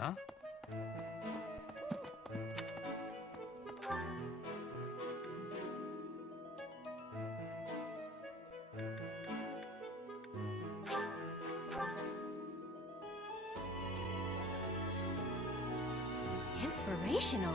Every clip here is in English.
Huh? Inspirational.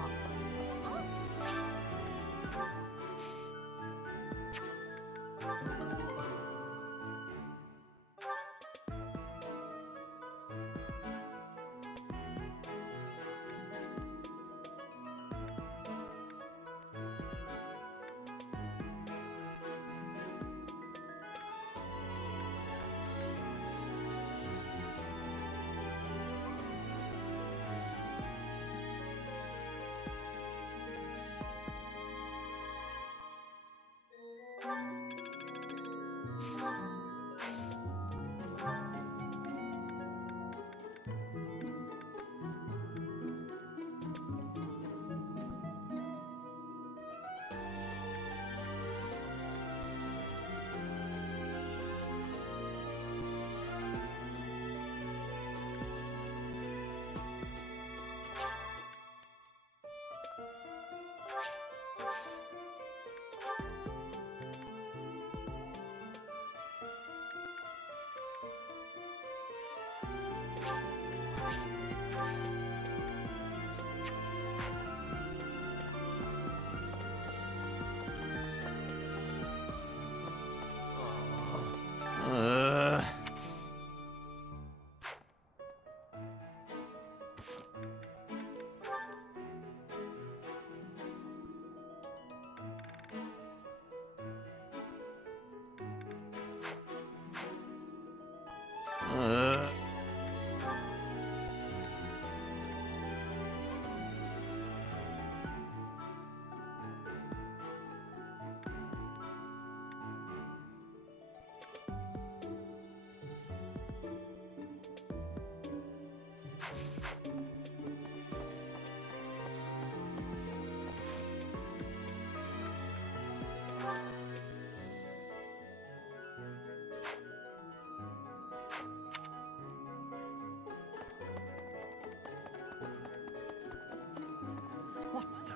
What the?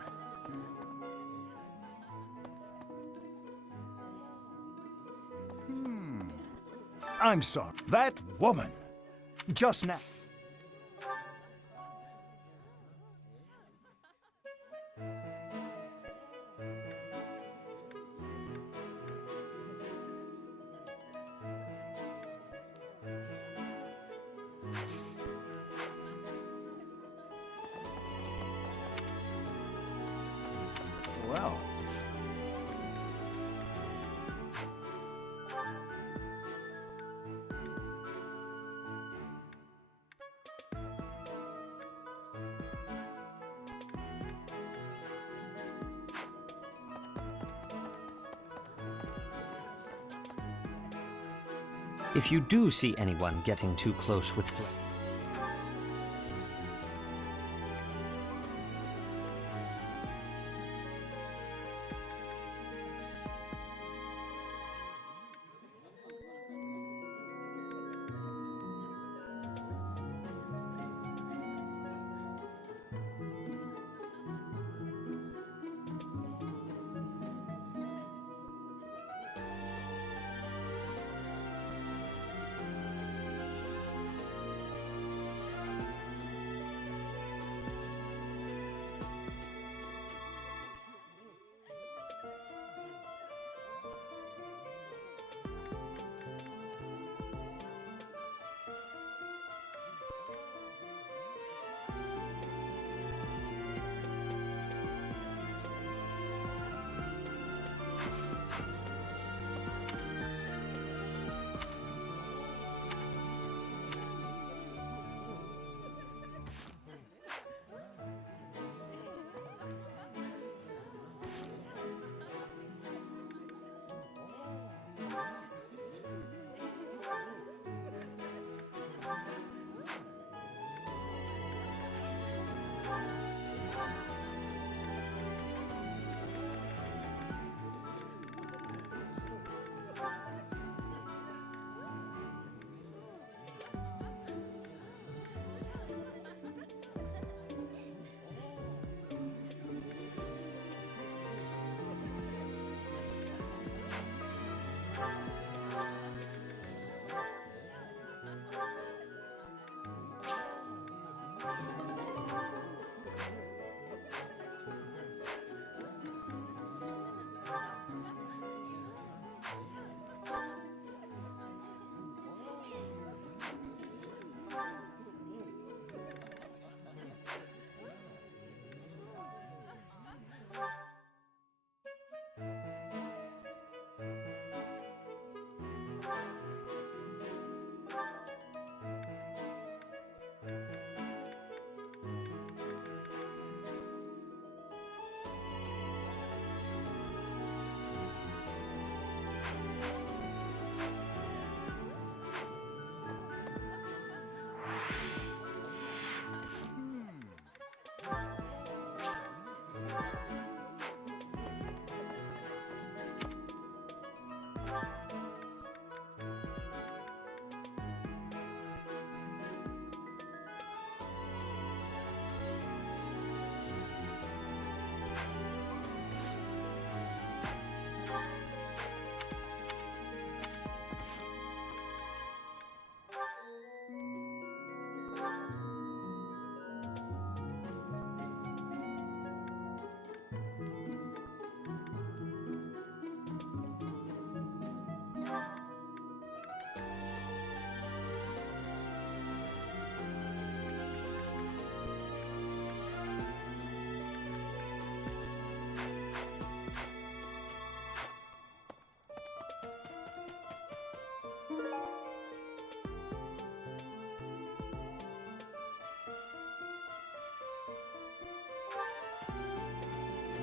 I'm sorry. That woman! Just now. Well. If you do see anyone getting too close with Flame,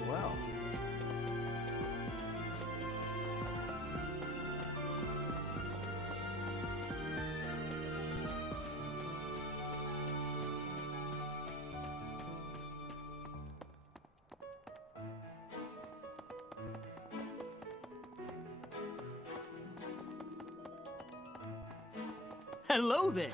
Well. hello there!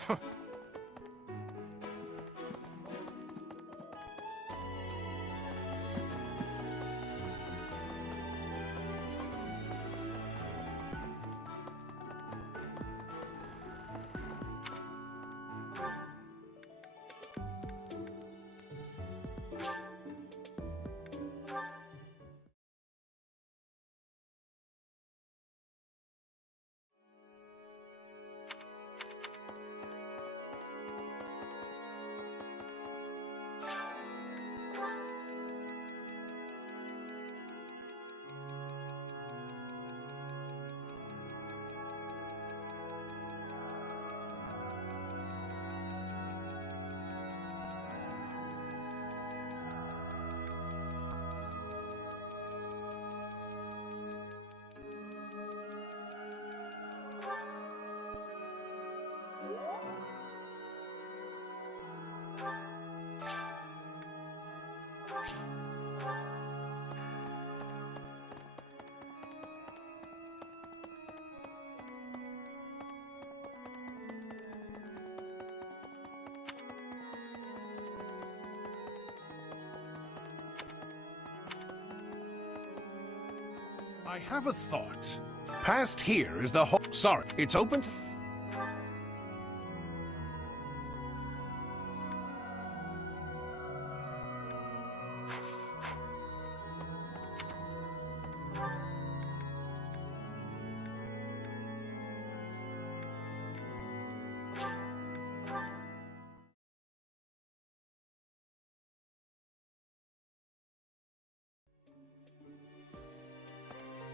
I have a thought. Past here is the whole. Sorry, it's open.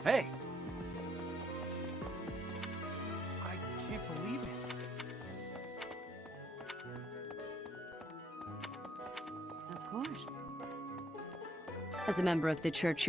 Hey! I can't believe it. Of course. As a member of the church,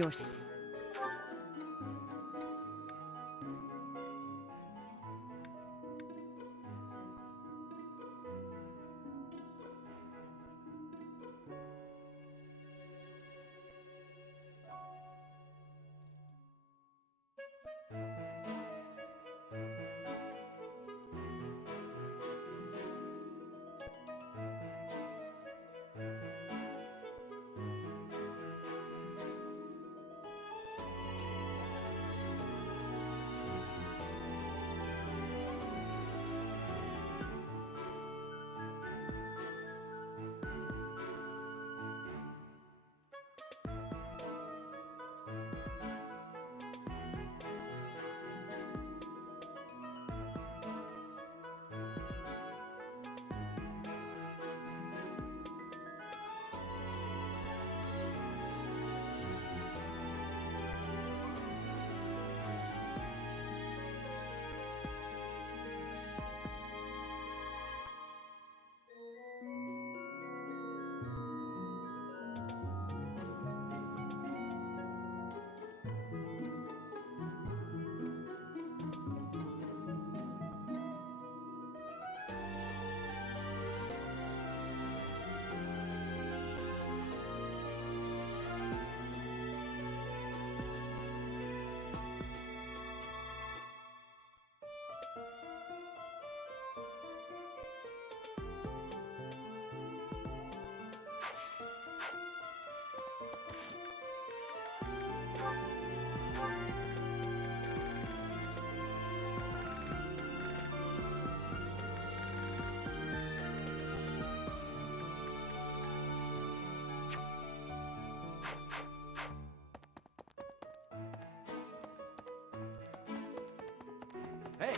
Hey!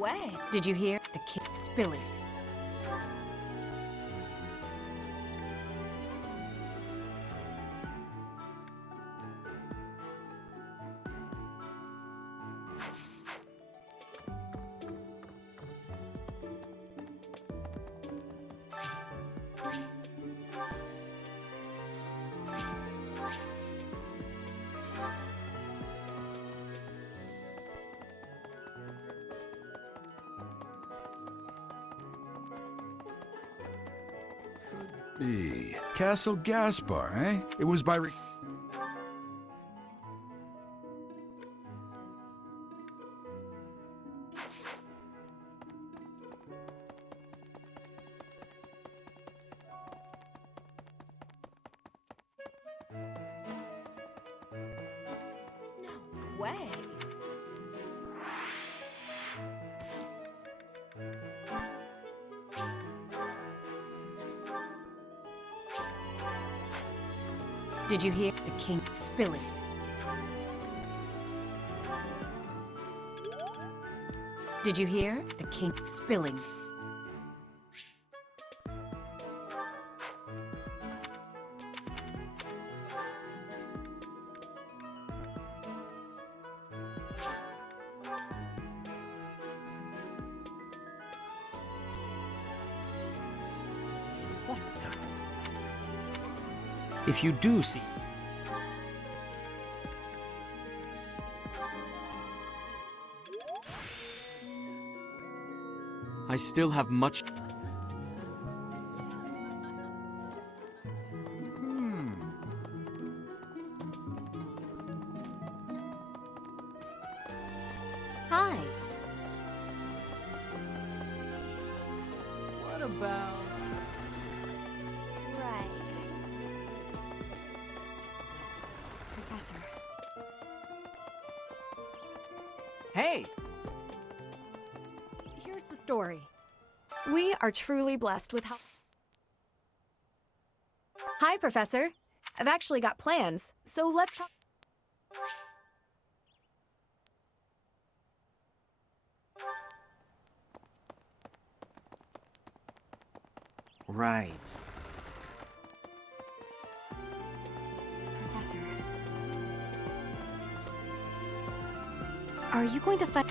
way. Did you hear the king spilling? B. Castle Gaspar, eh? It was by No way. Did you hear the king spilling? Did you hear the king spilling? What the? If you do see... I still have much... Hi. What about... Hey! Here's the story. We are truly blessed with help. Hi, Professor. I've actually got plans, so let's talk. Right. Professor. Are you going to fight?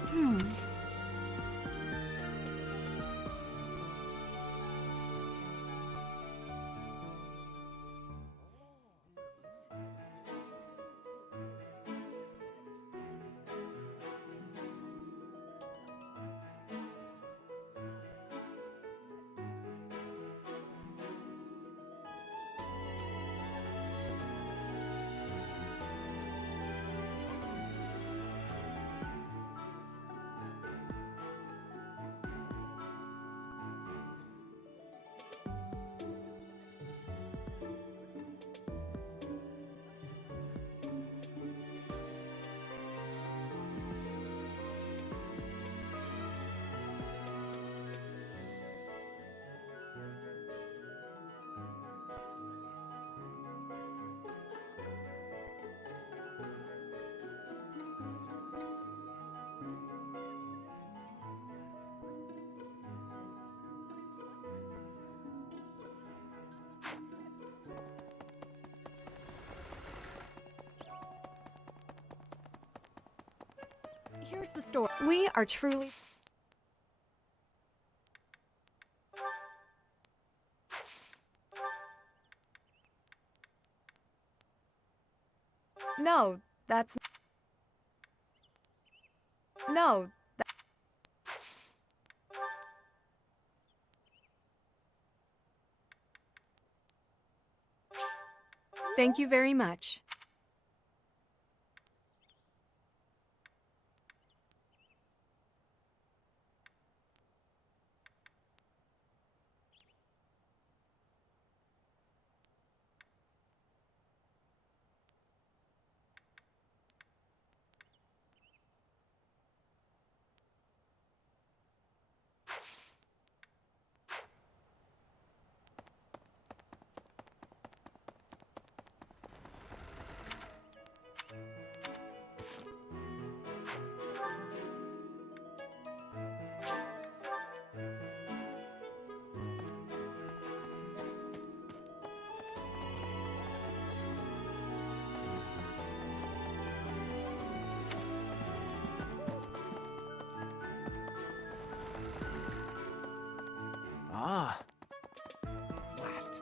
Here's the story. We are truly... No, that's... No. Thank you very much. Ah. Blast.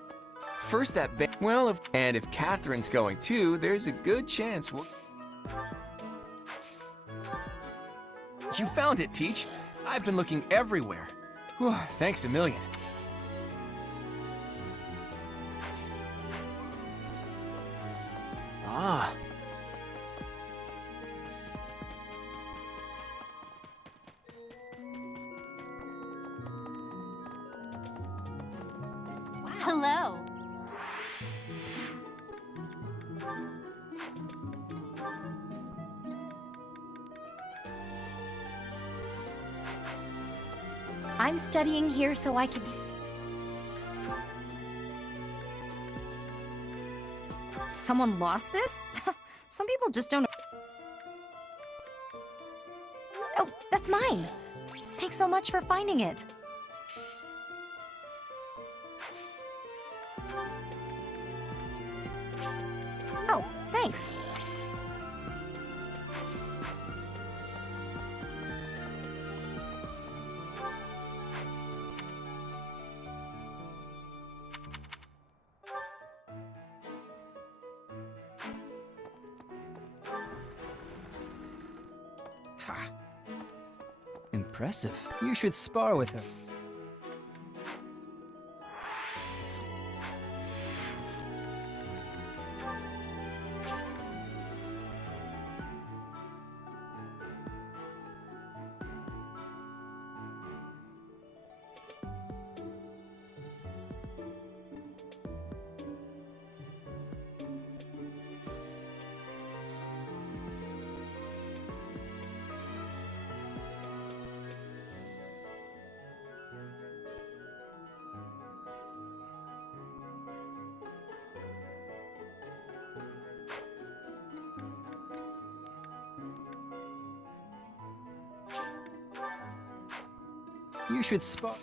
First that well, if Catherine's going too, there's a good chance we'll... You found it, Teach. I've been looking everywhere. Whew, thanks a million. Ah. Hello. I'm studying here so I can... Someone lost this? Some people just don't... Oh, that's mine! Thanks so much for finding it. Oh, thanks. Impressive. You should spar with her. You should spar.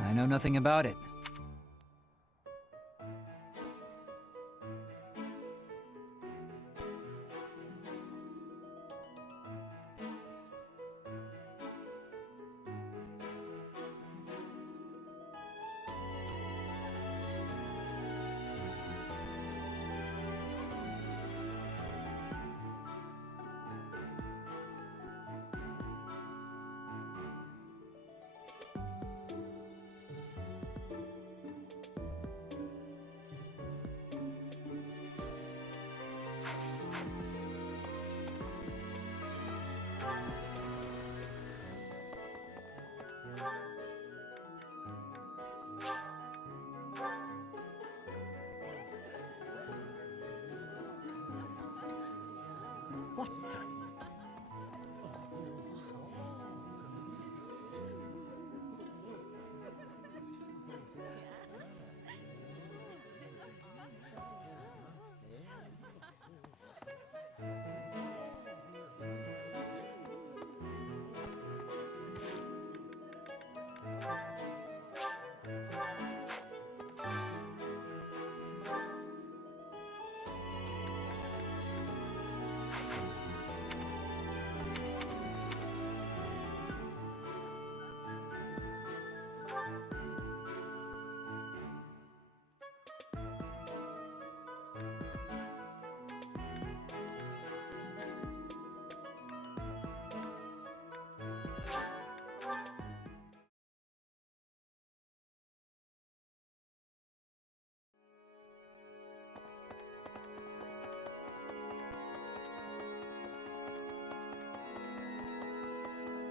I know nothing about it. What the?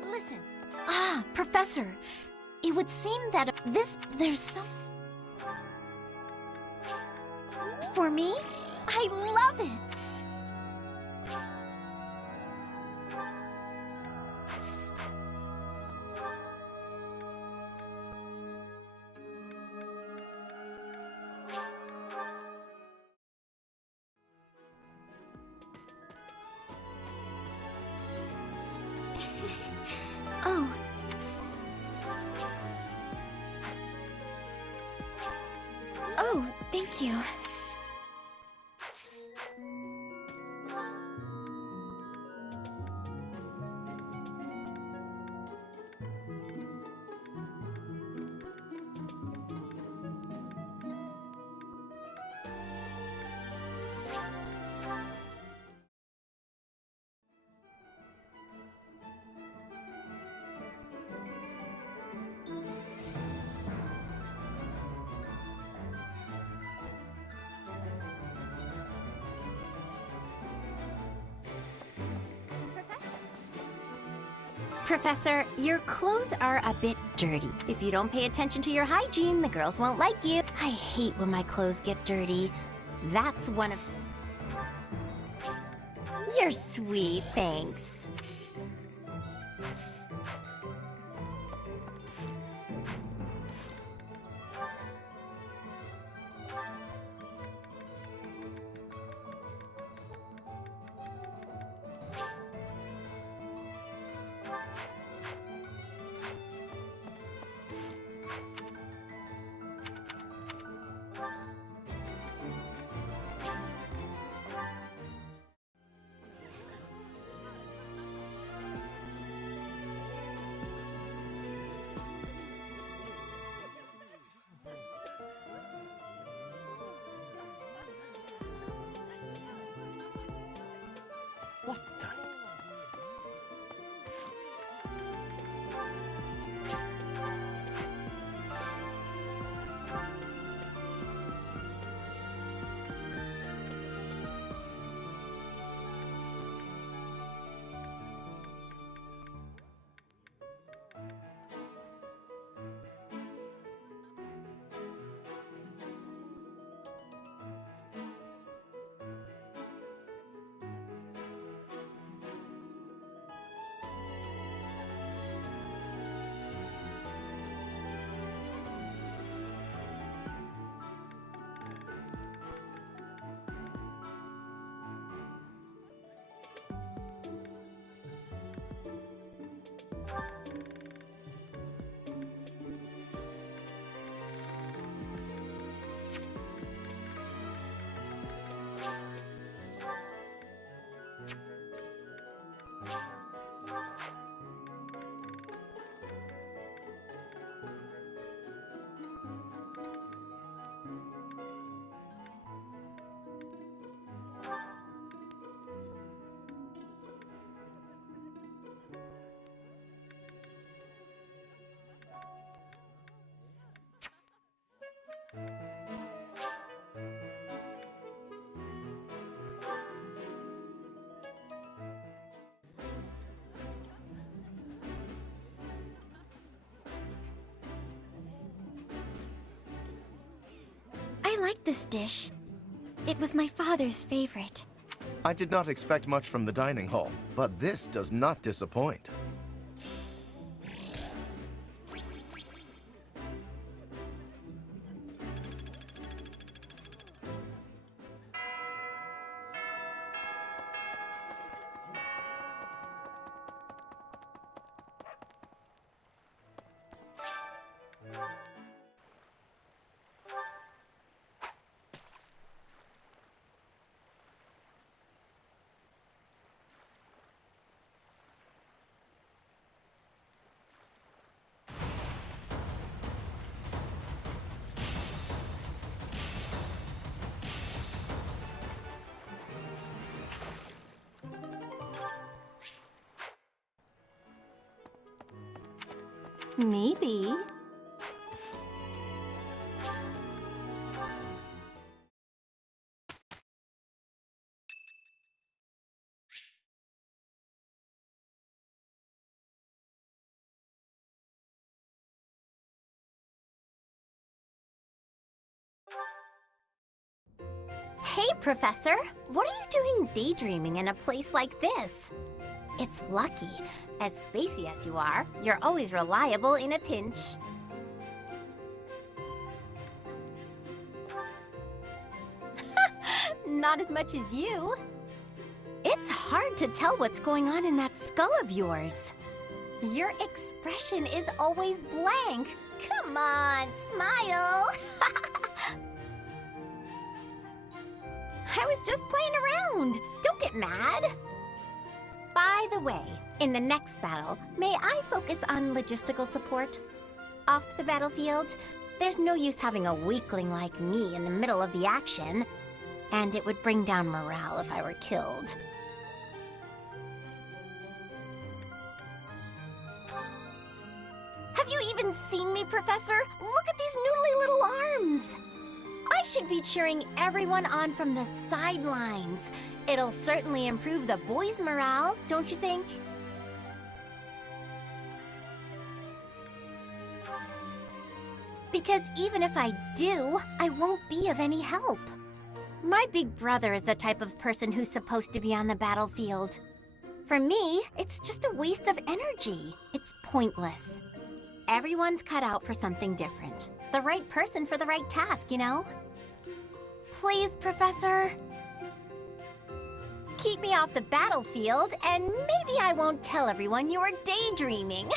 Listen. Ah, Professor. It would seem that there's some... For me? I love it! Oh. Oh, thank you. Professor, your clothes are a bit dirty. If you don't pay attention to your hygiene, the girls won't like you. I hate when my clothes get dirty. That's one of... You're sweet, thanks. What the? I like this dish. It was my father's favorite. I did not expect much from the dining hall, but this does not disappoint. Maybe. Hey, Professor! What are you doing daydreaming in a place like this? It's lucky. As spacey as you are, you're always reliable in a pinch. Not as much as you. It's hard to tell what's going on in that skull of yours. Your expression is always blank. Come on, smile! I was just playing around. Don't get mad. By the way, in the next battle, may I focus on logistical support? Off the battlefield, there's no use having a weakling like me in the middle of the action, and it would bring down morale if I were killed. Have you even seen me, Professor? Look at these noodly little arms! I should be cheering everyone on from the sidelines. It'll certainly improve the boys' morale, don't you think? Because even if I do, I won't be of any help. My big brother is the type of person who's supposed to be on the battlefield. For me, it's just a waste of energy. It's pointless. Everyone's cut out for something different. The right person for the right task, you know? Please, Professor. Keep me off the battlefield, and maybe I won't tell everyone you were daydreaming.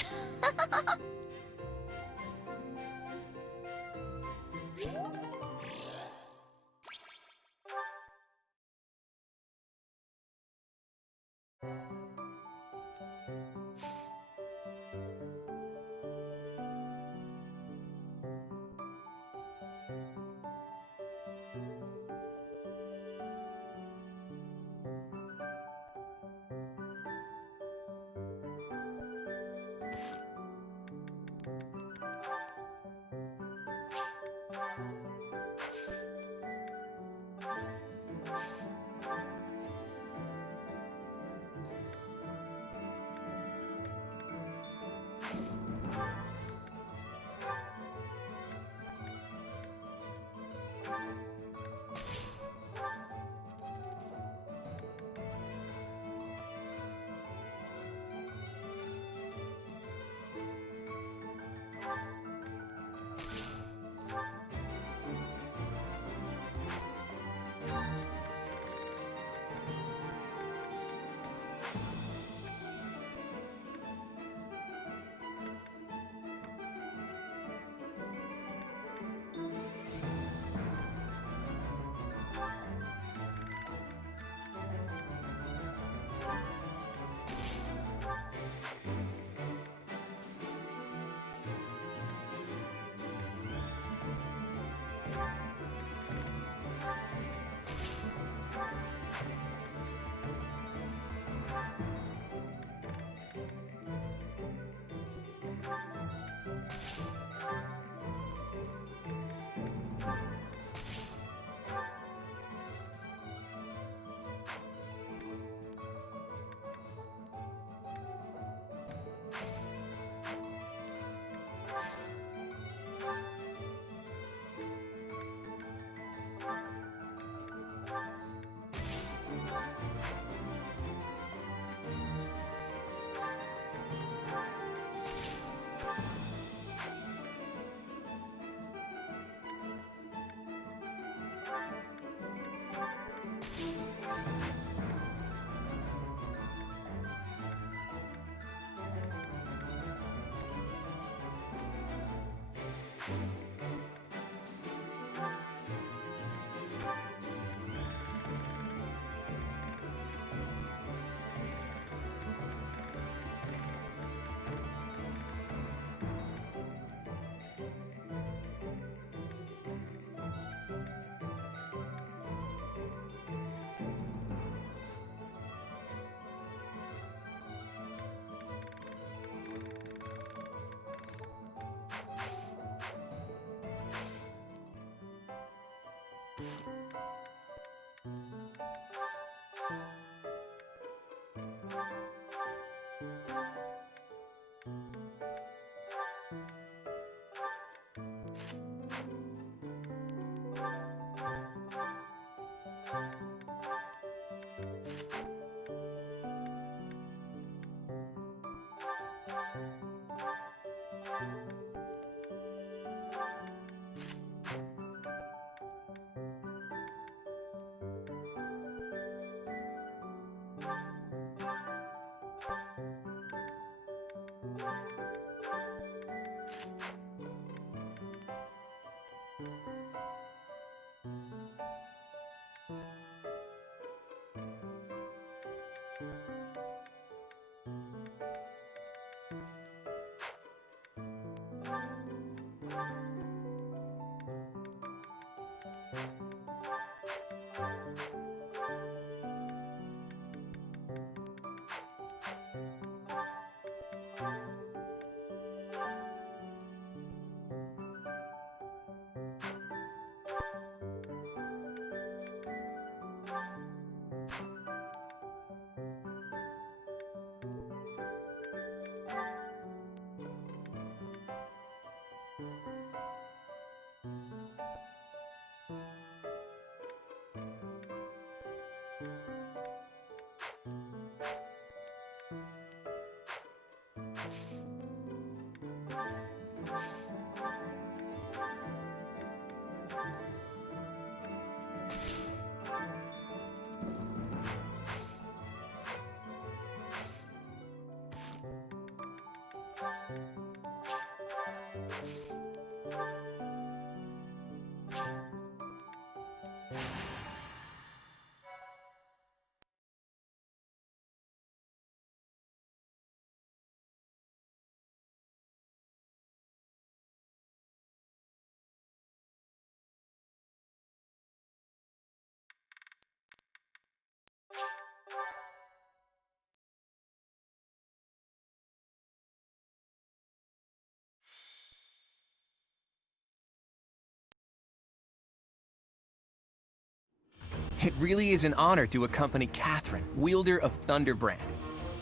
It really is an honor to accompany Catherine, wielder of Thunderbrand.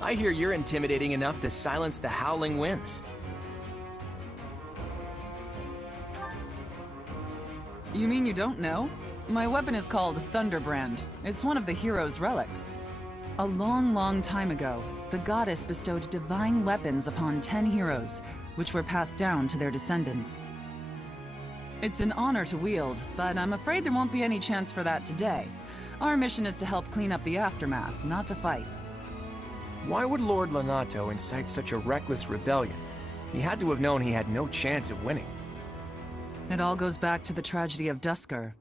I hear you're intimidating enough to silence the howling winds. You mean you don't know? My weapon is called Thunderbrand. It's one of the hero's relics. A long, long time ago, the goddess bestowed divine weapons upon 10 heroes, which were passed down to their descendants. It's an honor to wield, but I'm afraid there won't be any chance for that today. Our mission is to help clean up the aftermath, not to fight. Why would Lord Lonato incite such a reckless rebellion? He had to have known he had no chance of winning. It all goes back to the tragedy of Duscur.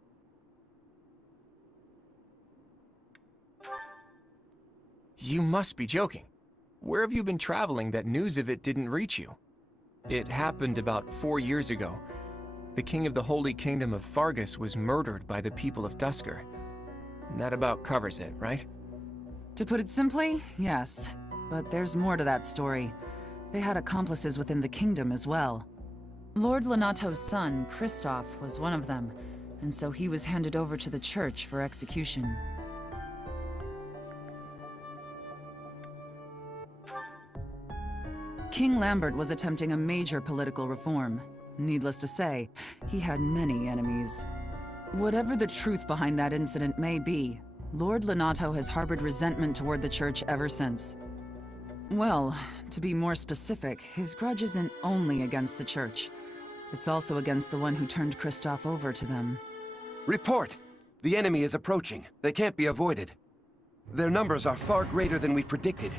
You must be joking. Where have you been traveling that news of it didn't reach you? It happened about 4 years ago. The king of the Holy Kingdom of Fargus was murdered by the people of Duscur. That about covers it, right? To put it simply, yes. But there's more to that story. They had accomplices within the kingdom as well. Lord Lonato's son, Kristoff, was one of them, and so he was handed over to the church for execution. King Lambert was attempting a major political reform. Needless to say, he had many enemies. Whatever the truth behind that incident may be, Lord Lonato has harbored resentment toward the church ever since. Well, to be more specific, his grudge isn't only against the church. It's also against the one who turned Kristoff over to them. Report! The enemy is approaching. They can't be avoided. Their numbers are far greater than we predicted.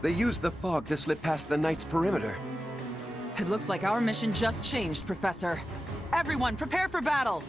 They used the fog to slip past the Knight's perimeter. It looks like our mission just changed, Professor. Everyone, prepare for battle!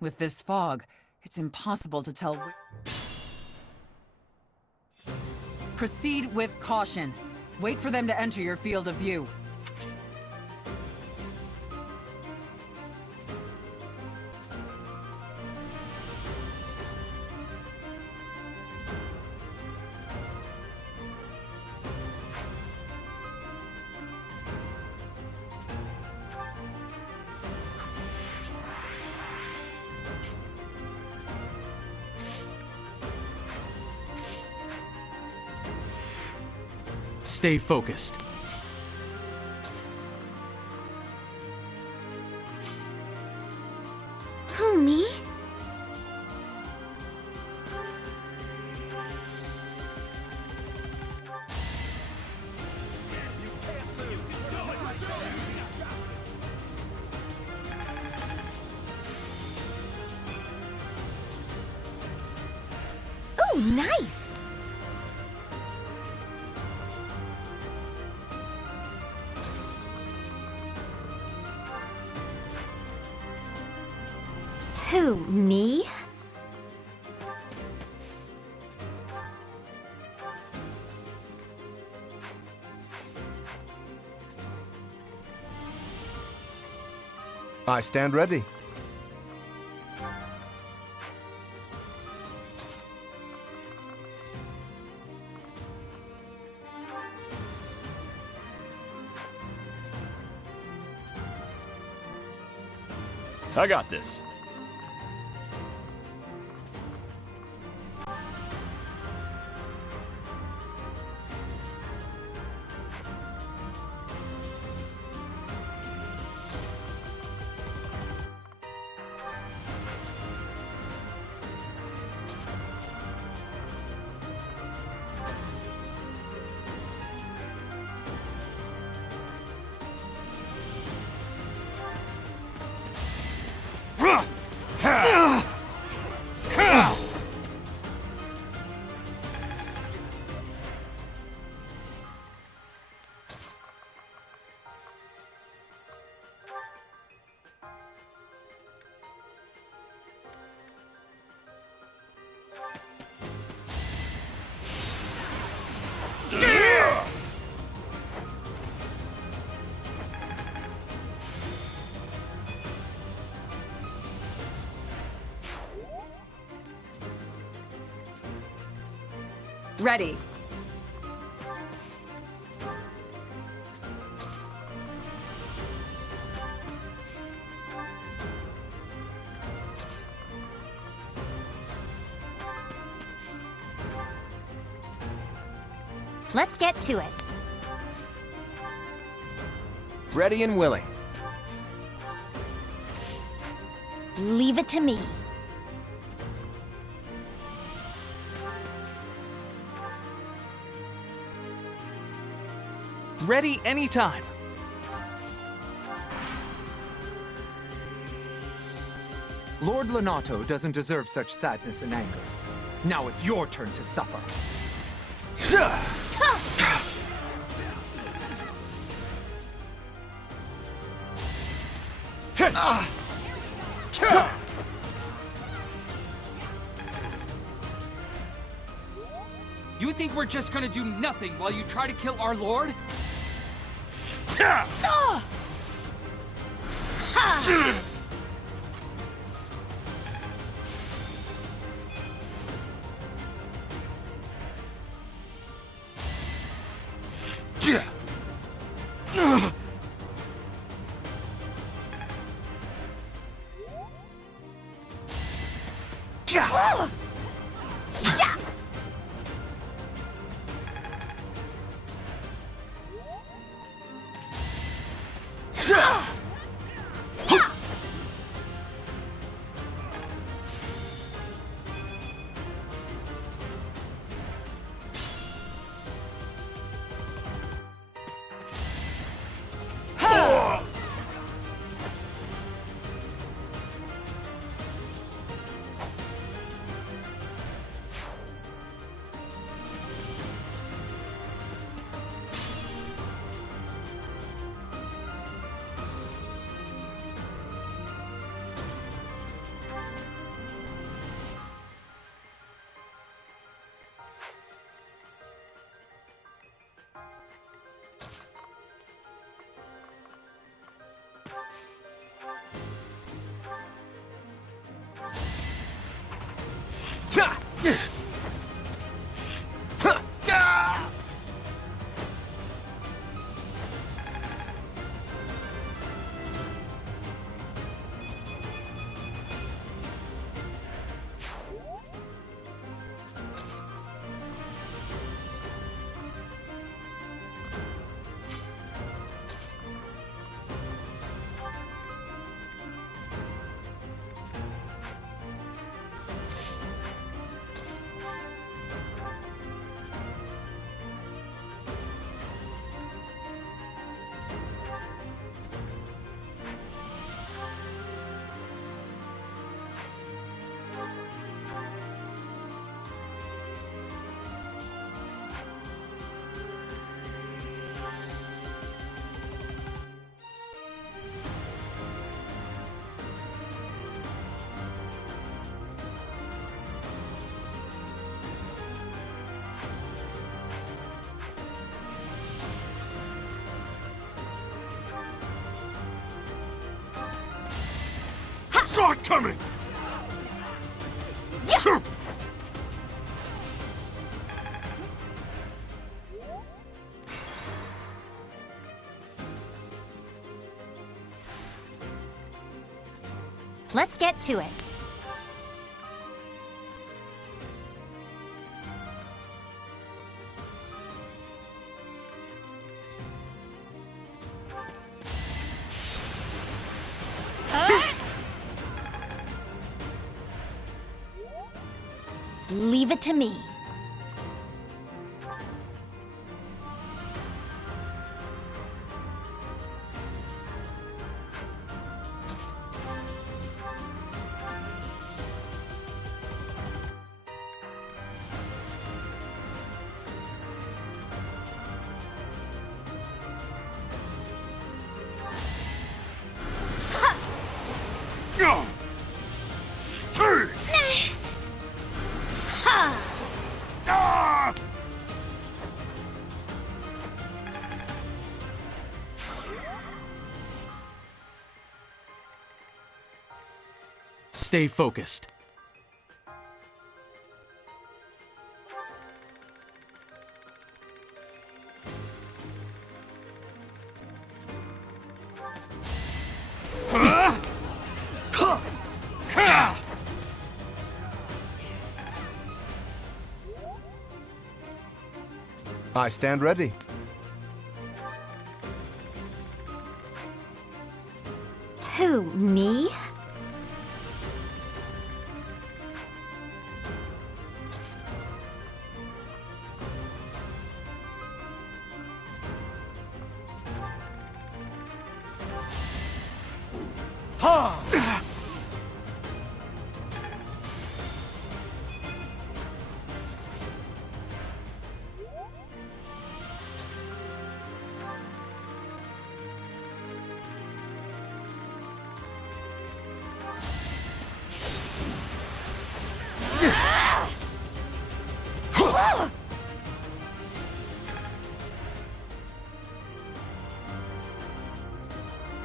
With this fog, it's impossible to tell. Proceed with caution. Wait for them to enter your field of view. Stay focused. Who, me? Oh, nice! Who, me? I stand ready. I got this. Ready. Let's get to it. Ready and willing. Leave it to me. Ready anytime. Lord Lenato doesn't deserve such sadness and anger. Now it's your turn to suffer. You think we're just gonna do nothing while you try to kill our lord? Saw it coming! Yeah. Let's get to it. Leave it to me. Stay focused. I stand ready. Who, me?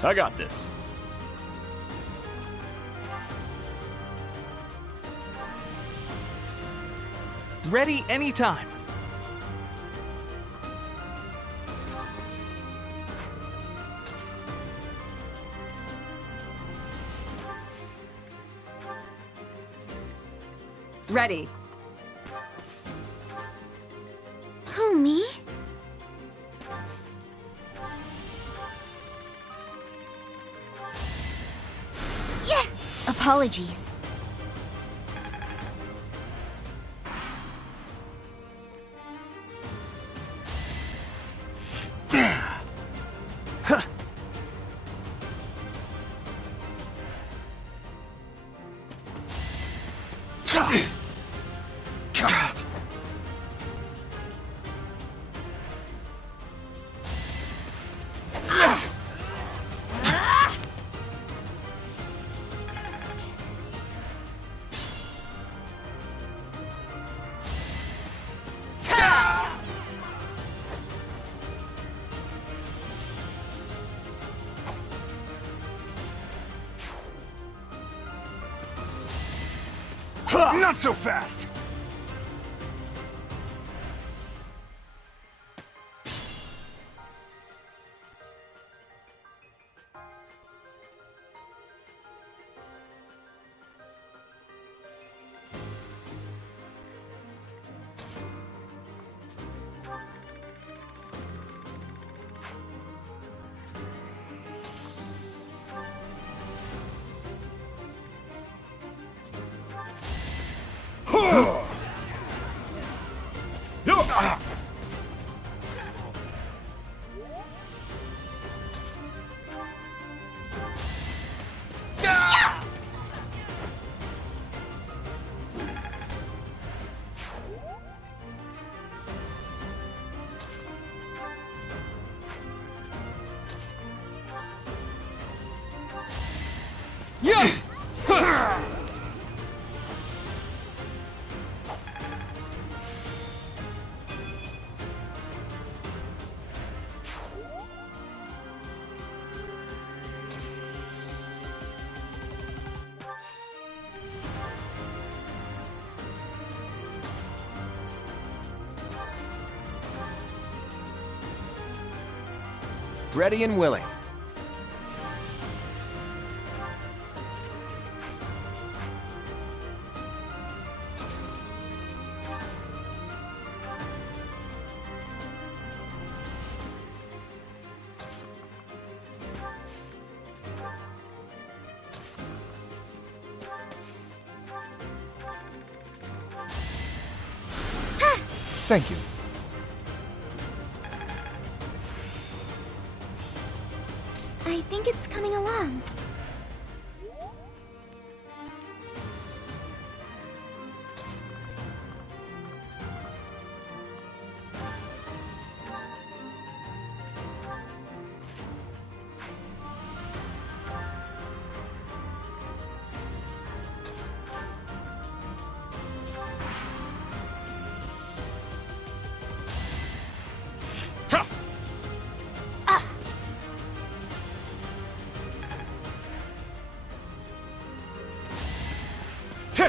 I got this. Ready anytime. Ready. Who, me? Yeah! Apologies. Not so fast! Ready and willing. Thank you. I think it's coming along.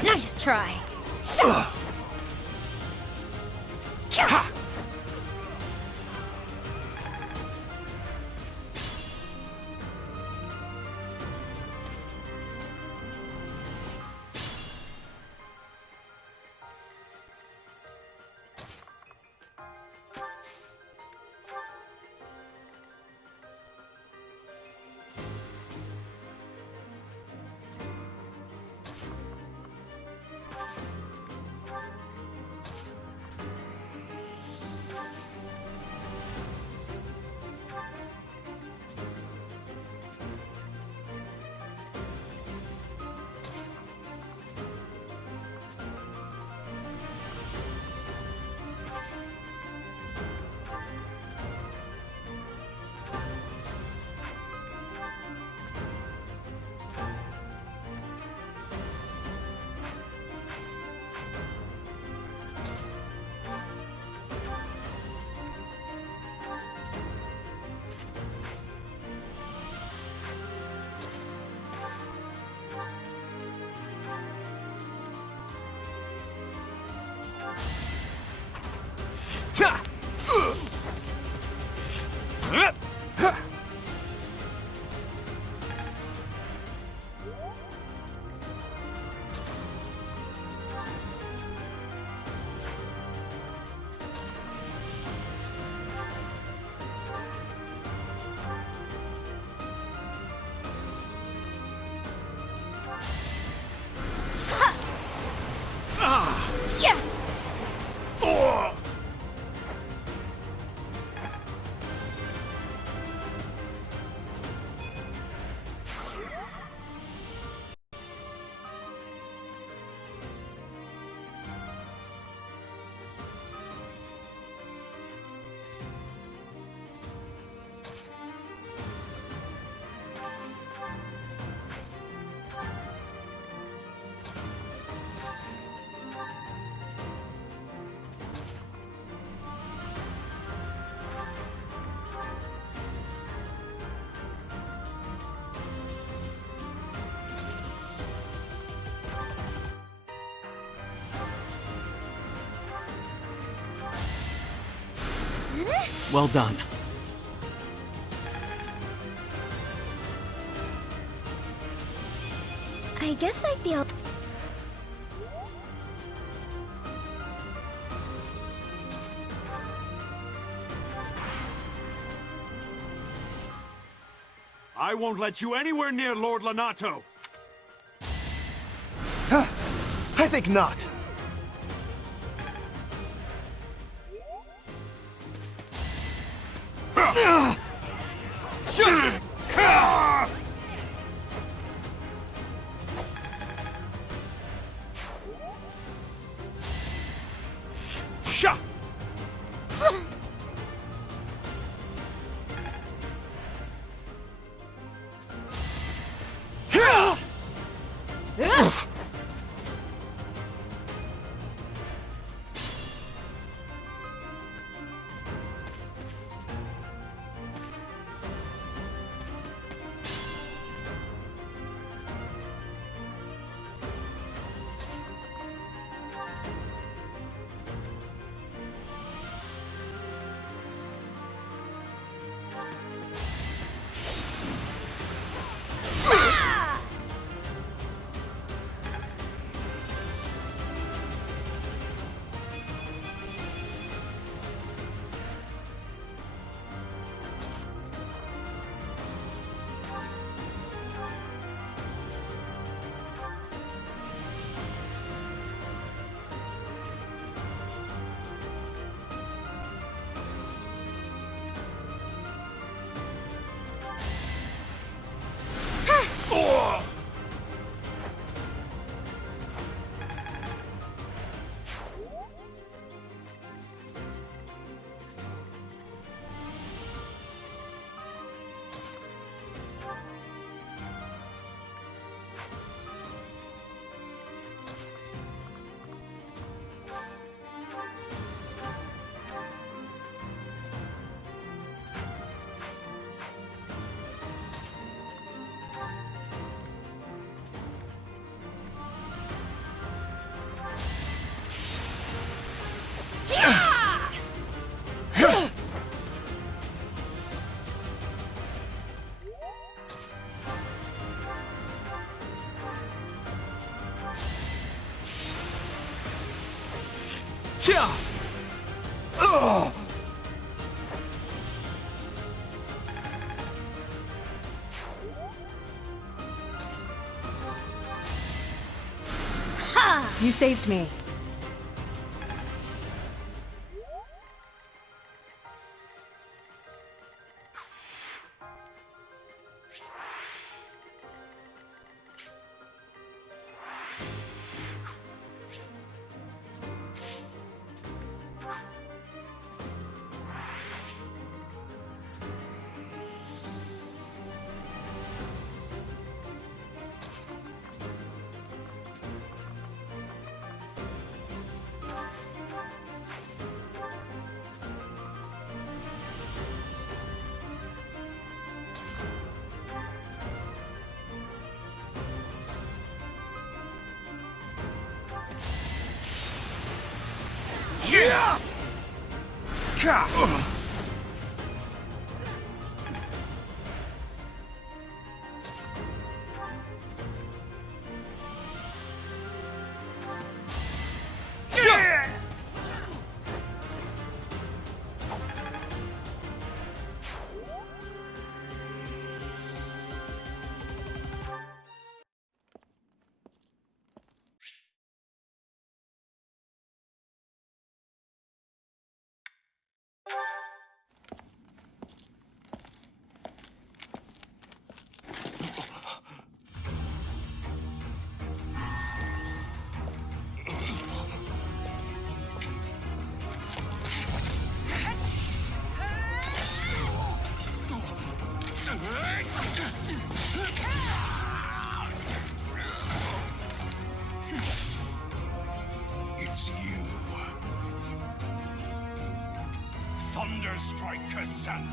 Nice try. Well done. I guess I feel... I won't let you anywhere near Lord Lonato! I think not. You saved me. It's you. Thunderstrike Cassandra.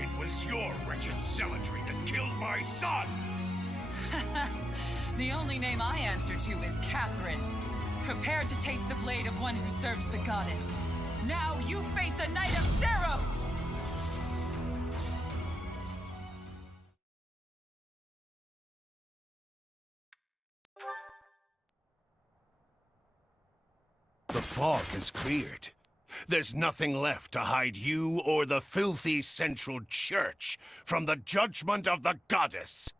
It was your wretched zealotry that killed my son! The only name I answer to is Catherine. Prepare to taste the blade of one who serves the goddess. Now you face a Knight of Theros! The fog has cleared. There's nothing left to hide you or the filthy Central Church from the judgment of the goddess.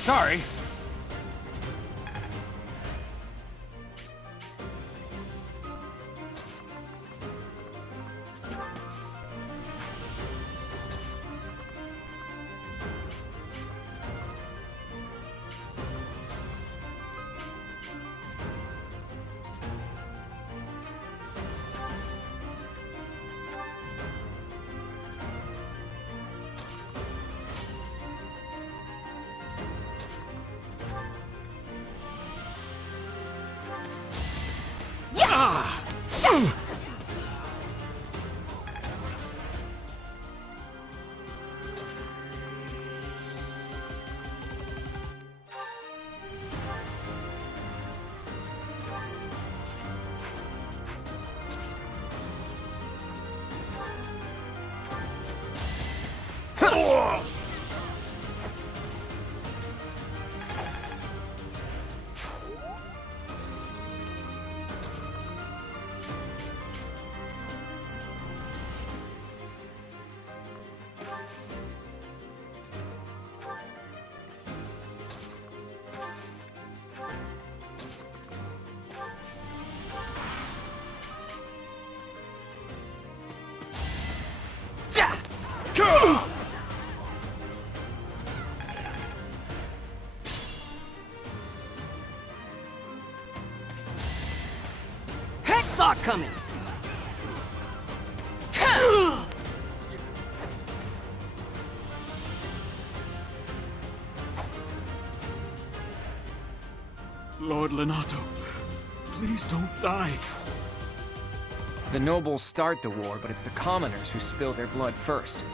Sorry. Saw it coming. Lord Lenato, please don't die. The nobles start the war, but it's the commoners who spill their blood first.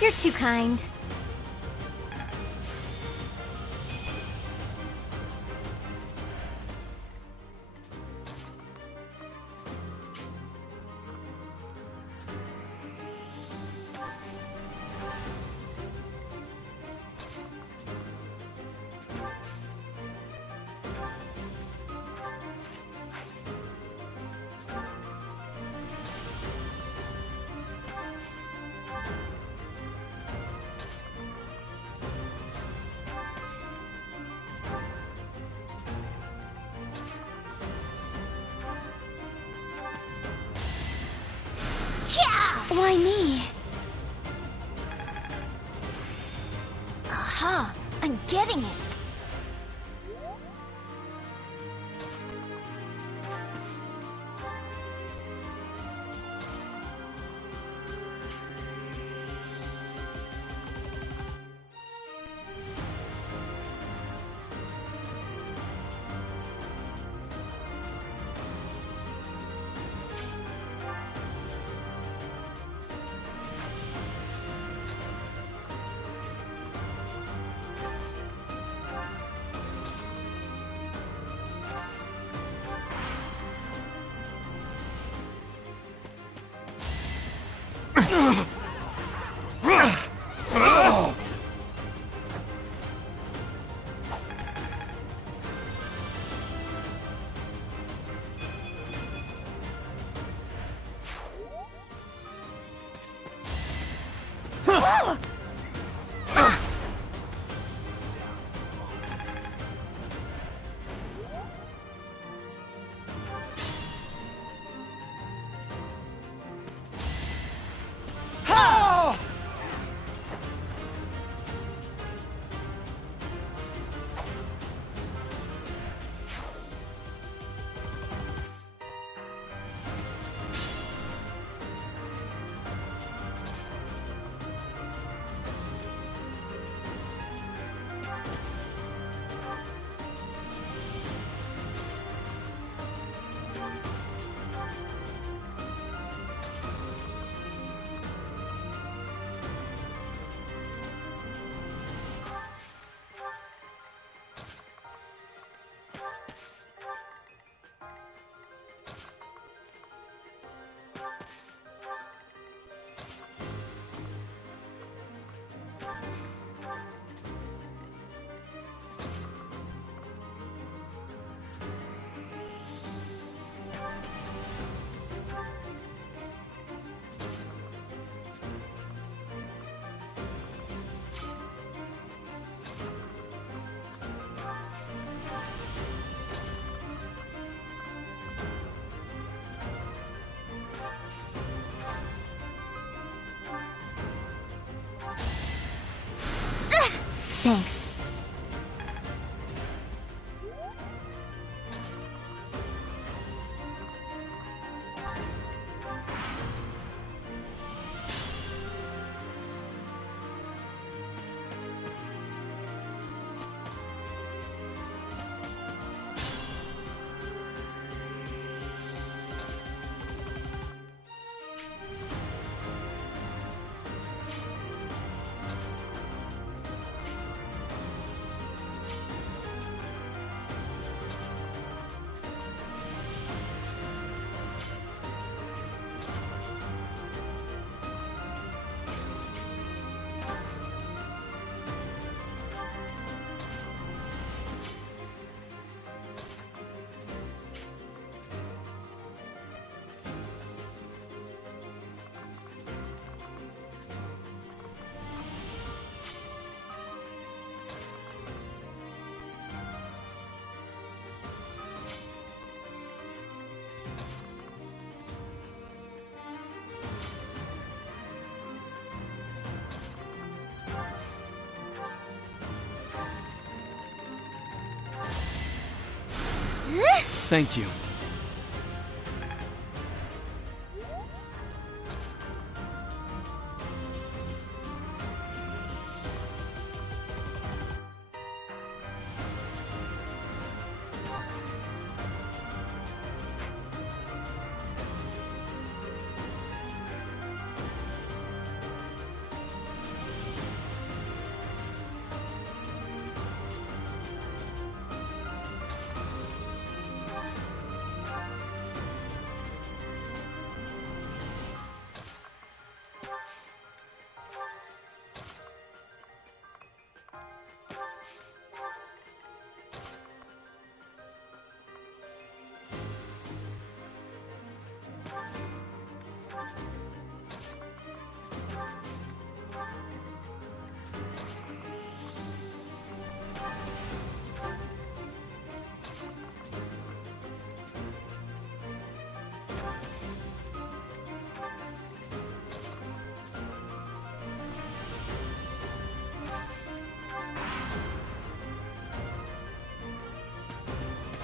You're too kind. Why me? Aha! I'm getting it! Thanks. Thank you.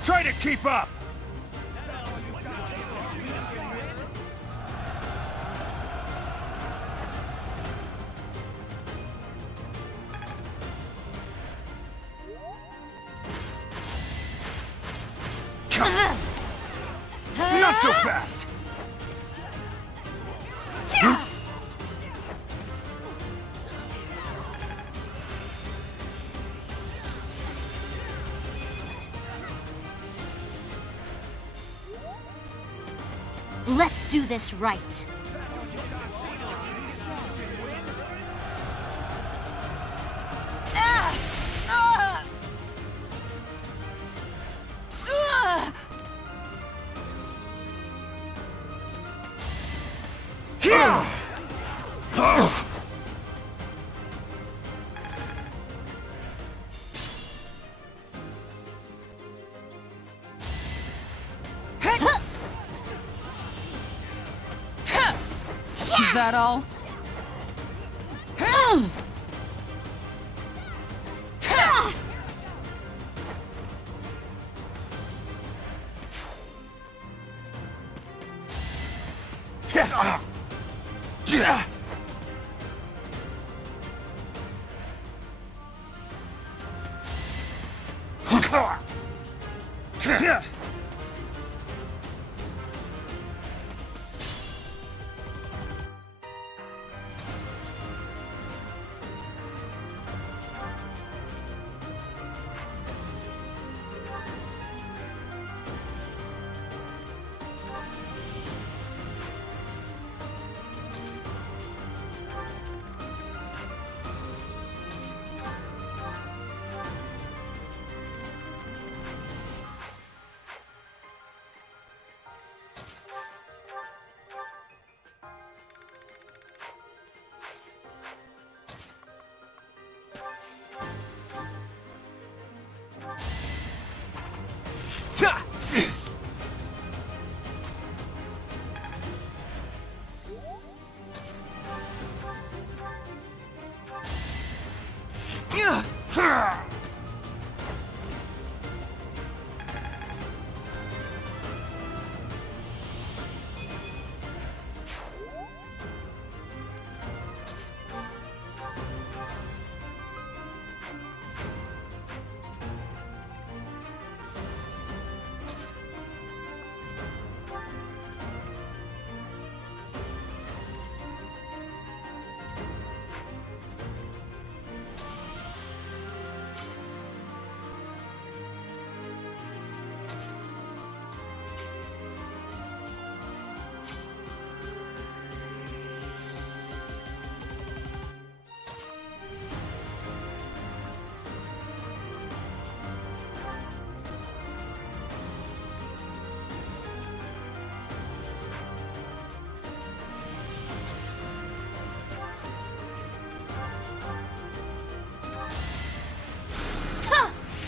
Try to keep up! Not so fast! Let's do this right. Is that all?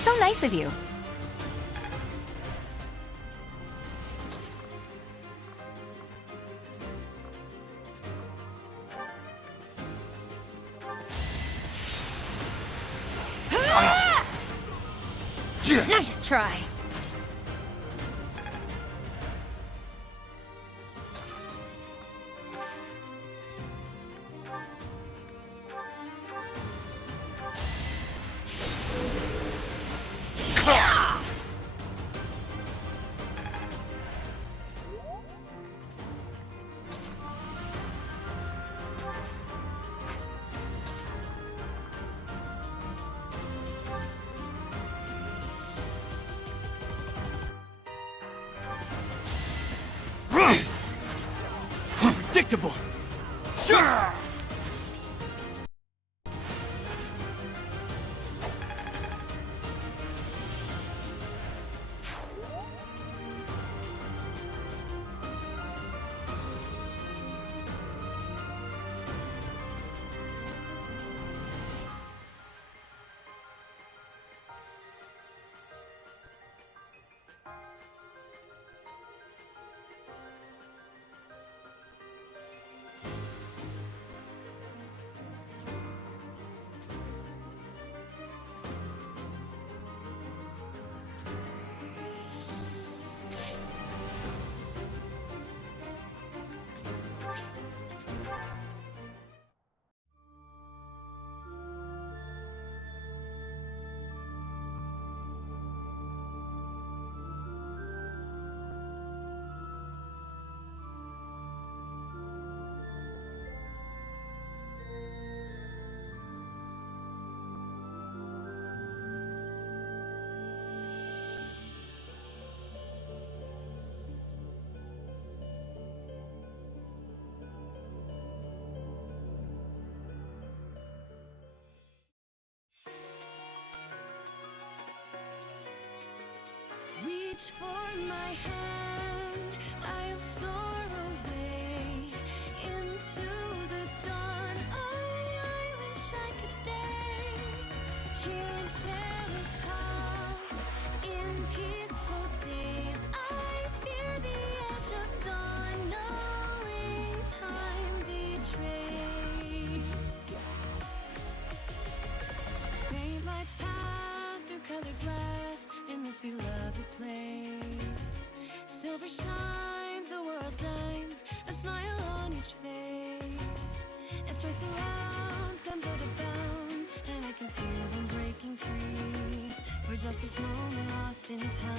So nice of you. Nice try. predictable. Sure. Reach for my hand, I'll soar away into the dawn. Oh, I wish I could stay here and cherish hearts in peaceful days. I fear the edge of dawn, knowing time betrays. Faint lights pass through colored glass in this beloved place. Silver shines, the world dines, a smile on each face. As joy surrounds, come out of bounds, and I can feel them breaking free. For just this moment lost in time.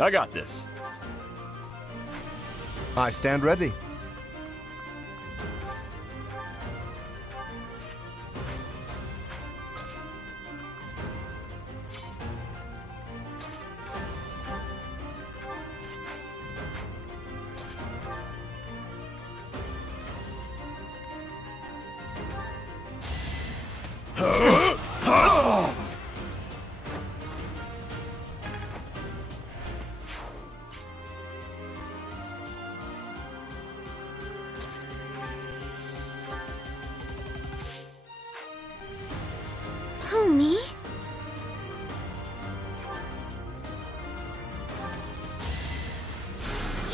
I got this. I stand ready. Who, me?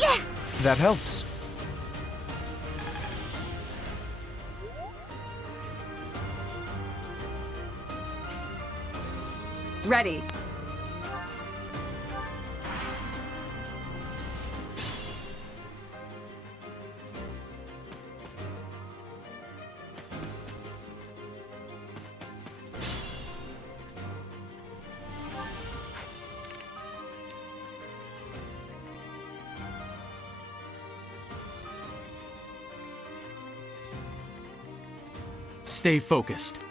Yeah! That helps. Ready. Stay focused.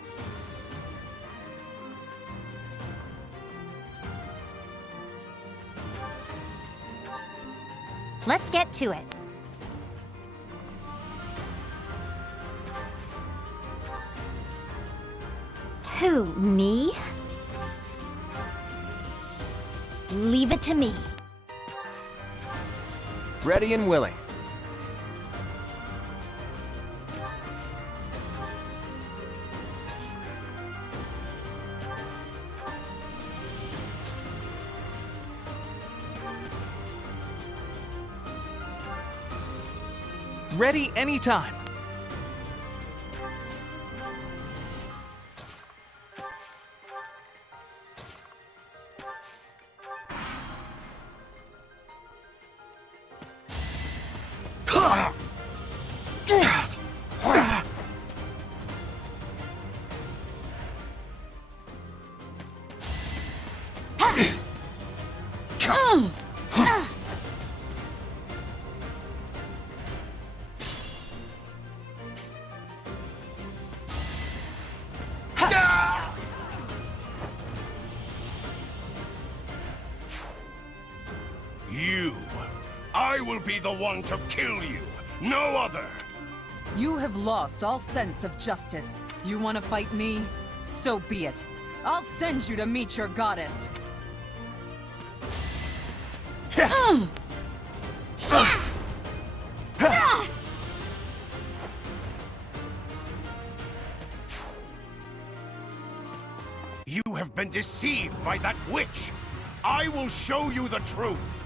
Let's get to it. Who, me? Leave it to me. Ready and willing. Ready anytime. I will be the one to kill you, no other! You have lost all sense of justice. You want to fight me? So be it. I'll send you to meet your goddess. You have been deceived by that witch! I will show you the truth!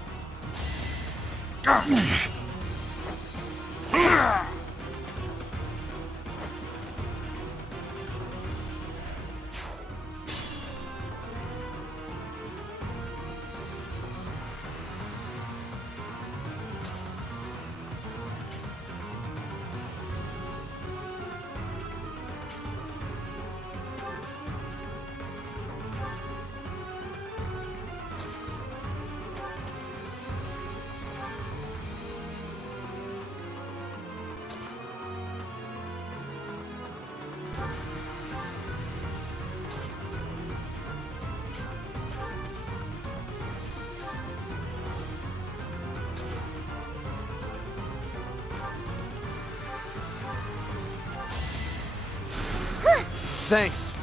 Thanks.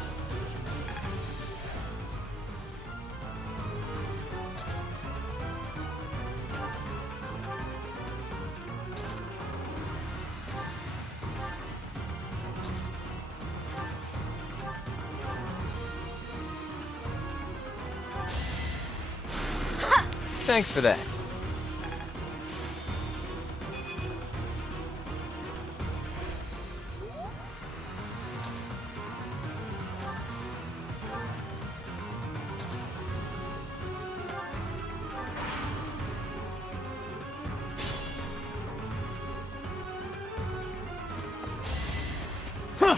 Thanks for that.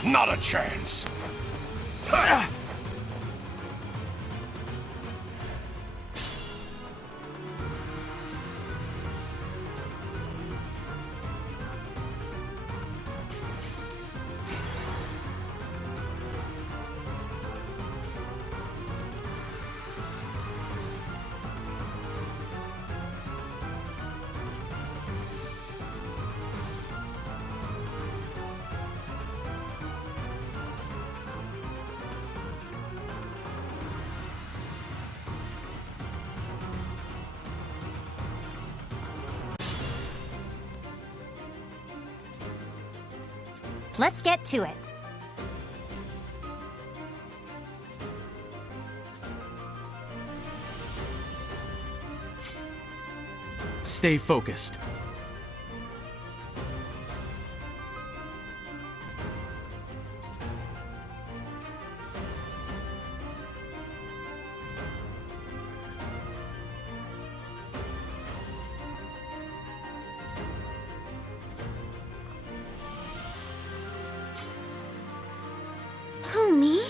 Not a chance! Let's get to it. Stay focused. Who, me?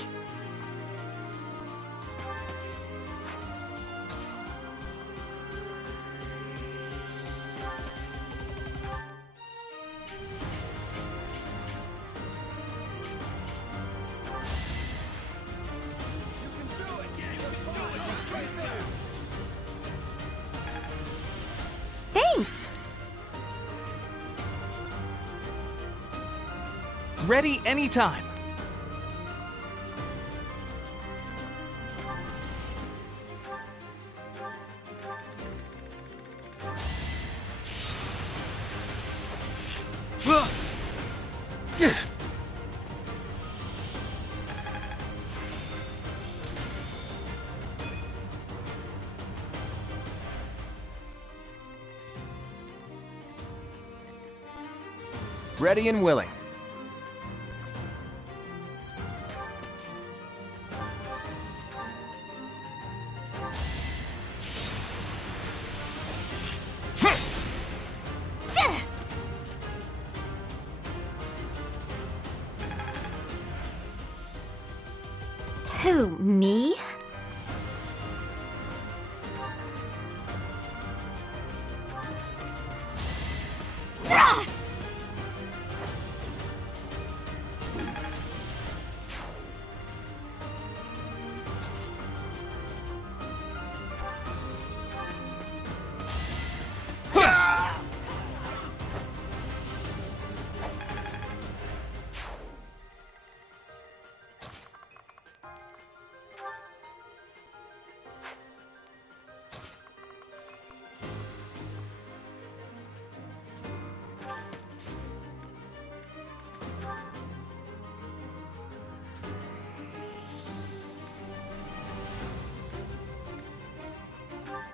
Ready anytime. Ready and willing. Who, me?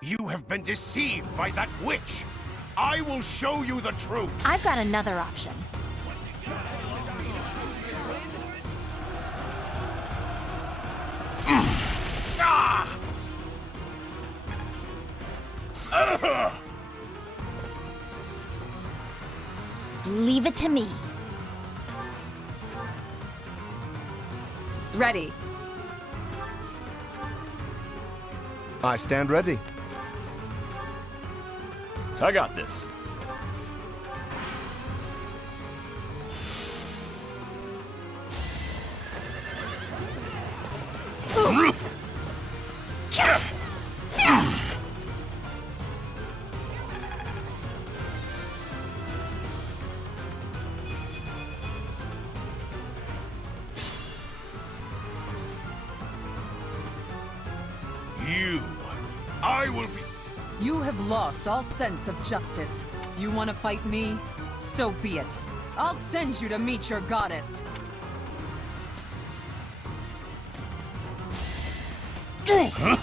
You have been deceived by that witch! I will show you the truth! I've got another option. Leave it to me. Ready. I stand ready. I got this. I will be... You have lost all sense of justice. You want to fight me? So be it. I'll send you to meet your goddess. Huh?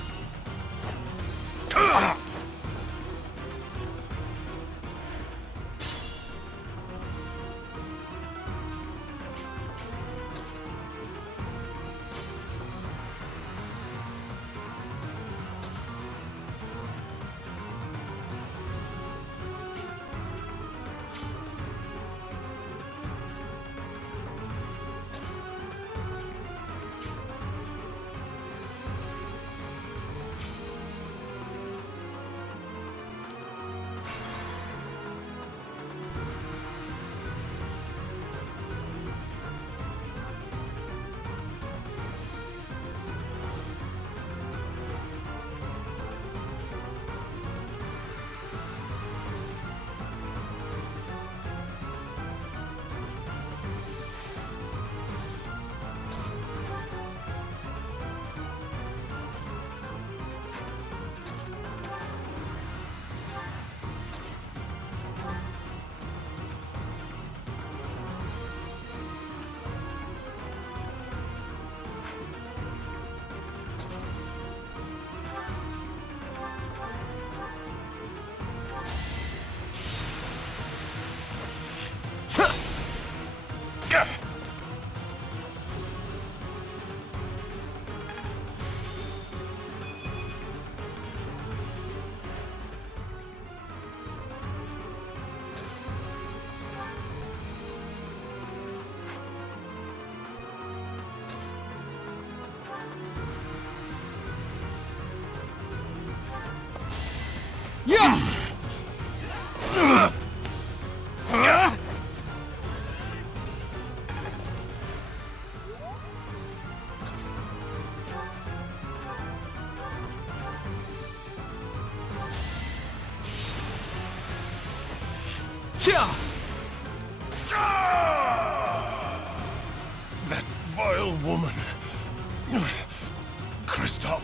Kristoff,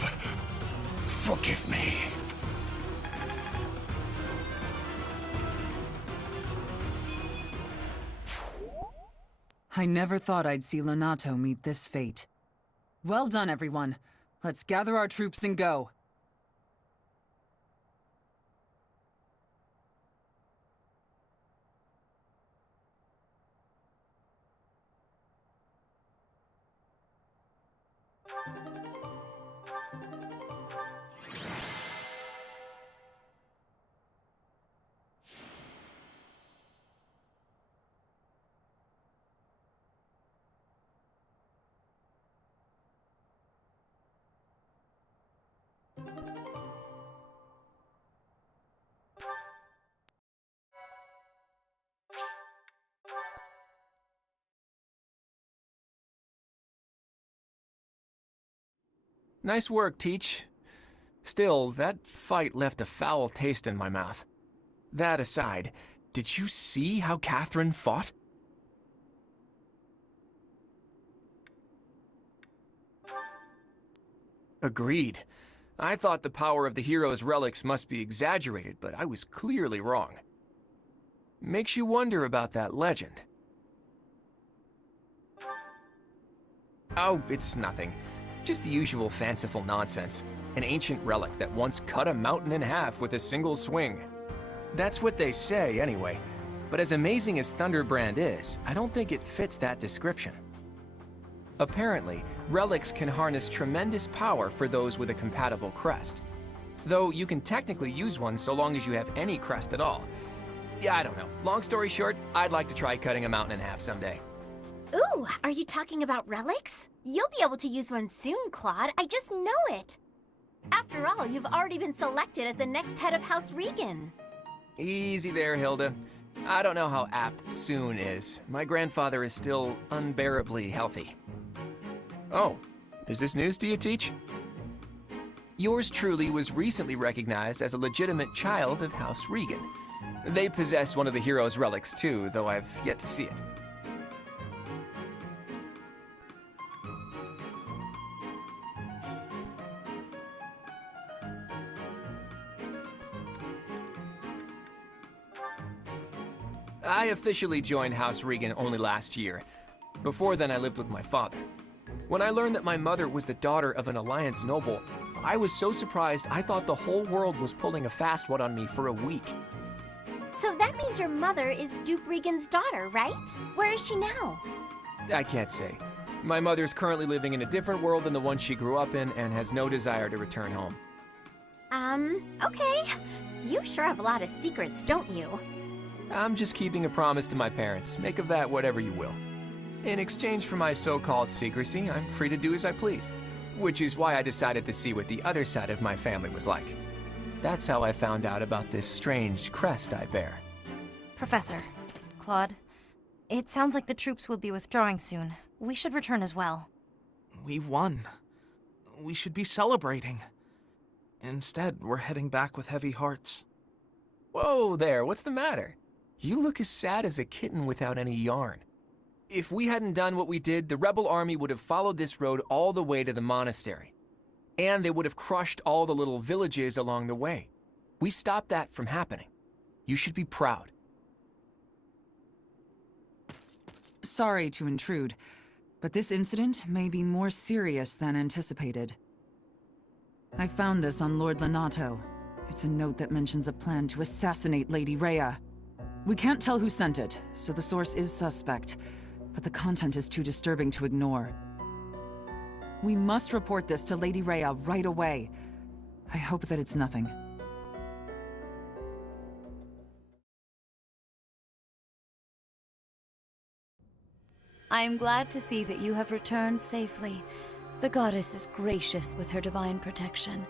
forgive me. I never thought I'd see Lonato meet this fate. Well done, everyone. Let's gather our troops and go. Nice work, Teach. Still, that fight left a foul taste in my mouth. That aside, did you see how Catherine fought? Agreed. I thought the power of the hero's relics must be exaggerated, but I was clearly wrong. Makes you wonder about that legend. Oh, it's nothing. Just the usual fanciful nonsense. An ancient relic that once cut a mountain in half with a single swing. That's what they say, anyway. But as amazing as Thunderbrand is, I don't think it fits that description. Apparently, relics can harness tremendous power for those with a compatible crest. Though you can technically use one so long as you have any crest at all. Yeah, I don't know. Long story short, I'd like to try cutting a mountain in half someday. Ooh, are you talking about relics? You'll be able to use one soon, Claude. I just know it. After all, you've already been selected as the next head of House Regan. Easy there, Hilda. I don't know how apt soon is. My grandfather is still unbearably healthy. Oh, is this news to you, Teach? Yours truly was recently recognized as a legitimate child of House Regan. They possess one of the hero's relics too, though I've yet to see it. I officially joined House Regan only last year. Before then, I lived with my father. When I learned that my mother was the daughter of an Alliance noble, I was so surprised I thought the whole world was pulling a fast one on me for a week. So that means your mother is Duke Regan's daughter, right? Where is she now? I can't say. My mother's currently living in a different world than the one she grew up in and has no desire to return home. Okay. You sure have a lot of secrets, don't you? I'm just keeping a promise to my parents. Make of that whatever you will. In exchange for my so-called secrecy, I'm free to do as I please. Which is why I decided to see what the other side of my family was like. That's how I found out about this strange crest I bear. Professor, Claude, it sounds like the troops will be withdrawing soon. We should return as well. We won. We should be celebrating. Instead, we're heading back with heavy hearts. Whoa there, what's the matter? You look as sad as a kitten without any yarn. If we hadn't done what we did, the rebel army would have followed this road all the way to the monastery. And they would have crushed all the little villages along the way. We stopped that from happening. You should be proud. Sorry to intrude, but this incident may be more serious than anticipated. I found this on Lord Lonato. It's a note that mentions a plan to assassinate Lady Rhea. We can't tell who sent it, so the source is suspect, but the content is too disturbing to ignore. We must report this to Lady Rhea right away. I hope that it's nothing. I am glad to see that you have returned safely. The goddess is gracious with her divine protection.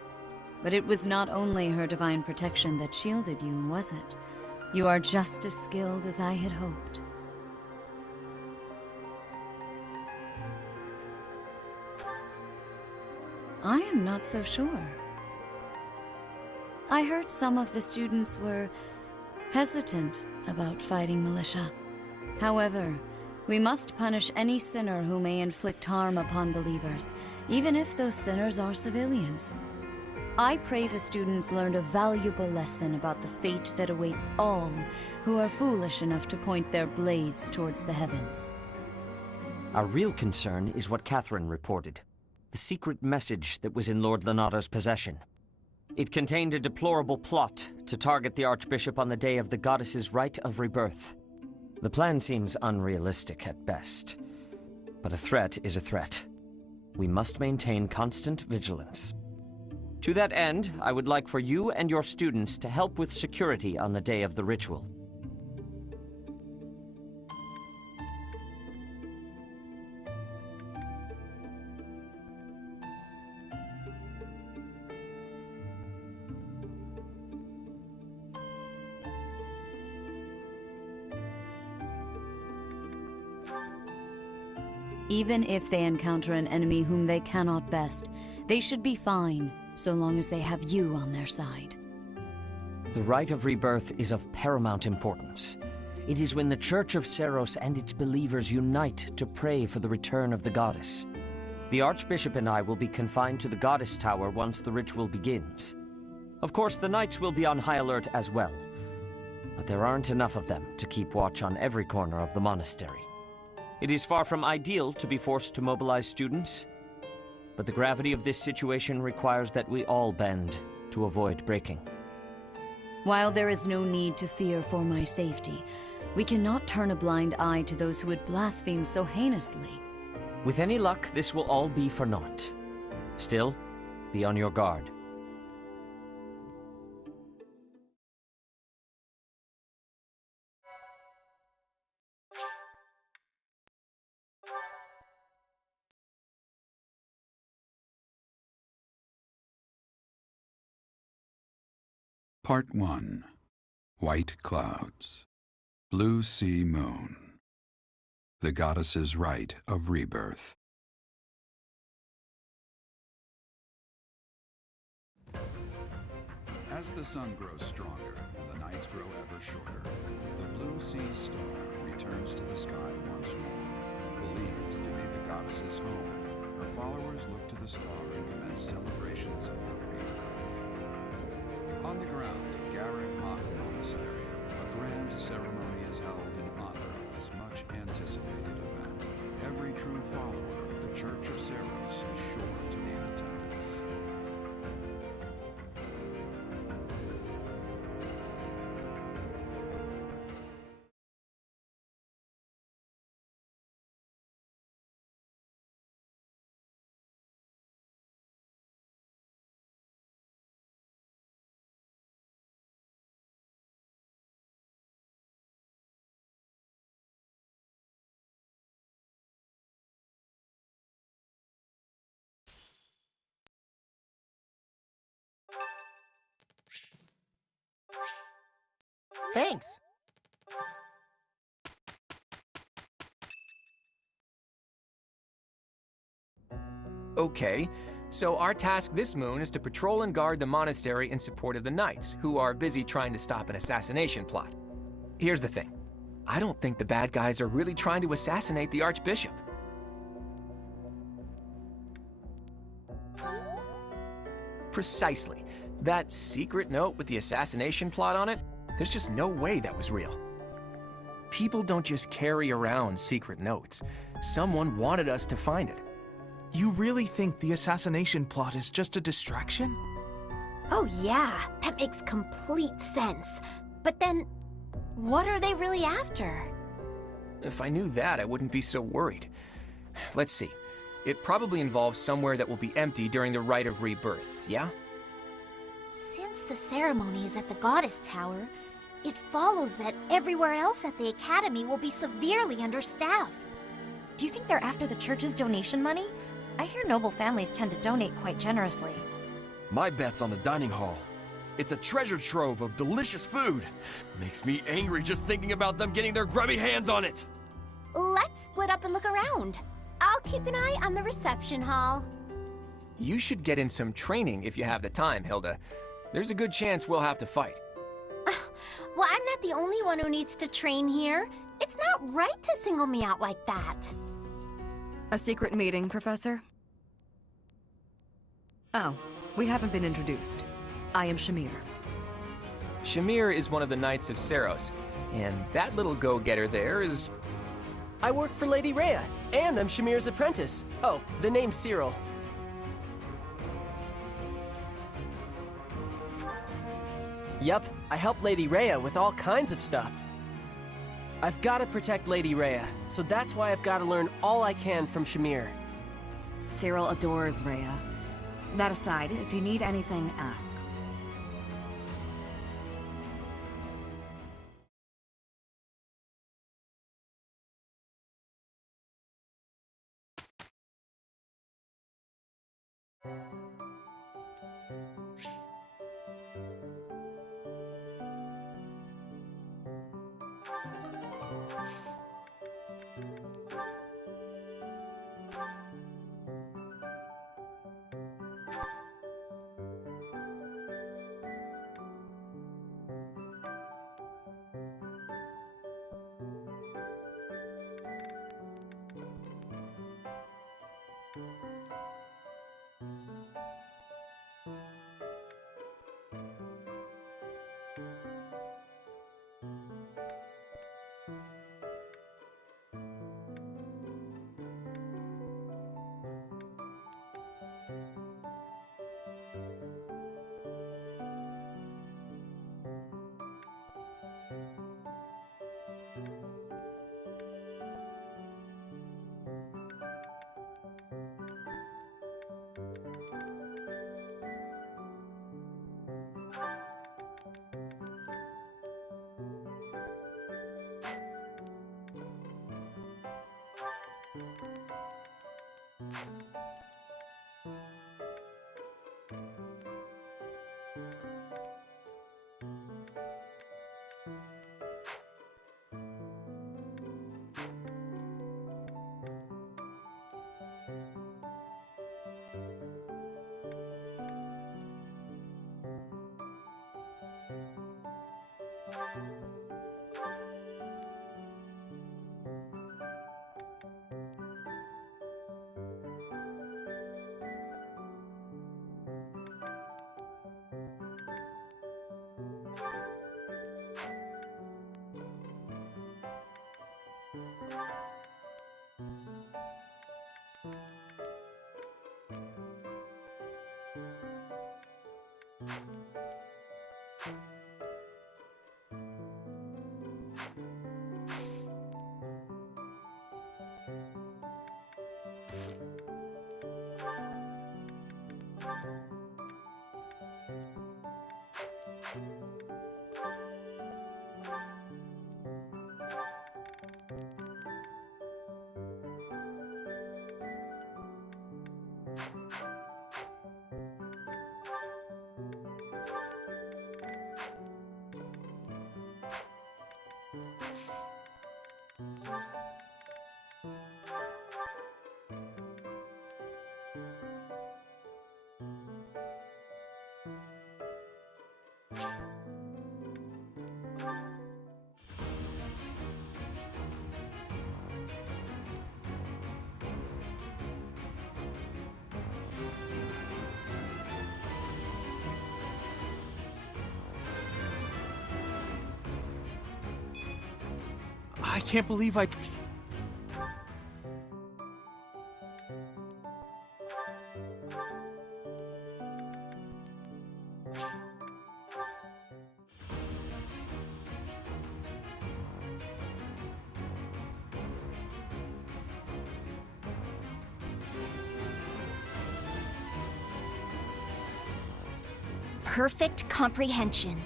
But it was not only her divine protection that shielded you, was it? You are just as skilled as I had hoped. I am not so sure. I heard some of the students were hesitant about fighting militia. However, We must punish any sinner who may inflict harm upon believers, even if those sinners are civilians. I pray the students learned a valuable lesson about the fate that awaits all who are foolish enough to point their blades towards the heavens. Our real concern is what Catherine reported. The secret message that was in Lord Lonato's possession. It contained a deplorable plot to target the Archbishop on the day of the goddess's rite of rebirth. The plan seems unrealistic at best, but a threat is a threat. We must maintain constant vigilance. To that end, I would like for you and your students to help with security on the day of the ritual. Even if they encounter an enemy whom they cannot best, they should be fine, so long as they have you on their side. The rite of rebirth is of paramount importance. It is when the Church of Seros and its believers unite to pray for the return of the goddess. The Archbishop and I will be confined to the Goddess Tower once the ritual begins. Of course, the Knights will be on high alert as well, but there aren't enough of them to keep watch on every corner of the monastery. It is far from ideal to be forced to mobilize students, but the gravity of this situation requires that we all bend to avoid breaking. While there is no need to fear for my safety, we cannot turn a blind eye to those who would blaspheme so heinously. With any luck, this will all be for naught. Still, be on your guard. Part 1. White Clouds. Blue Sea Moon. The Goddess's Rite of Rebirth. As the sun grows stronger and the nights grow ever shorter, the Blue Sea Star returns to the sky once more. Believed to be the goddess's home, her followers look to the star and commence celebrations of her rebirth. On the grounds of Garrick Monastery, a grand ceremony is held in honor of this much-anticipated event. Every true follower of the Church of Seros is sure to be in attendance. Thanks. Okay, so our task this moon is to patrol and guard the monastery in support of the Knights, who are busy trying to stop an assassination plot. Here's the thing. I don't think the bad guys are really trying to assassinate the Archbishop. Precisely. That secret note with the assassination plot on it, there's just no way that was real. People don't just carry around secret notes. Someone wanted us to find it. You really think the assassination plot is just a distraction? Oh yeah, that makes complete sense. But then, what are they really after? If I knew that, I wouldn't be so worried. Let's see. It probably involves somewhere that will be empty during the Rite of Rebirth, yeah? Since the ceremony is at the Goddess Tower, it follows that everywhere else at the Academy will be severely understaffed. Do you think they're after the church's donation money? I hear noble families tend to donate quite generously. My bet's on the dining hall. It's a treasure trove of delicious food. Makes me angry just thinking about them getting their grubby hands on it. Let's split up and look around. I'll keep an eye on the reception hall. You should get in some training if you have the time, Hilda. There's a good chance we'll have to fight. Well, I'm not the only one who needs to train here. It's not right to single me out like that. A secret meeting, Professor? Oh, we haven't been introduced. I am Shamir. Shamir is one of the Knights of Saros, and that little go-getter there is... I work for Lady Rhea, and I'm Shamir's apprentice. Oh, the name's Cyril. Yup, I help Lady Rhea with all kinds of stuff. I've got to protect Lady Rhea, so that's why I've got to learn all I can from Shamir. Cyril adores Rhea. That aside, if you need anything, ask. I can't believe I... Perfect comprehension.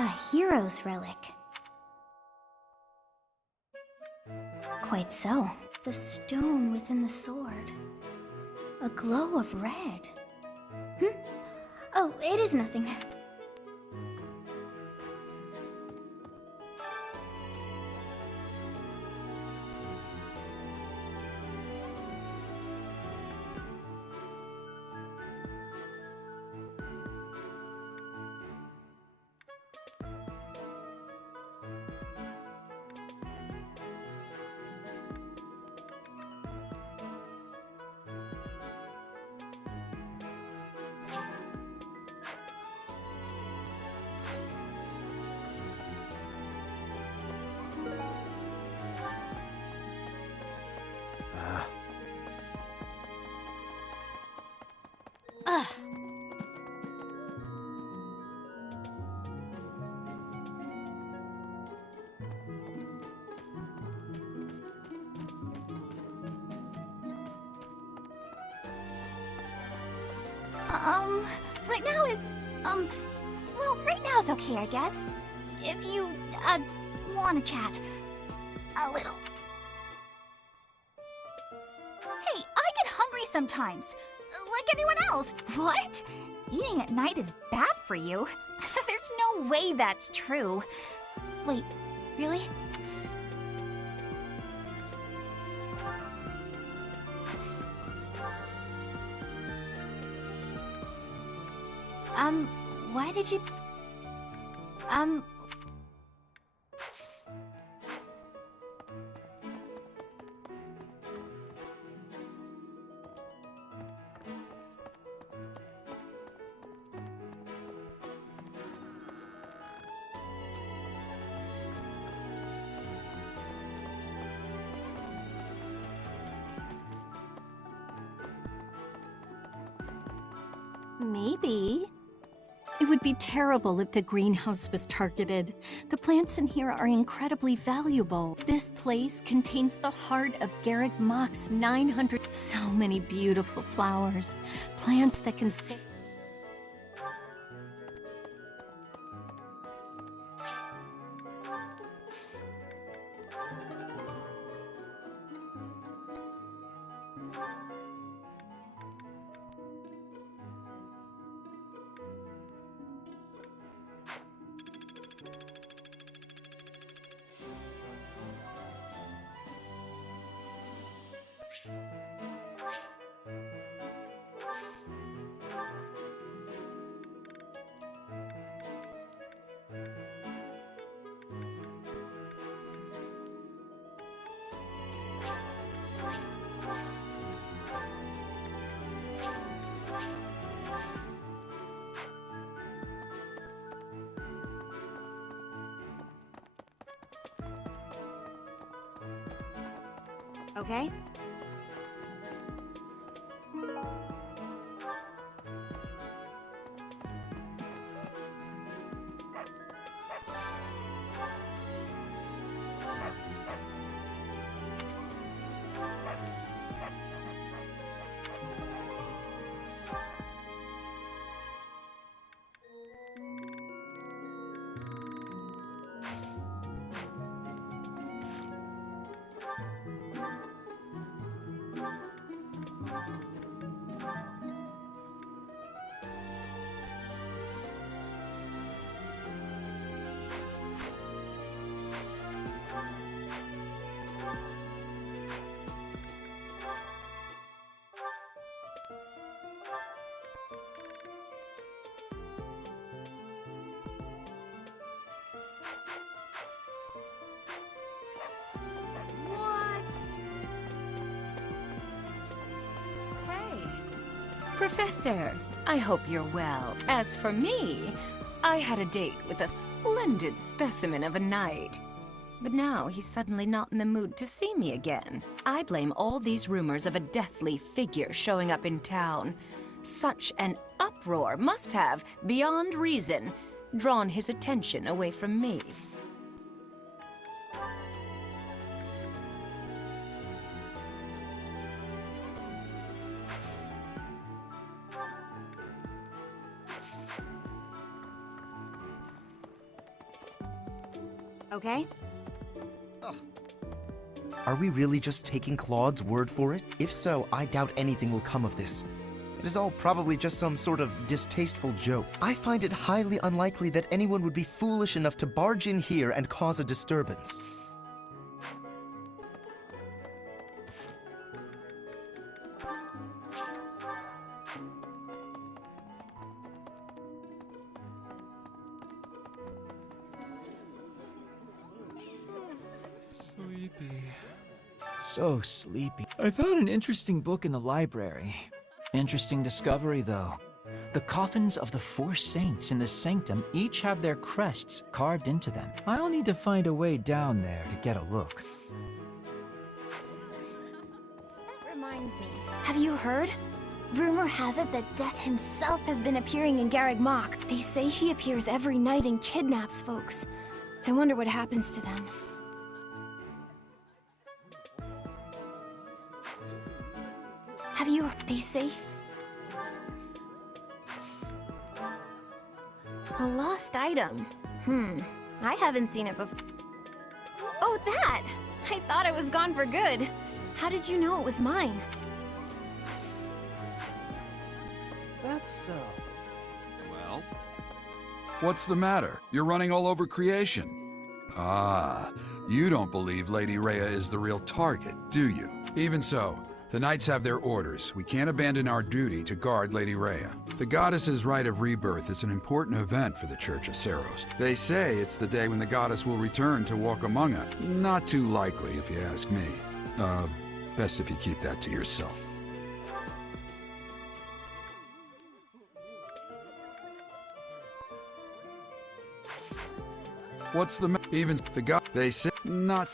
A hero's relic. Quite so. The stone within the sword. A glow of red. Oh, it is nothing. Ugh. Right now is, well, right now is okay, I guess. If you, want to chat. A little. Hey, I get hungry sometimes. Like anyone else. What? Eating at night is bad for you? There's no way that's true. Wait, really? Why did you... Maybe. It would be terrible if the greenhouse was targeted. The plants in here are incredibly valuable. This place contains the heart of Garrett Mach's 900... So many beautiful flowers. Plants that can save... Okay? Professor, I hope you're well. As for me, I had a date with a splendid specimen of a knight. But now he's suddenly not in the mood to see me again. I blame all these rumors of a deathly figure showing up in town. Such an uproar must have, beyond reason, drawn his attention away from me. Okay? Are we really just taking Claude's word for it? If so, I doubt anything will come of this. It is all probably just some sort of distasteful joke. I find it highly unlikely that anyone would be foolish enough to barge in here and cause a disturbance. Sleepy. So sleepy. I found an interesting book in the library. Interesting discovery, though. The coffins of the 4 saints in the sanctum each have their crests carved into them. I'll need to find a way down there to get a look. That reminds me. Have you heard? Rumor has it that Death himself has been appearing in Garreg Mach. They say he appears every night and kidnaps folks. I wonder what happens to them. Have you... They say... A lost item. I haven't seen it before. Oh, that! I thought it was gone for good. How did you know it was mine? That's so. Well? What's the matter? You're running all over creation. Ah, you don't believe Lady Rhea is the real target, do you? Even so, the Knights have their orders. We can't abandon our duty to guard Lady Rhea. The goddess's rite of rebirth is an important event for the Church of Seros. They say it's the day when the goddess will return to walk among us. Not too likely, if you ask me. Best if you keep that to yourself. What's the even the god? They say not.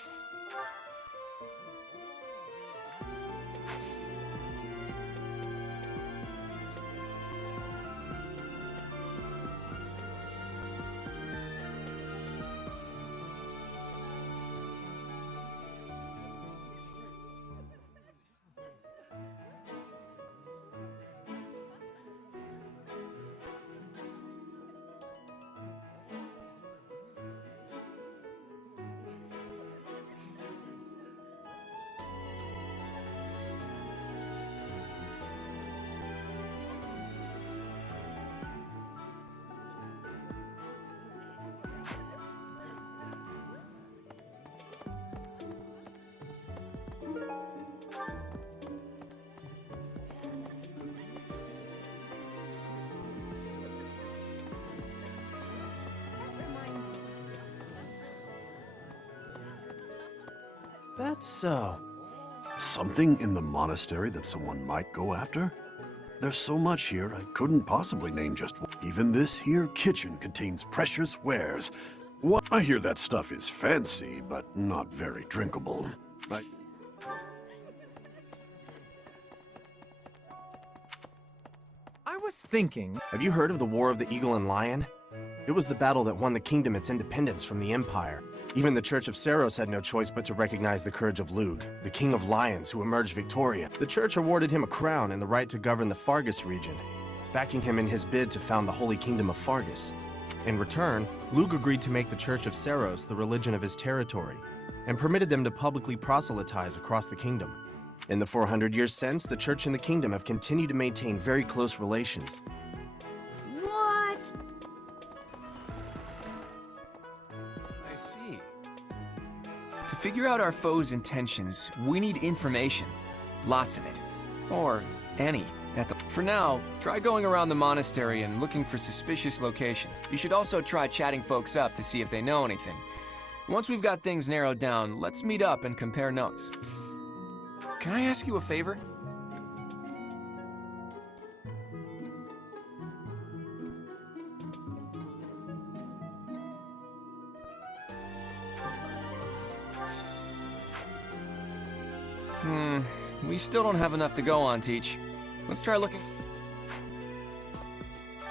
That's so. Something in the monastery that someone might go after? There's so much here, I couldn't possibly name just one. Even this here kitchen contains precious wares. What? I hear that stuff is fancy, but not very drinkable. I was thinking... Have you heard of the War of the Eagle and Lion? It was the battle that won the kingdom its independence from the Empire. Even the Church of Seros had no choice but to recognize the courage of Lug, the King of Lions who emerged victorious. The Church awarded him a crown and the right to govern the Fargus region, backing him in his bid to found the Holy Kingdom of Fargus. In return, Lug agreed to make the Church of Seros the religion of his territory, and permitted them to publicly proselytize across the kingdom. In the 400 years since, the Church and the kingdom have continued to maintain very close relations. What? I see. To figure out our foe's intentions, we need information. Lots of it. Or any. For now, try going around the monastery and looking for suspicious locations. You should also try chatting folks up to see if they know anything. Once we've got things narrowed down, let's meet up and compare notes. Can I ask you a favor? We still don't have enough to go on, Teach. Let's try looking...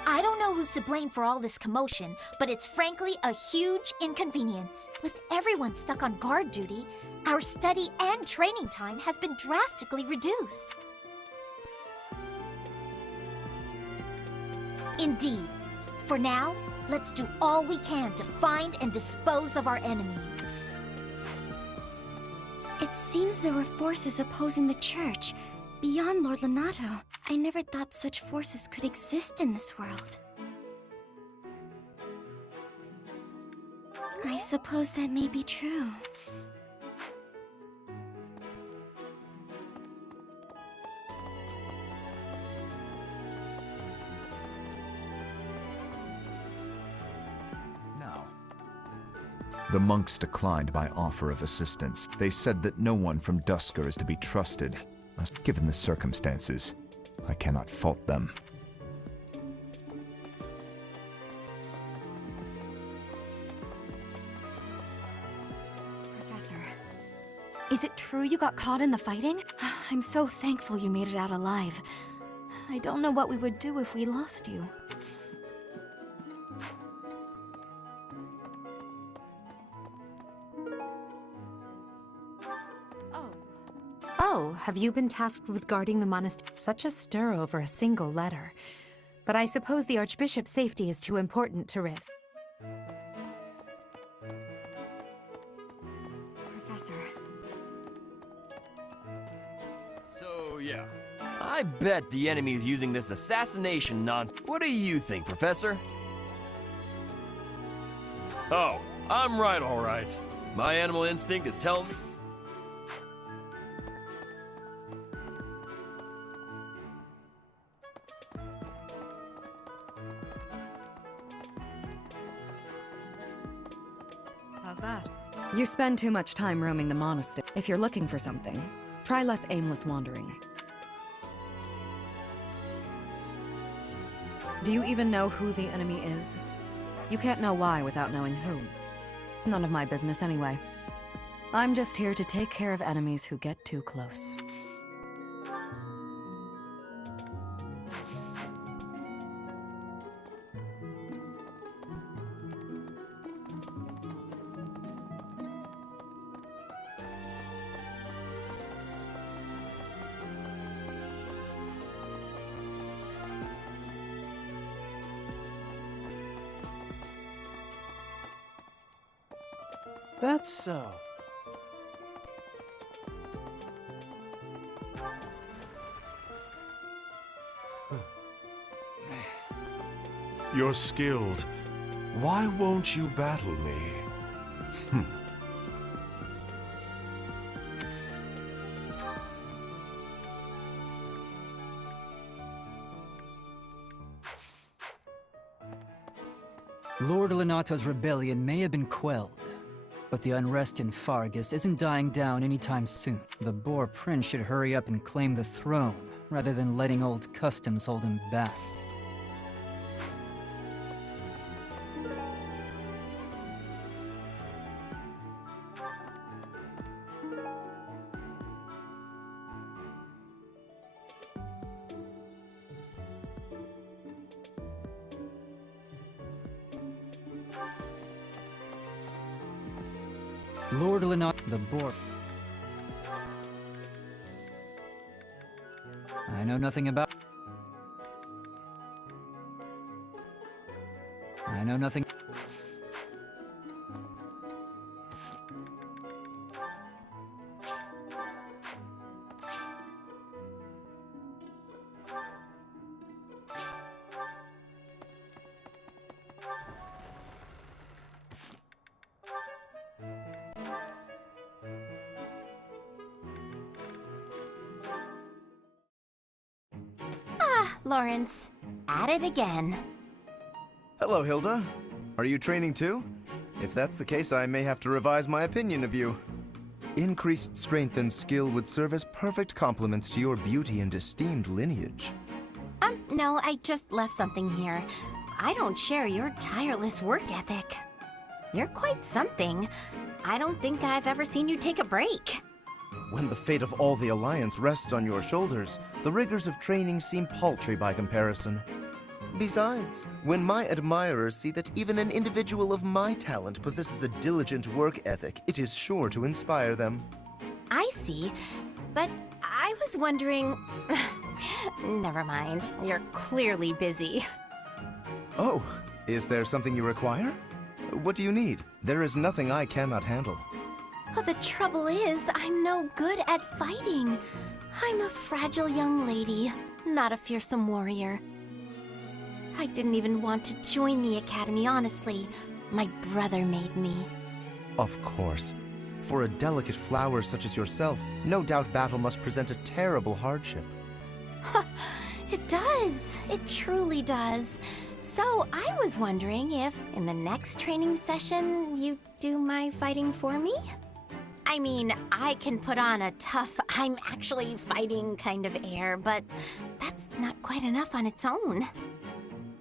I don't know who's to blame for all this commotion, but it's frankly a huge inconvenience. With everyone stuck on guard duty, our study and training time has been drastically reduced. Indeed. For now, let's do all we can to find and dispose of our enemy. It seems there were forces opposing the church, beyond Lord Lonato. I never thought such forces could exist in this world. I suppose that may be true. The monks declined my offer of assistance. They said that no one from Dusker is to be trusted. Given the circumstances, I cannot fault them. Professor, is it true you got caught in the fighting? I'm so thankful you made it out alive. I don't know what we would do if we lost you. Oh, have you been tasked with guarding the monastery? Such a stir over a single letter. But I suppose the Archbishop's safety is too important to risk. Professor. So, yeah. I bet the enemy's using this assassination nonsense. What do you think, Professor? Oh, I'm right, all right. My animal instinct is telling me... How's that? You spend too much time roaming the monastery. If you're looking for something, try less aimless wandering. Do you even know who the enemy is? You can't know why without knowing who. It's none of my business anyway. I'm just here to take care of enemies who get too close. That's so. You're skilled. Why won't you battle me? Lord Lonato's rebellion may have been quelled, but the unrest in Fargus isn't dying down anytime soon. The Boar Prince should hurry up and claim the throne, rather than letting old customs hold him back. Lord Lenot, the board. I know nothing about. I know nothing. Lawrence, at it again. Hello, Hilda. Are you training too? If that's the case, I may have to revise my opinion of you. Increased strength and skill would serve as perfect complements to your beauty and esteemed lineage. No, I just left something here. I don't share your tireless work ethic. You're quite something. I don't think I've ever seen you take a break. When the fate of all the Alliance rests on your shoulders, the rigors of training seem paltry by comparison. Besides, when my admirers see that even an individual of my talent possesses a diligent work ethic, it is sure to inspire them. I see, but I was wondering... Never mind, you're clearly busy. Oh, is there something you require? What do you need? There is nothing I cannot handle. Oh, the trouble is, I'm no good at fighting. I'm a fragile young lady, not a fearsome warrior. I didn't even want to join the academy, honestly. My brother made me. Of course. For a delicate flower such as yourself, no doubt battle must present a terrible hardship. It does. It truly does. So I was wondering if, in the next training session, you'd do my fighting for me? I mean, I can put on a tough, I'm actually fighting kind of air, but that's not quite enough on its own.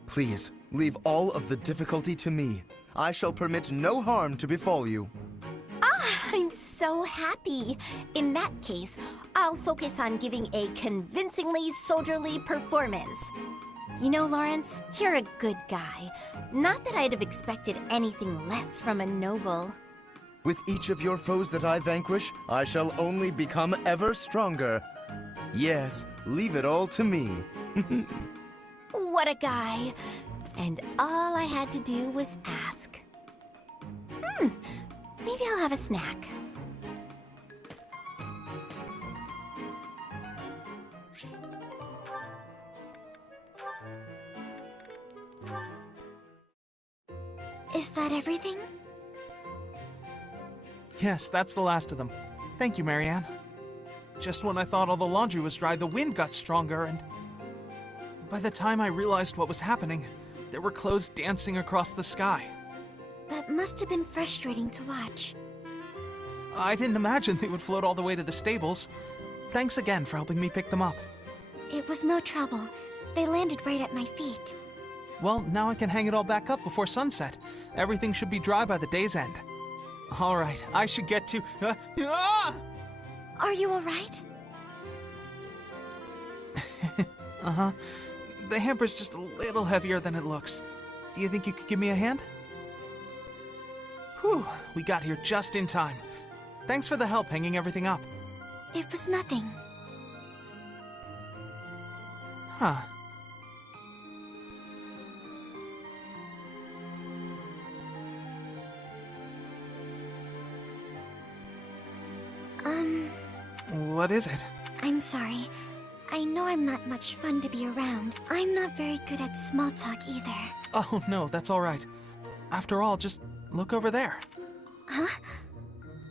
Please, leave all of the difficulty to me. I shall permit no harm to befall you. Ah, I'm so happy. In that case, I'll focus on giving a convincingly soldierly performance. You know, Lawrence, you're a good guy. Not that I'd have expected anything less from a noble. With each of your foes that I vanquish, I shall only become ever stronger. Yes, leave it all to me. What a guy. And all I had to do was ask. Maybe I'll have a snack. Is that everything? Yes, that's the last of them. Thank you, Marianne. Just when I thought all the laundry was dry, the wind got stronger, and by the time I realized what was happening, there were clothes dancing across the sky. That must have been frustrating to watch. I didn't imagine they would float all the way to the stables. Thanks again for helping me pick them up. It was no trouble. They landed right at my feet. Well, now I can hang it all back up before sunset. Everything should be dry by the day's end. All right, I should get to... Are you all right? Uh-huh. The hamper's just a little heavier than it looks. Do you think you could give me a hand? Whew, we got here just in time. Thanks for the help hanging everything up. It was nothing. Huh. What is it? I'm sorry. I know I'm not much fun to be around. I'm not very good at small talk either. Oh, no, that's all right. After all, just look over there. Huh?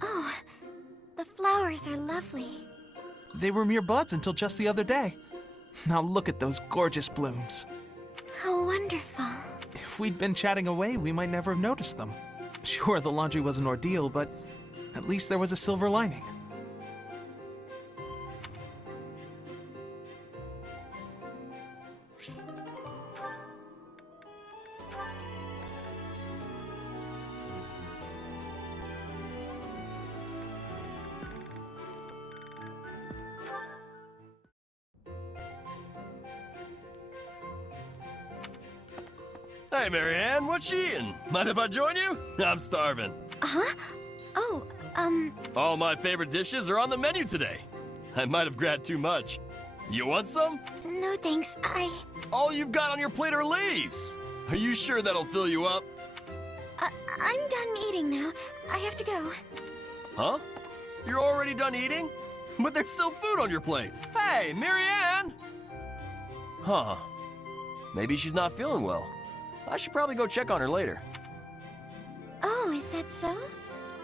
Oh, the flowers are lovely. They were mere buds until just the other day. Now look at those gorgeous blooms. How wonderful. If we'd been chatting away, we might never have noticed them. Sure, the laundry was an ordeal, but at least there was a silver lining. Hey, Marianne, what you eating? Mind if I join you? I'm starving. Huh? Oh, All my favorite dishes are on the menu today. I might have grabbed too much. You want some? No thanks, All you've got on your plate are leaves. Are you sure that'll fill you up? I'm done eating now. I have to go. Huh? You're already done eating? But there's still food on your plate. Hey, Marianne! Huh. Maybe she's not feeling well. I should probably go check on her later. Oh, is that so?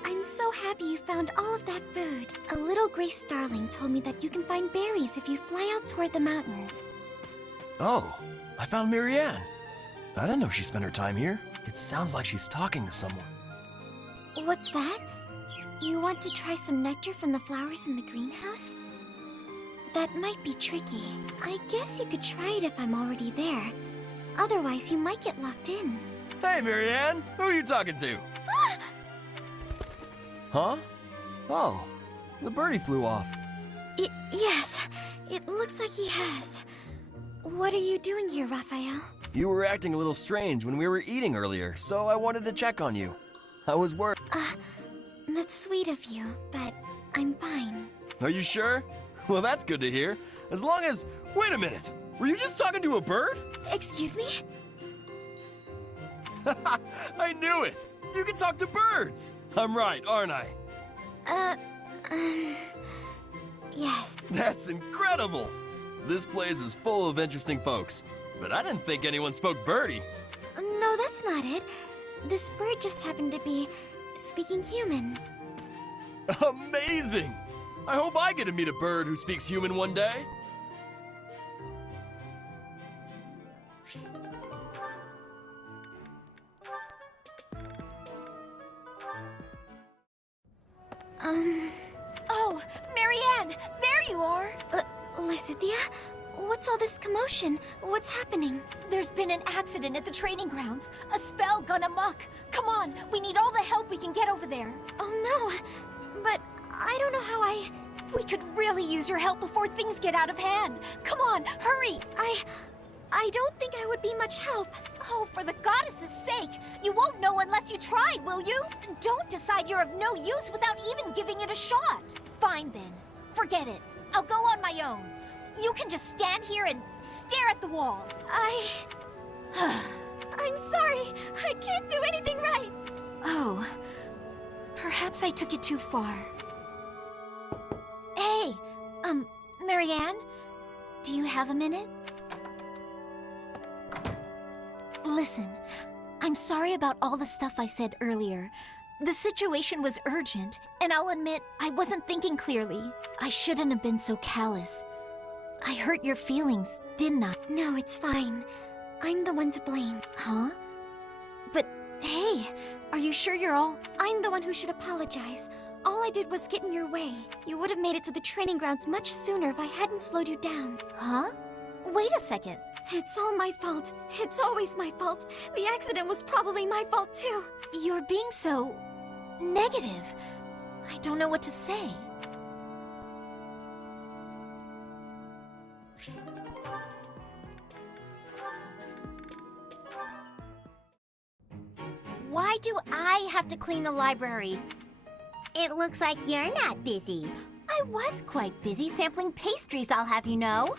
I'm so happy you found all of that food. A little gray starling told me that you can find berries if you fly out toward the mountains. Oh, I found Marianne. I didn't know she spent her time here. It sounds like she's talking to someone. What's that? You want to try some nectar from the flowers in the greenhouse? That might be tricky. I guess you could try it if I'm already there. Otherwise, you might get locked in. Hey, Marianne! Who are you talking to? Huh? Oh, the birdie flew off. Yes, it looks like he has. What are you doing here, Raphael? You were acting a little strange when we were eating earlier, so I wanted to check on you. I was worried. That's sweet of you, but I'm fine. Are you sure? Well, that's good to hear. As long as... Wait a minute! Were you just talking to a bird? Excuse me? I knew it! You can talk to birds! I'm right, aren't I? Yes. That's incredible! This place is full of interesting folks, but I didn't think anyone spoke birdie. No, that's not it. This bird just happened to be speaking human. Amazing! I hope I get to meet a bird who speaks human one day. Oh, Marianne! There you are! Lysithea? What's all this commotion? What's happening? There's been an accident at the training grounds. A spell gone amok. Come on, we need all the help we can get over there. Oh no, but I don't know how We could really use your help before things get out of hand. Come on, hurry! I don't think I would be much help. Oh, for the goddess's sake! You won't know unless you try, will you? Don't decide you're of no use without even giving it a shot. Fine then. Forget it. I'll go on my own. You can just stand here and stare at the wall. I'm sorry. I can't do anything right. Oh. Perhaps I took it too far. Hey, Marianne? Do you have a minute? Listen, I'm sorry about all the stuff I said earlier. The situation was urgent, and I'll admit I wasn't thinking clearly. I shouldn't have been so callous. I hurt your feelings, didn't I? No, it's fine. I'm the one to blame. Huh? But hey, are you sure you're all... I'm the one who should apologize. All I did was get in your way. You would have made it to the training grounds much sooner if I hadn't slowed you down. Huh? Wait a second. It's all my fault. It's always my fault. The accident was probably my fault too. You're being so... negative. I don't know what to say. Why do I have to clean the library? It looks like you're not busy. I was quite busy sampling pastries, I'll have you know.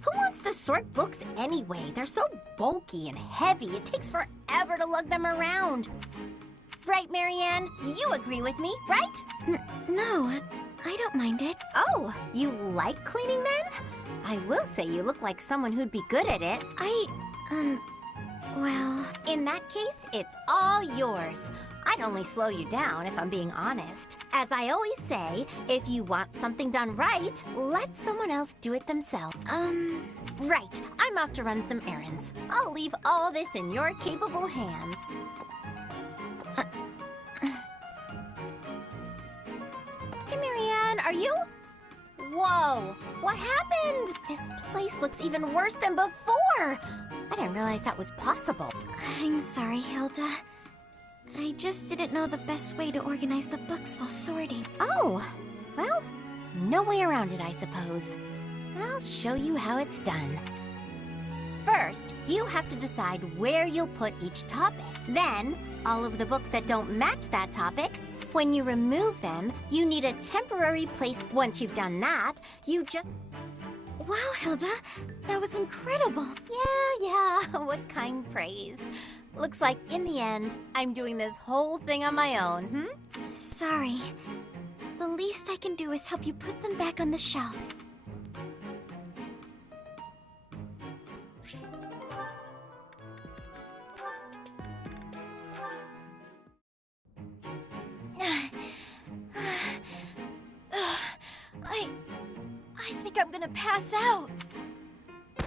Who wants to sort books anyway? They're so bulky and heavy, it takes forever to lug them around. Right, Marianne? You agree with me, right? No, I don't mind it. Oh, you like cleaning then? I will say you look like someone who'd be good at it. Well... In that case, it's all yours. I'd only slow you down if I'm being honest. As I always say, if you want something done right, let someone else do it themselves. Right. I'm off to run some errands. I'll leave all this in your capable hands. Hey, Marianne, are you... Whoa! What happened? This place looks even worse than before! I didn't realize that was possible. I'm sorry, Hilda. I just didn't know the best way to organize the books while sorting. Oh, well, no way around it, I suppose. I'll show you how it's done. First, you have to decide where you'll put each topic. Then, all of the books that don't match that topic, When you remove them, you need a temporary place. Once you've done that, you just... Wow, Hilda, that was incredible. Yeah, what kind praise. Looks like, in the end, I'm doing this whole thing on my own, Sorry. The least I can do is help you put them back on the shelf. I think I'm gonna pass out.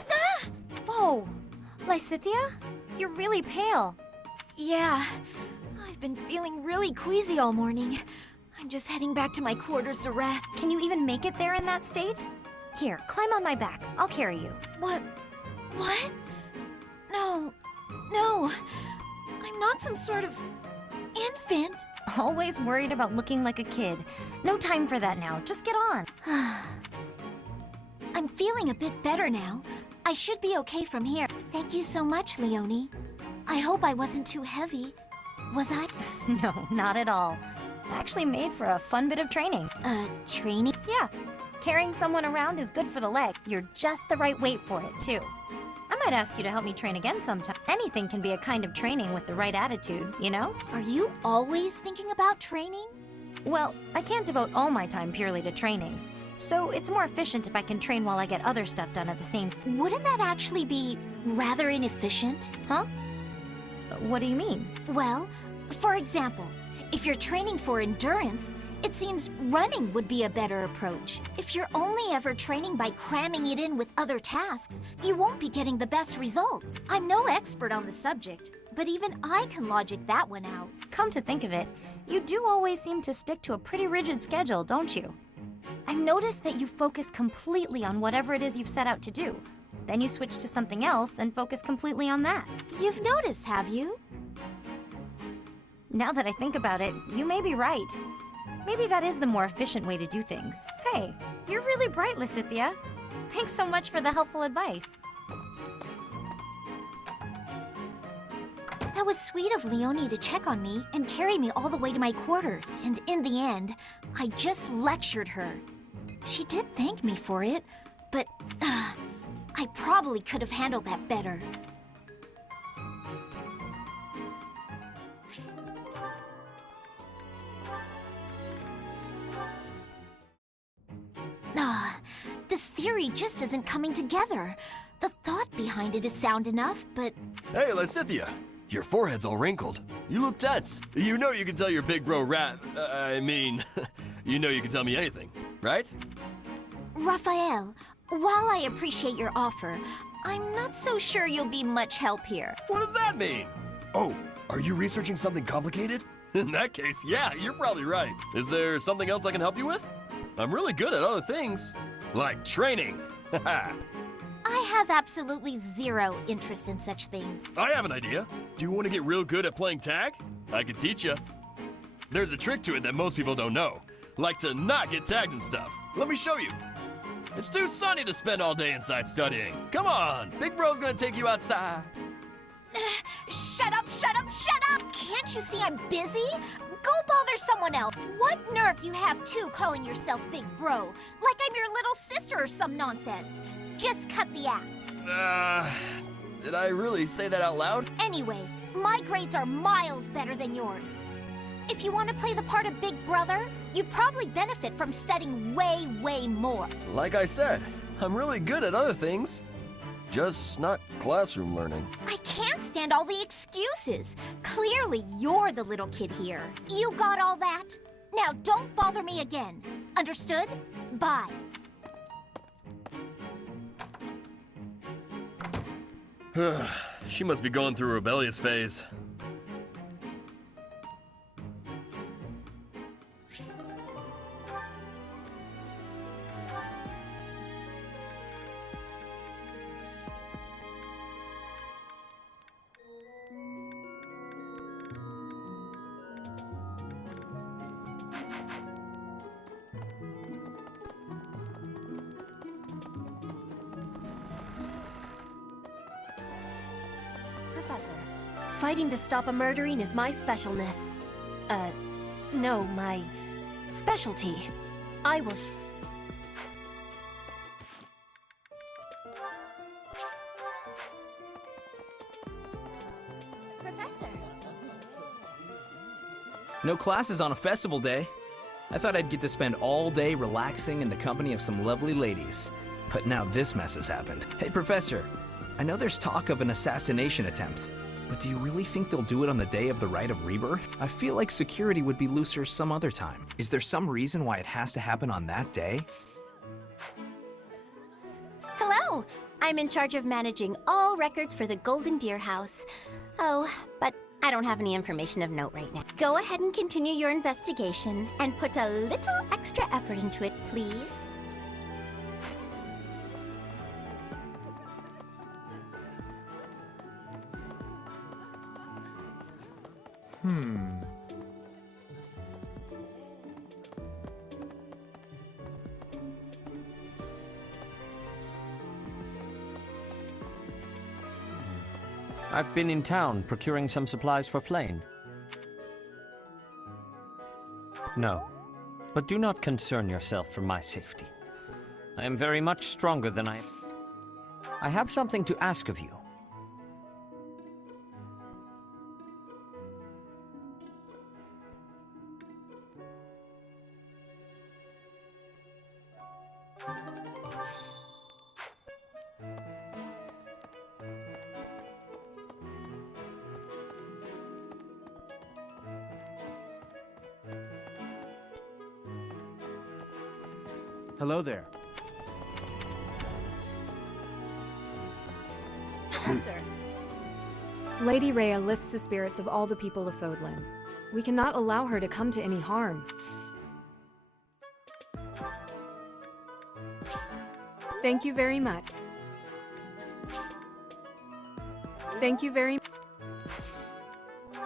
Ah! Whoa, Lysithia? You're really pale. Yeah, I've been feeling really queasy all morning. I'm just heading back to my quarters to rest. Can you even make it there in that state? Here, climb on my back. I'll carry you. What? No. I'm not some sort of infant. Always worried about looking like a kid. No time for that now. Just get on. I'm feeling a bit better now. I should be okay from here. Thank you so much, Leonie. I hope I wasn't too heavy. Was I? No, not at all. Actually made for a fun bit of training. Training? Yeah. Carrying someone around is good for the leg. You're just the right weight for it, too. I might ask you to help me train again sometime. Anything can be a kind of training with the right attitude, you know? Are you always thinking about training? Well, I can't devote all my time purely to training. So it's more efficient if I can train while I get other stuff done at the same time. Wouldn't that actually be rather inefficient? Huh? What do you mean? Well, for example, if you're training for endurance, it seems running would be a better approach. If you're only ever training by cramming it in with other tasks, you won't be getting the best results. I'm no expert on the subject, but even I can logic that one out. Come to think of it, you do always seem to stick to a pretty rigid schedule, don't you? I've noticed that you focus completely on whatever it is you've set out to do. Then you switch to something else and focus completely on that. You've noticed, have you? Now that I think about it, you may be right. Maybe that is the more efficient way to do things. Hey, you're really bright, Lysithia. Thanks so much for the helpful advice. That was sweet of Leonie to check on me and carry me all the way to my quarter. And in the end, I just lectured her. She did thank me for it, but I probably could have handled that better. This theory just isn't coming together. The thought behind it is sound enough, but... Hey, Lysithia! Your forehead's all wrinkled. You look tense. You know you can tell your big bro you know you can tell me anything, right? Raphael, while I appreciate your offer, I'm not so sure you'll be much help here. What does that mean? Oh, are you researching something complicated? In that case, yeah, you're probably right. Is there something else I can help you with? I'm really good at other things, like training. I have absolutely zero interest in such things. I have an idea. Do you want to get real good at playing tag? I can teach you. There's a trick to it that most people don't know, like to not get tagged and stuff. Let me show you. It's too sunny to spend all day inside studying. Come on, Big Bro's gonna take you outside. Shut up! Can't you see I'm busy? Go bother someone else. What nerve you have too calling yourself Big Bro, like I'm your little sister or some nonsense. Just cut the act. Did I really say that out loud? Anyway, my grades are miles better than yours. If you want to play the part of Big Brother, you'd probably benefit from studying way more. Like I said, I'm really good at other things. Just not classroom learning. I can't stand all the excuses. Clearly, you're the little kid here. You got all that? Now don't bother me again. Understood? Bye. She must be going through a rebellious phase. Professor, fighting to stop a murdering is my specialness. No, my specialty. I will. Professor. No classes on a festival day. I thought I'd get to spend all day relaxing in the company of some lovely ladies. But now this mess has happened. Hey, Professor, I know there's talk of an assassination attempt, but do you really think they'll do it on the day of the Rite of Rebirth? I feel like security would be looser some other time. Is there some reason why it has to happen on that day? Hello! I'm in charge of managing all records for the Golden Deer House. Oh, but I don't have any information of note right now. Go ahead and continue your investigation and put a little extra effort into it, please. I've been in town procuring some supplies for Flame. No, but do not concern yourself for my safety. I am very much stronger than I am. I have something to ask of you. Hello there. Professor. Lady Rhea lifts the spirits of all the people of Fodlan. We cannot allow her to come to any harm. Thank you very much. Thank you very much.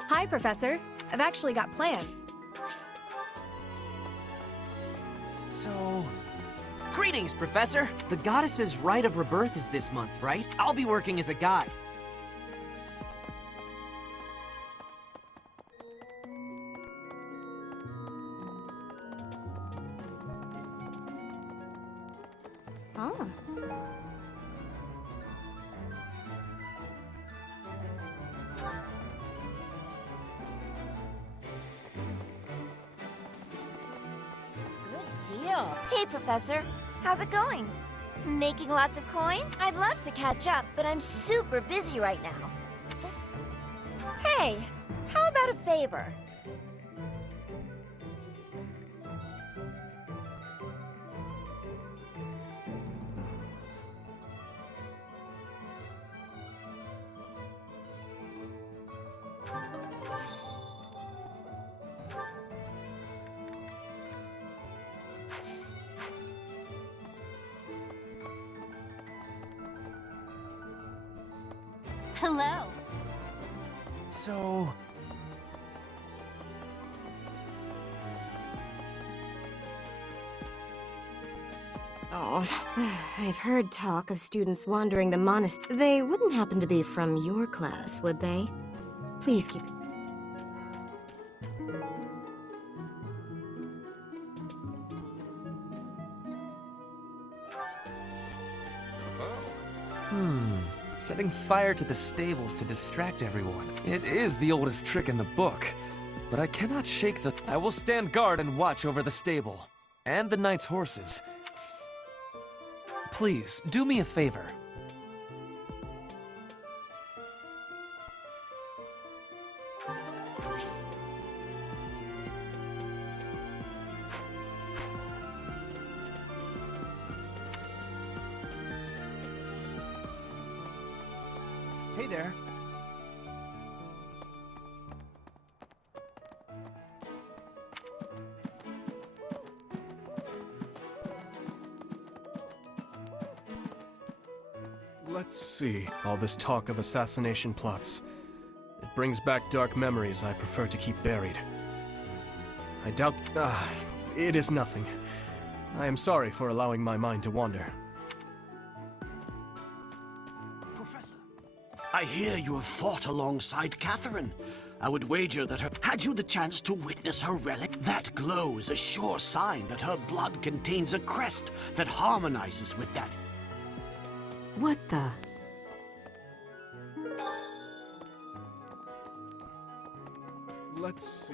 Hi, Professor. I've actually got plans. So... Greetings, Professor! The goddess's Rite of Rebirth is this month, right? I'll be working as a guide. Oh. Good deal. Hey, Professor. How's it going? Making lots of coin? I'd love to catch up, but I'm super busy right now. Hey, how about a favor? Hello. So... Oh, I've heard talk of students wandering the monastery. They wouldn't happen to be from your class, would they? Please keep it. Setting fire to the stables to distract everyone. It is the oldest trick in the book. But I cannot shake the... I will stand guard and watch over the stable. And the knight's horses. Please, do me a favor. Hey there. Let's see. All this talk of assassination plots. It brings back dark memories I prefer to keep buried. I doubt... it is nothing. I am sorry for allowing my mind to wander. I hear you have fought alongside Catherine. I would wager that her... Had you the chance to witness her relic? That glow is a sure sign that her blood contains a crest that harmonizes with that. What the? Let's see.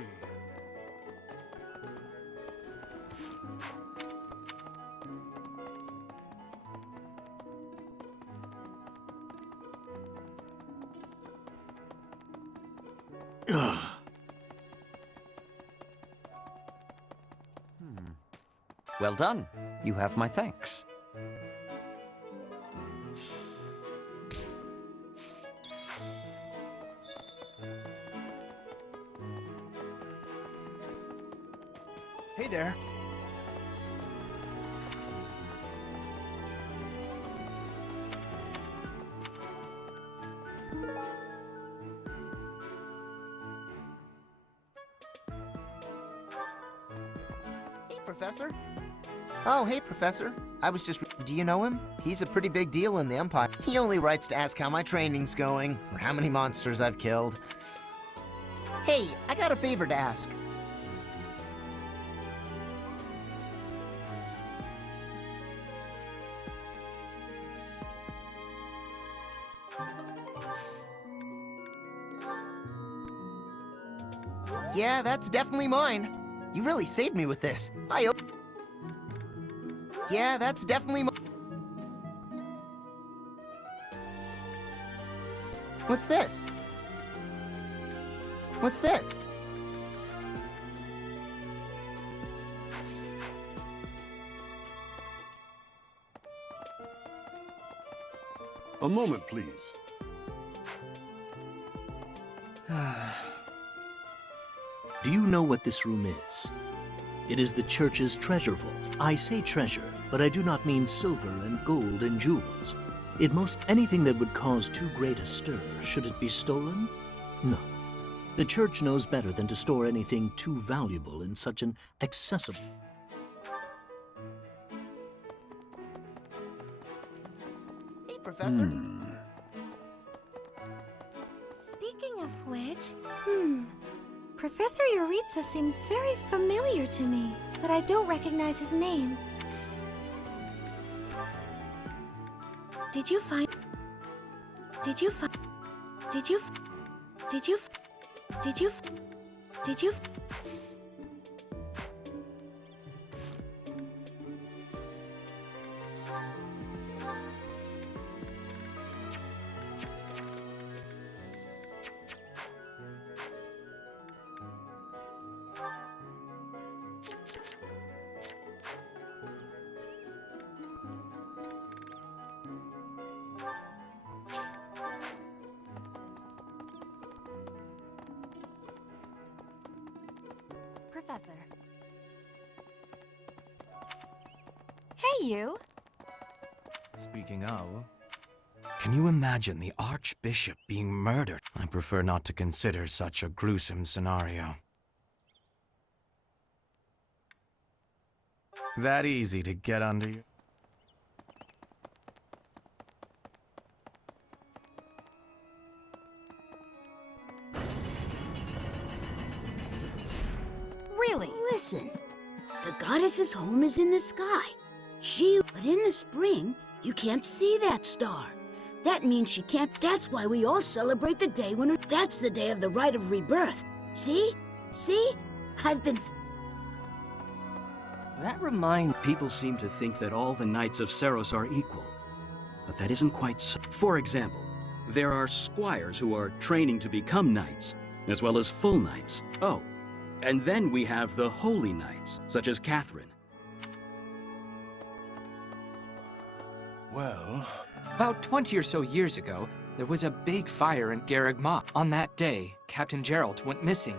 Ugh. Well done. You have my thanks. Hey there. Hey, Professor. Oh, hey, Professor. I was just... Do you know him? He's a pretty big deal in the Empire. He only writes to ask how my training's going, or how many monsters I've killed. Hey, I got a favor to ask. Yeah, that's definitely mine. You really saved me with this. Yeah, that's definitely mine. What's this? What's this? A moment, please. Do you know what this room is? It is the church's treasure vault. I say treasure, but I do not mean silver and gold and jewels. Anything that would cause too great a stir, should it be stolen? No. The church knows better than to store anything too valuable in such an accessible... Hey, Professor. Speaking of which, Professor Yuritsa seems very familiar to me, but I don't recognize his name. Did you find... Did you find... Did you... Did you... Did you... Did you... Professor. Hey, you. Speaking of, can you imagine the Archbishop being murdered? I prefer not to consider such a gruesome scenario. That easy to get under you. Really? Listen, the goddess's home is in the sky. But in the spring, you can't see that star. That means she can't. That's why we all celebrate the day when that's the day of the rite of rebirth. See? See? I've been... That reminds... People seem to think that all the knights of Seros are equal. But that isn't quite so. For example, there are squires who are training to become knights, as well as full knights. Oh, and then we have the holy knights, such as Catherine. Well... About 20 or so years ago, there was a big fire in Garreg Mach. On that day, Captain Gerald went missing.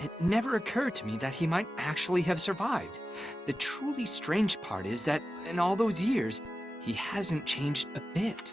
It never occurred to me that he might actually have survived. The truly strange part is that in all those years, he hasn't changed a bit.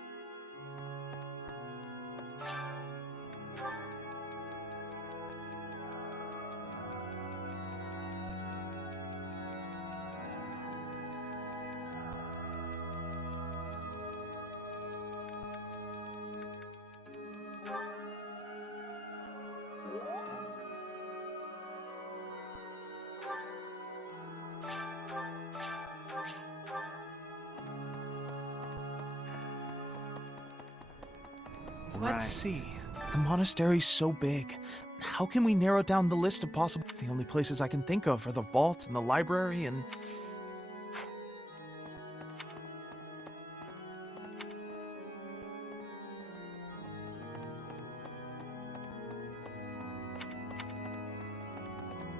Let's see. The monastery's so big. How can we narrow down the list of possible... The only places I can think of are the vault and the library and...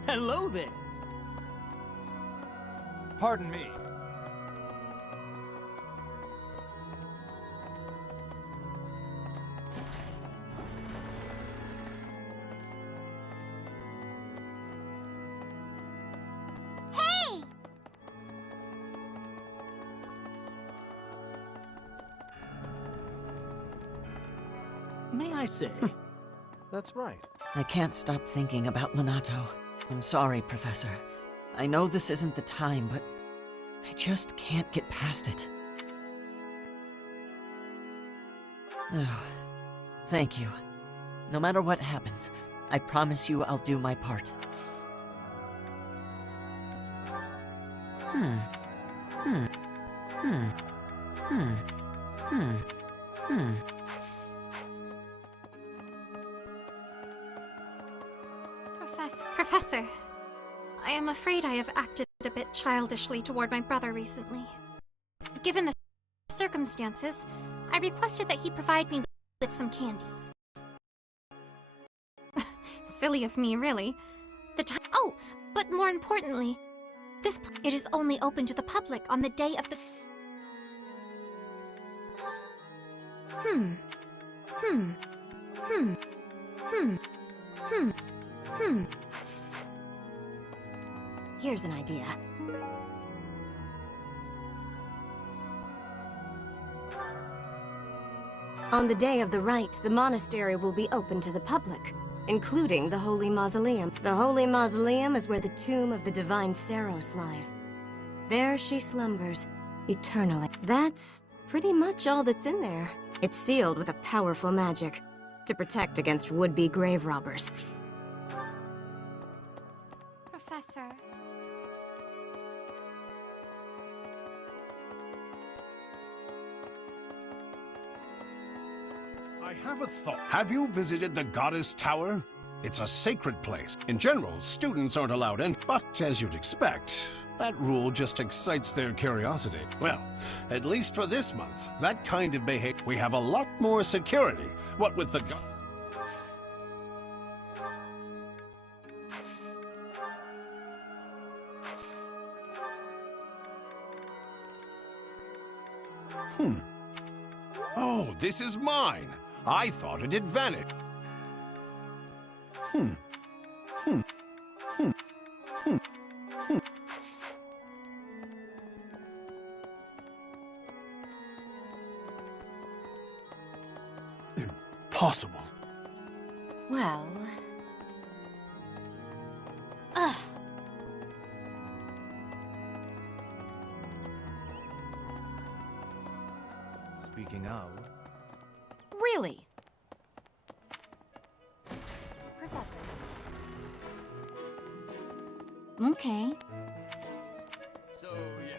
Hello there. Pardon me. Hey! May I say? That's right. I can't stop thinking about Lenato. I'm sorry, Professor. I know this isn't the time, but I just can't get past it. Oh, thank you. No matter what happens, I promise you I'll do my part. Professor, I am afraid I have acted a bit childishly toward my brother recently. Given the circumstances, I requested that he provide me with some candies. Silly of me, really. Oh, but more importantly, it is only open to the public on the day of the... Here's an idea. On the day of the rite, the monastery will be open to the public, including the Holy Mausoleum. The Holy Mausoleum is where the tomb of the divine Saros lies. There she slumbers, eternally. That's pretty much all that's in there. It's sealed with a powerful magic to protect against would-be grave robbers. Professor... I have a thought. Have you visited the Goddess Tower? It's a sacred place. In general, students aren't allowed in, but as you'd expect, that rule just excites their curiosity. Well, at least for this month, that kind of behavior, we have a lot more security. What with the Oh, this is mine. I thought it had vanished. Impossible. Well... Ugh. Speaking of... Really? Professor. Okay. So, yeah.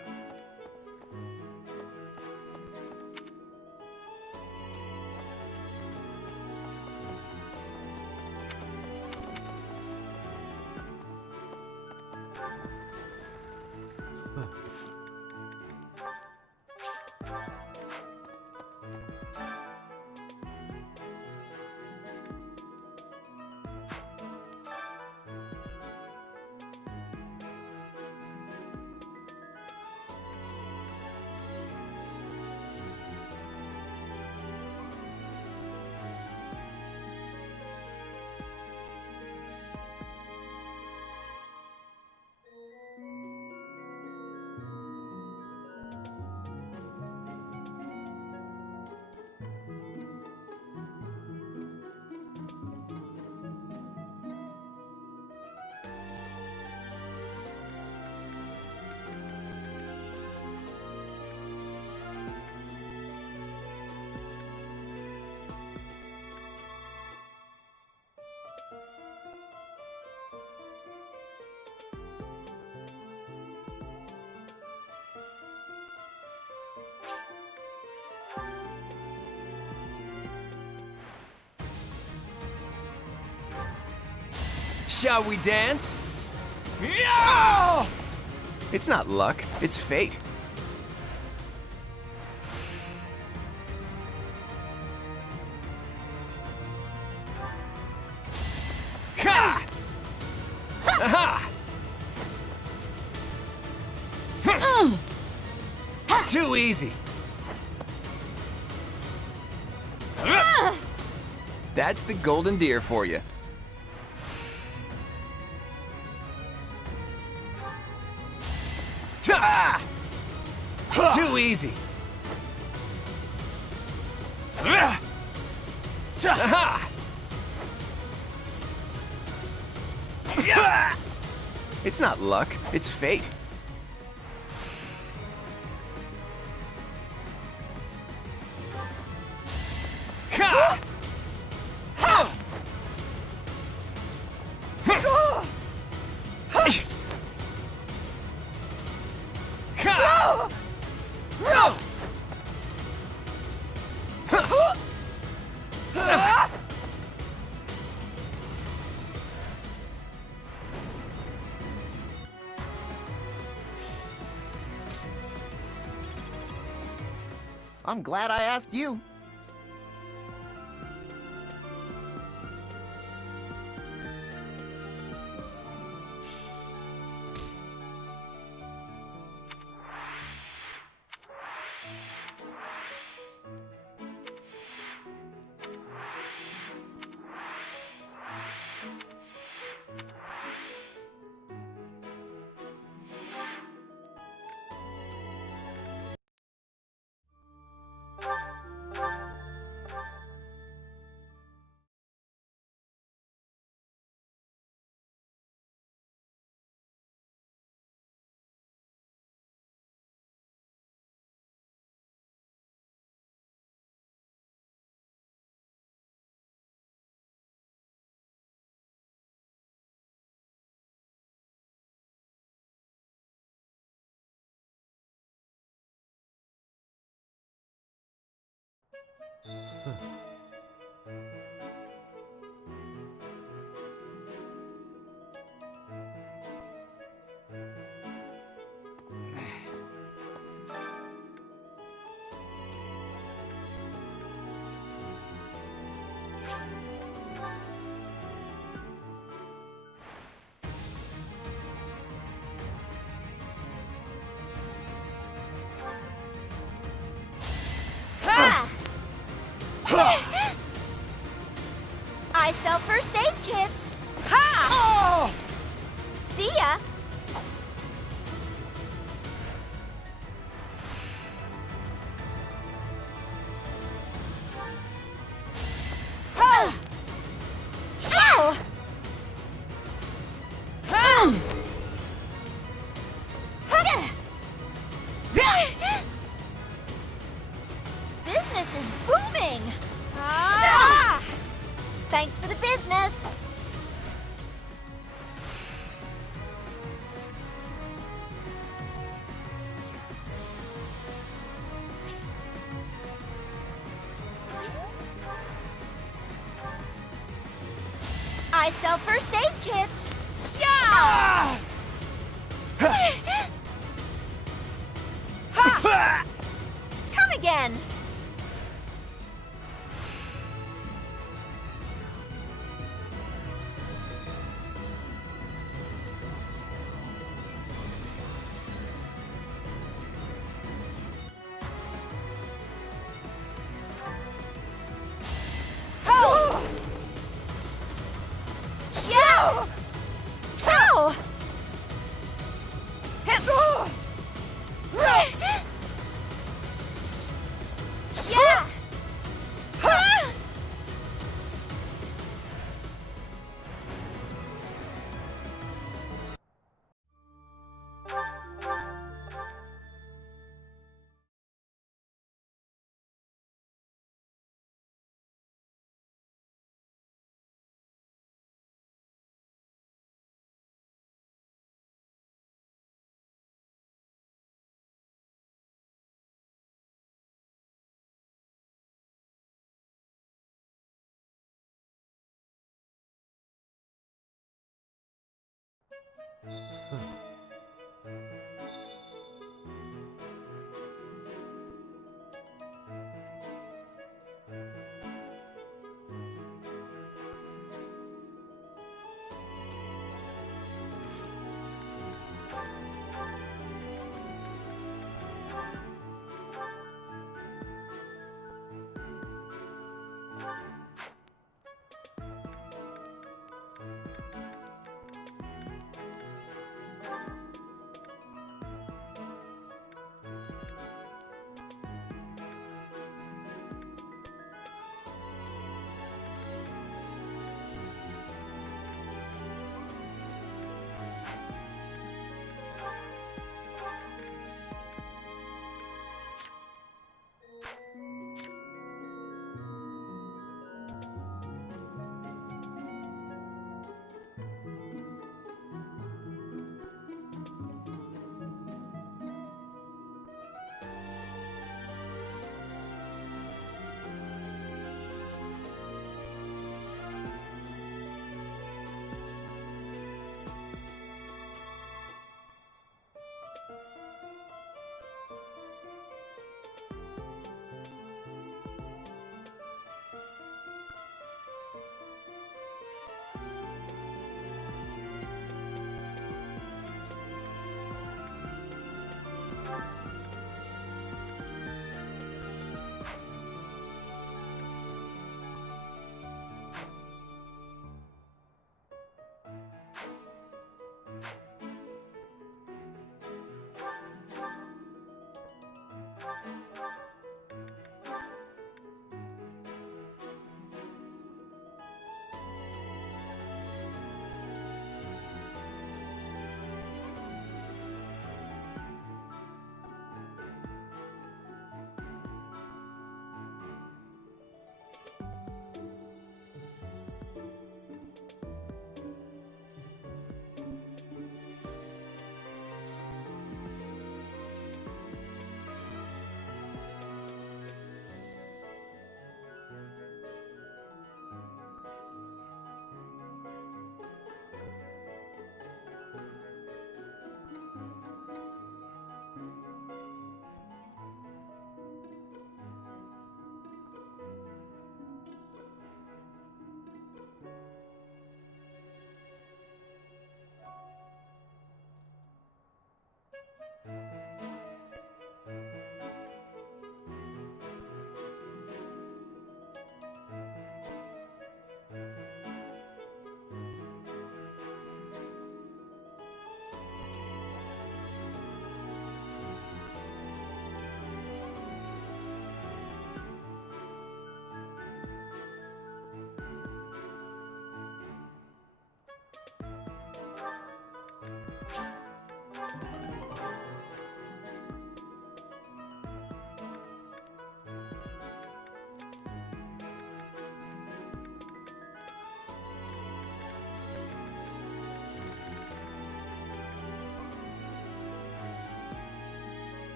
Shall we dance? It's not luck, it's fate. Ha! Aha! Too easy. That's the golden deer for you. Too easy. It's not luck, it's fate. I'm glad I asked you. I sell first aid kits. Ha! See ya. Ow! Business is booming. Thanks for the business. I sell first aid kits. Yeah! Ha! Come again.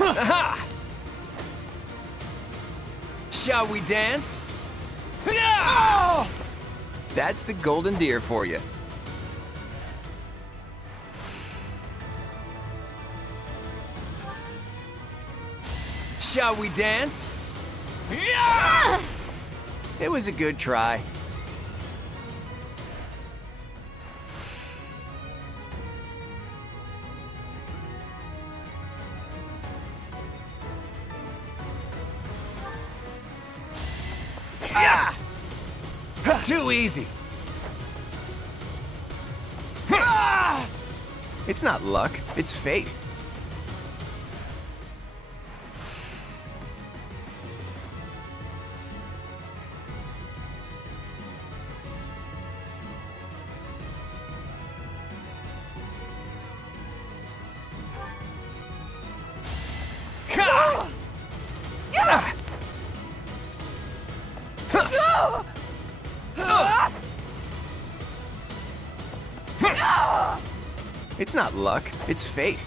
Aha! Shall we dance? That's the golden deer for you. Shall we dance? It was a good try. Too easy. It's not luck, it's fate. It's not luck, it's fate.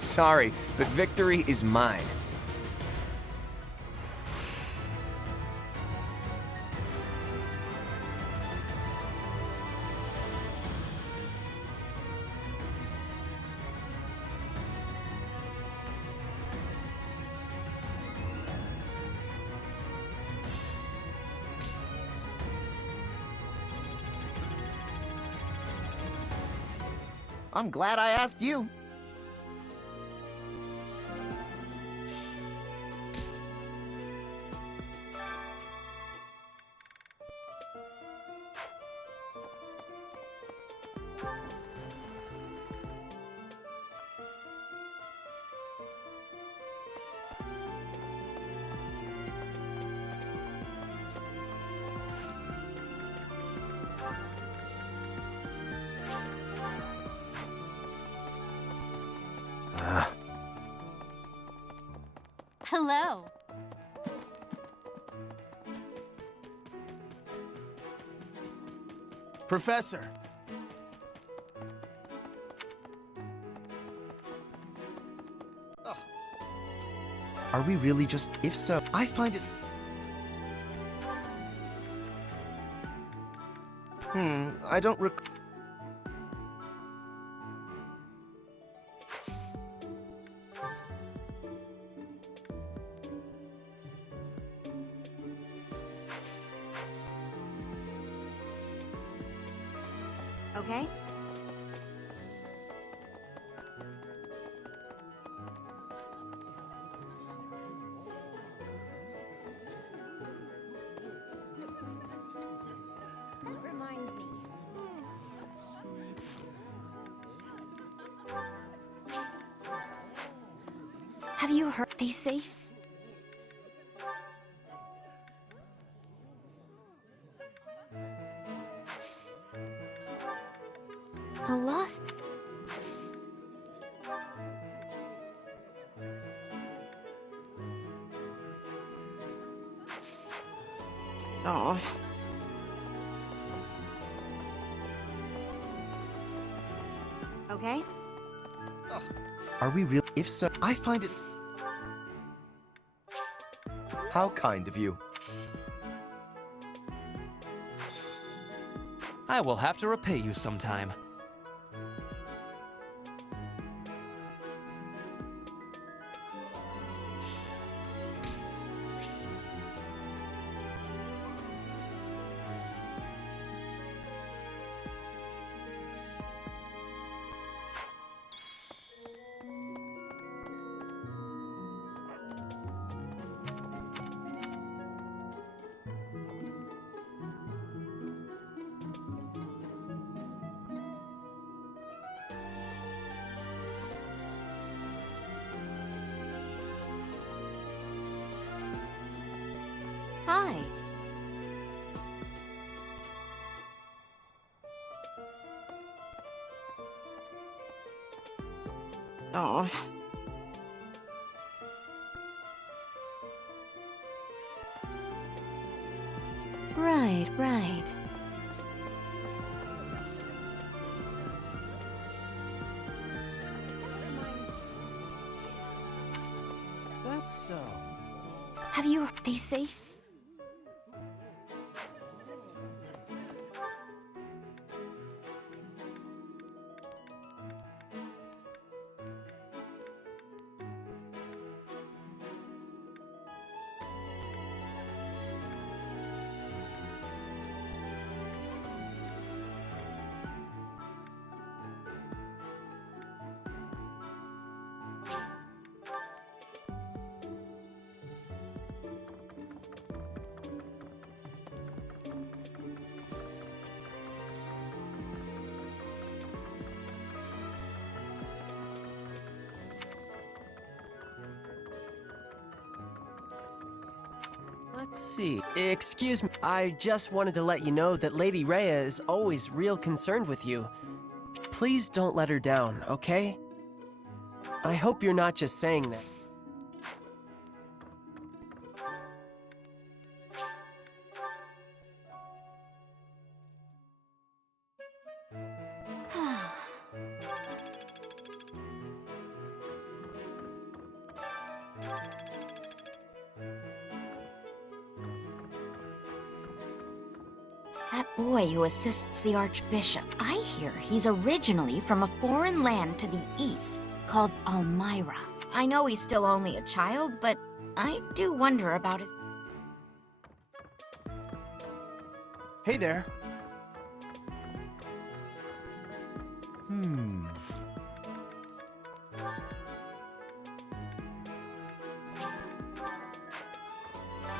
Sorry, but victory is mine. I'm glad I asked you. Hello. Professor. Are we really just... If so, I find it... I don't rec... Okay? Reminds me. Have you heard they say? A lost... Oh. Okay? Are we real? If so, I find it... How kind of you. I will have to repay you sometime. Hi. Oh. Right. That's so. Have you heard they say? Let's see. Excuse me. I just wanted to let you know that Lady Rhea is always real concerned with you. Please don't let her down, okay? I hope you're not just saying that. That boy who assists the Archbishop, I hear he's originally from a foreign land to the east called Almyra. I know he's still only a child, but I do wonder about his... Hey there.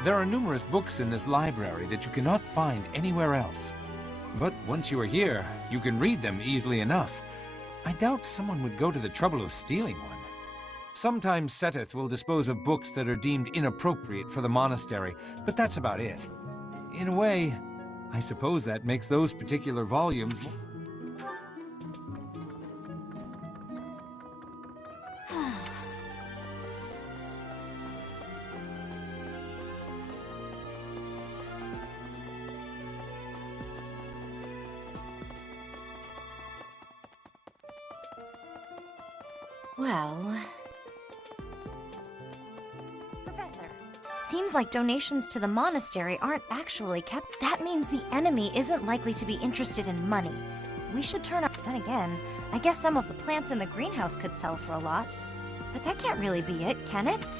There are numerous books in this library that you cannot find anywhere else. But once you are here, you can read them easily enough. I doubt someone would go to the trouble of stealing one. Sometimes Seteth will dispose of books that are deemed inappropriate for the monastery, but that's about it. In a way, I suppose that makes those particular volumes... Well... Professor. Seems like donations to the monastery aren't actually kept. That means the enemy isn't likely to be interested in money. We should turn up. Then again, I guess some of the plants in the greenhouse could sell for a lot. But that can't really be it, can it?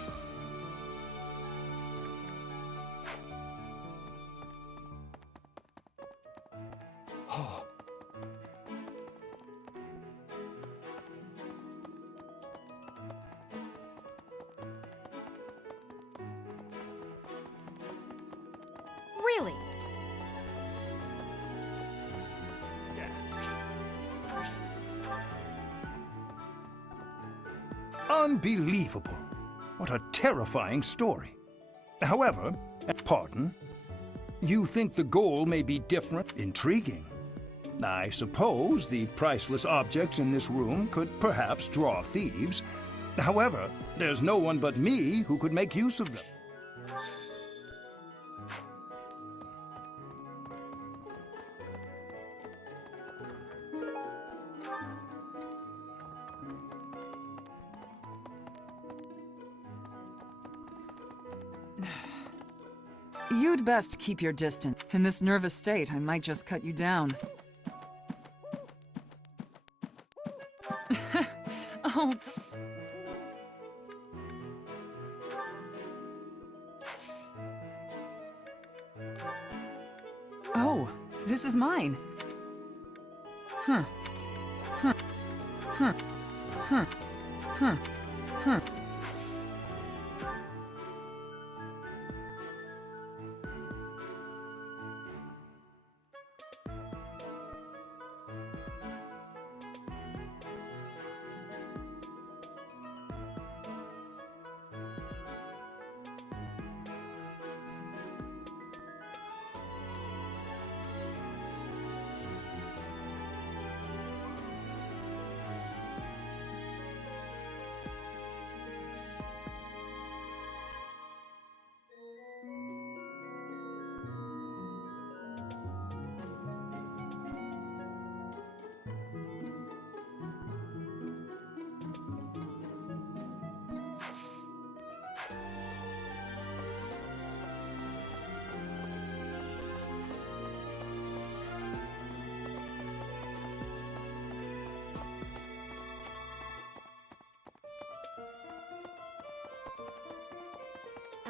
Really? Unbelievable. What a terrifying story. However, pardon, you think the goal may be different? Intriguing. I suppose the priceless objects in this room could perhaps draw thieves. However, there's no one but me who could make use of them. You'd best keep your distance. In this nervous state, I might just cut you down. Oh. Oh, this is mine. Huh. Huh. Huh. Huh. Huh. Huh.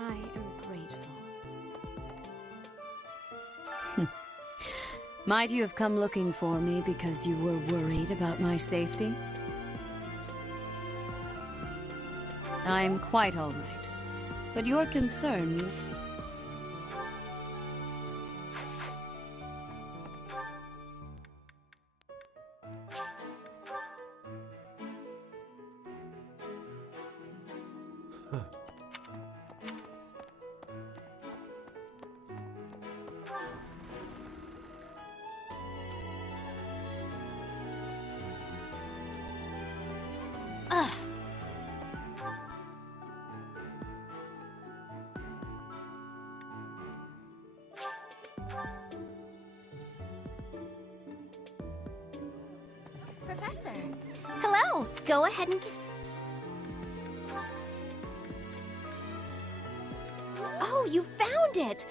I am grateful. Might you have come looking for me because you were worried about my safety? I'm quite all right, but your concern means... Professor. Hello. Go ahead and... Oh, you found it!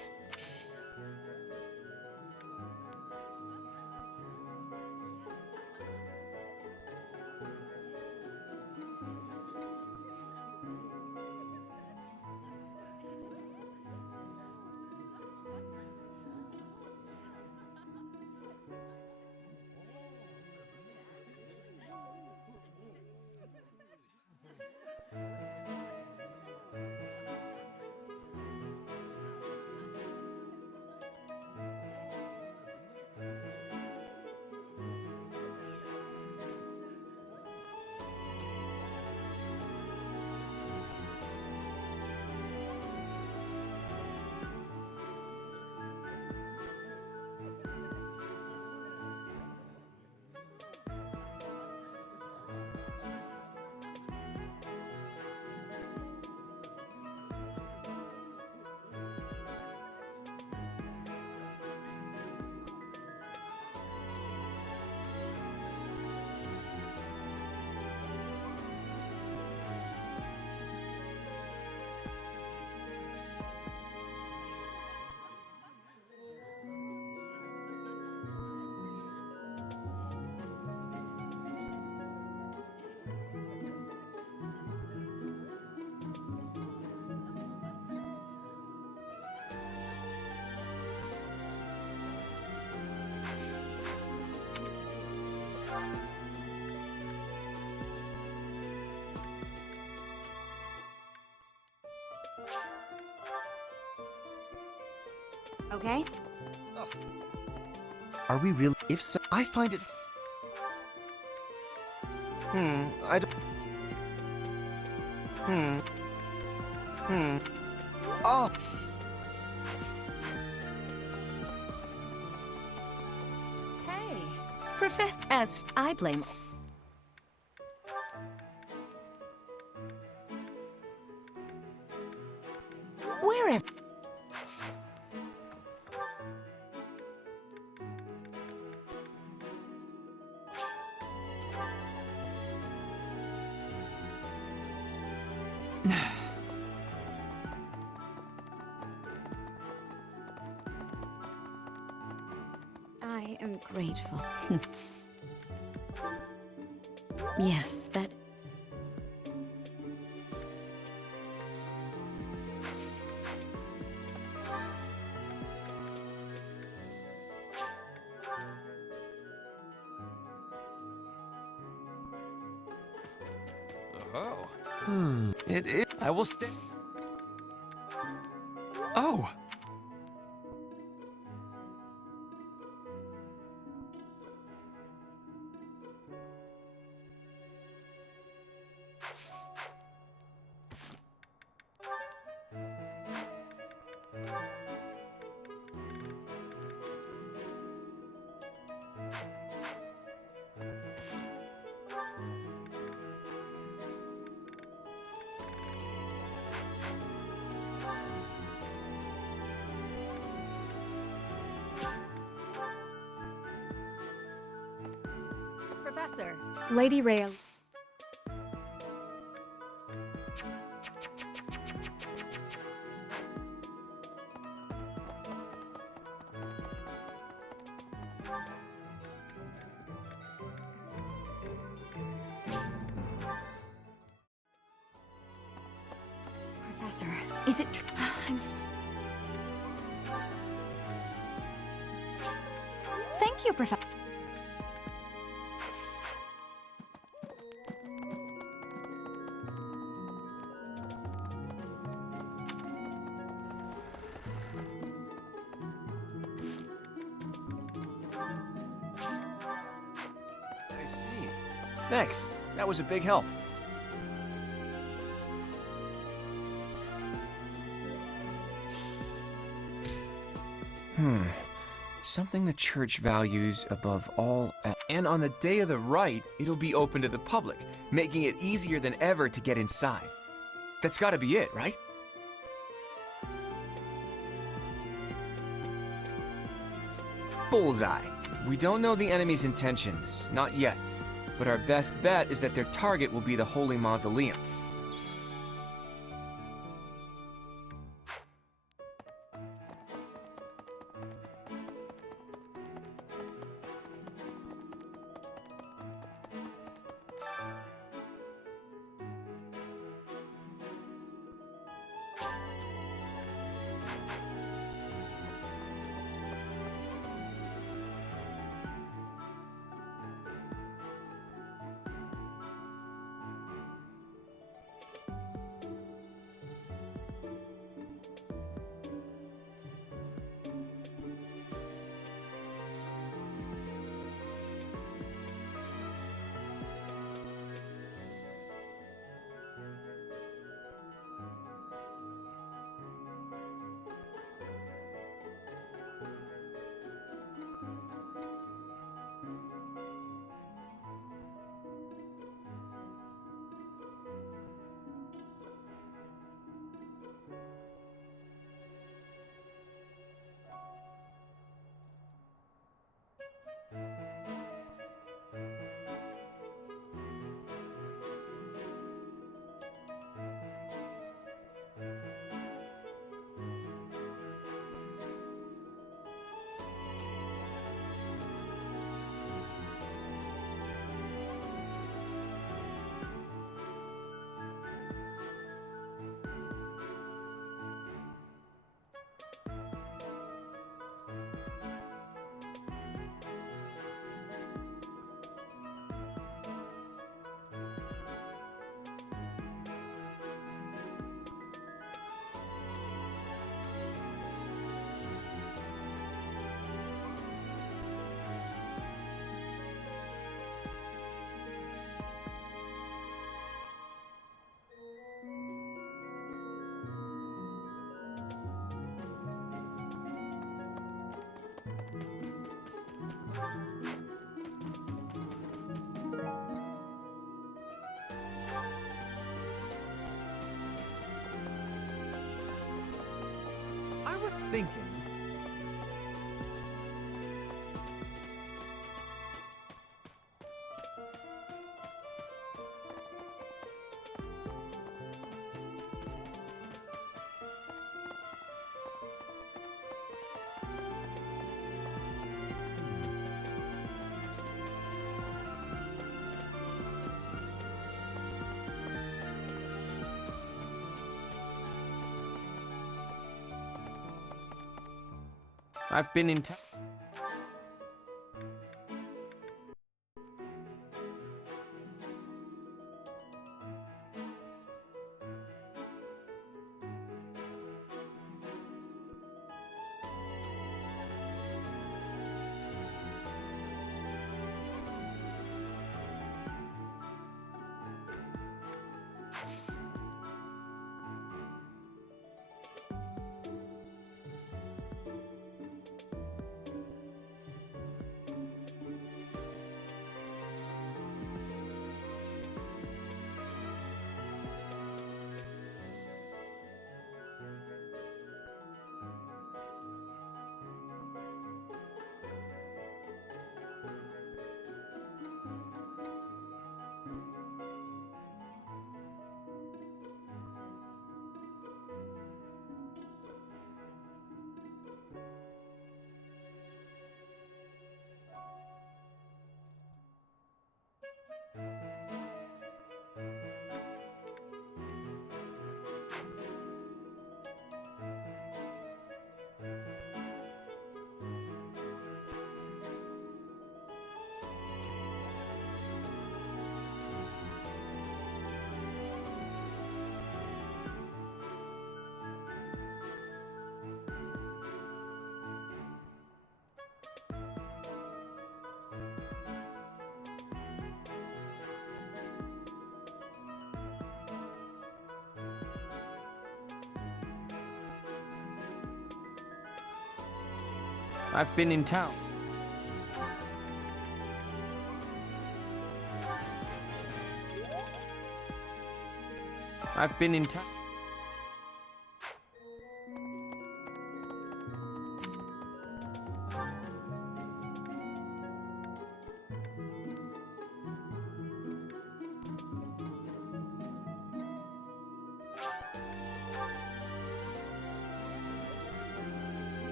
Okay? Are we really? If so, I find it... I don't... Oh! Hey, Professor, as I blame... Wherever... am grateful. Yes, that... Oh. It is. I will stay. Oh! Professor, Lady Rhea. Professor, is it true? Thank you, Professor. I see. Thanks. That was a big help. Something the church values above all else. And on the day of the rite, it'll be open to the public, making it easier than ever to get inside. That's gotta be it, right? Bullseye. We don't know the enemy's intentions, not yet. But our best bet is that their target will be the Holy Mausoleum. I was thinking. I've been in town. I've been in town. I've been in town.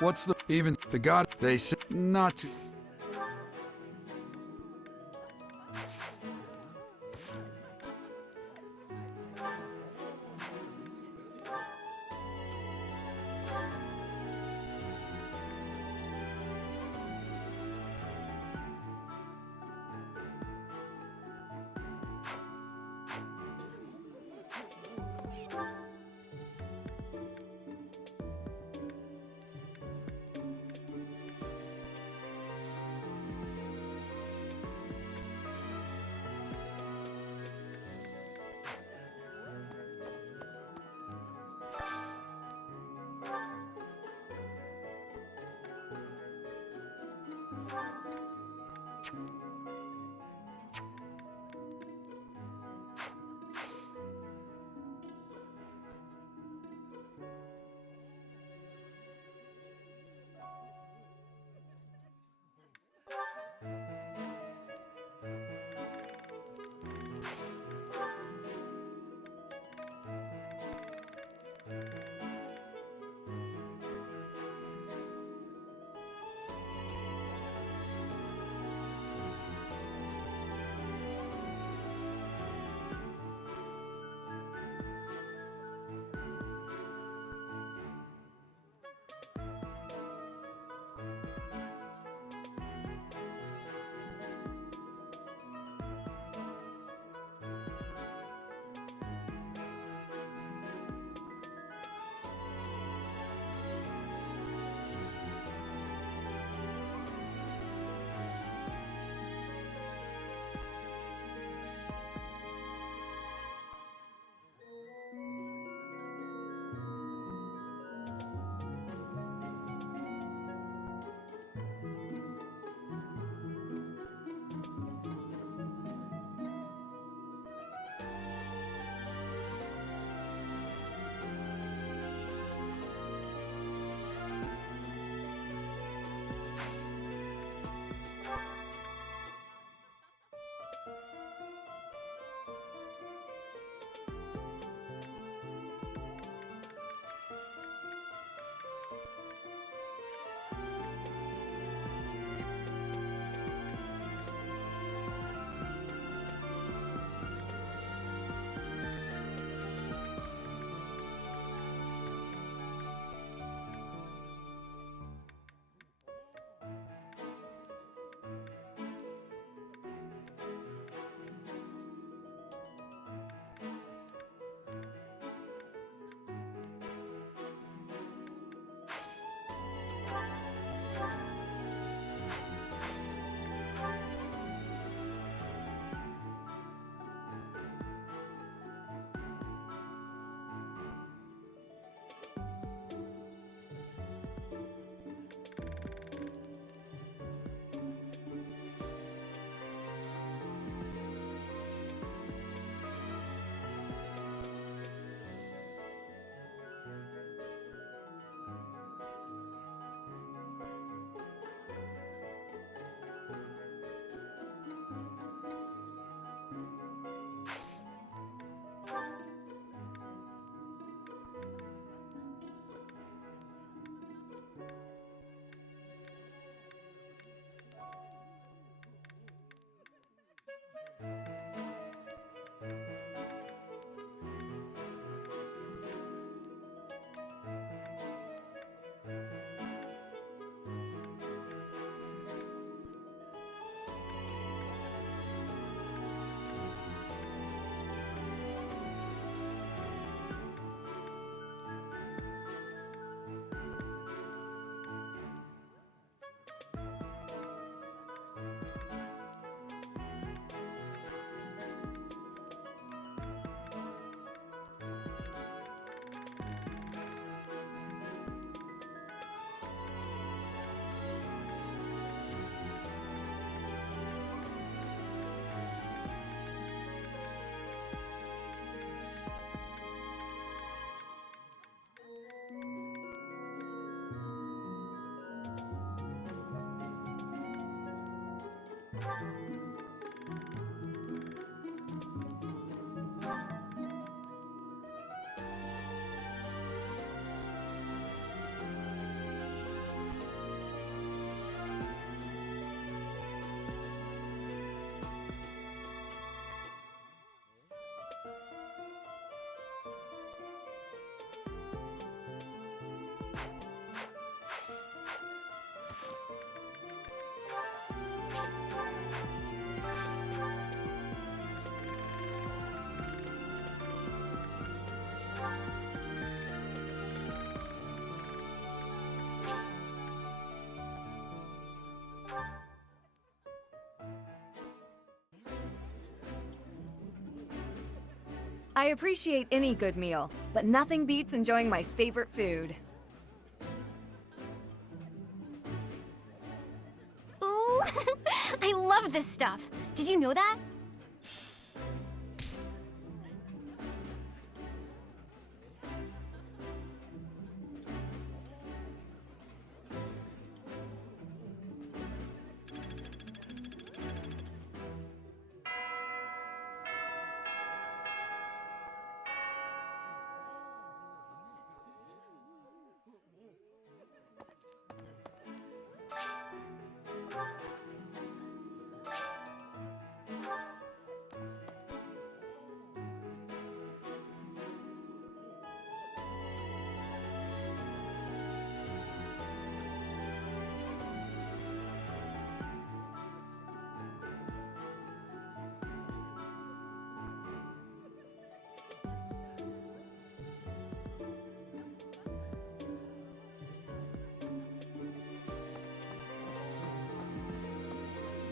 What's the even the god they say not to I appreciate any good meal, but nothing beats enjoying my favorite food. Ooh, I love this stuff. Did you know that?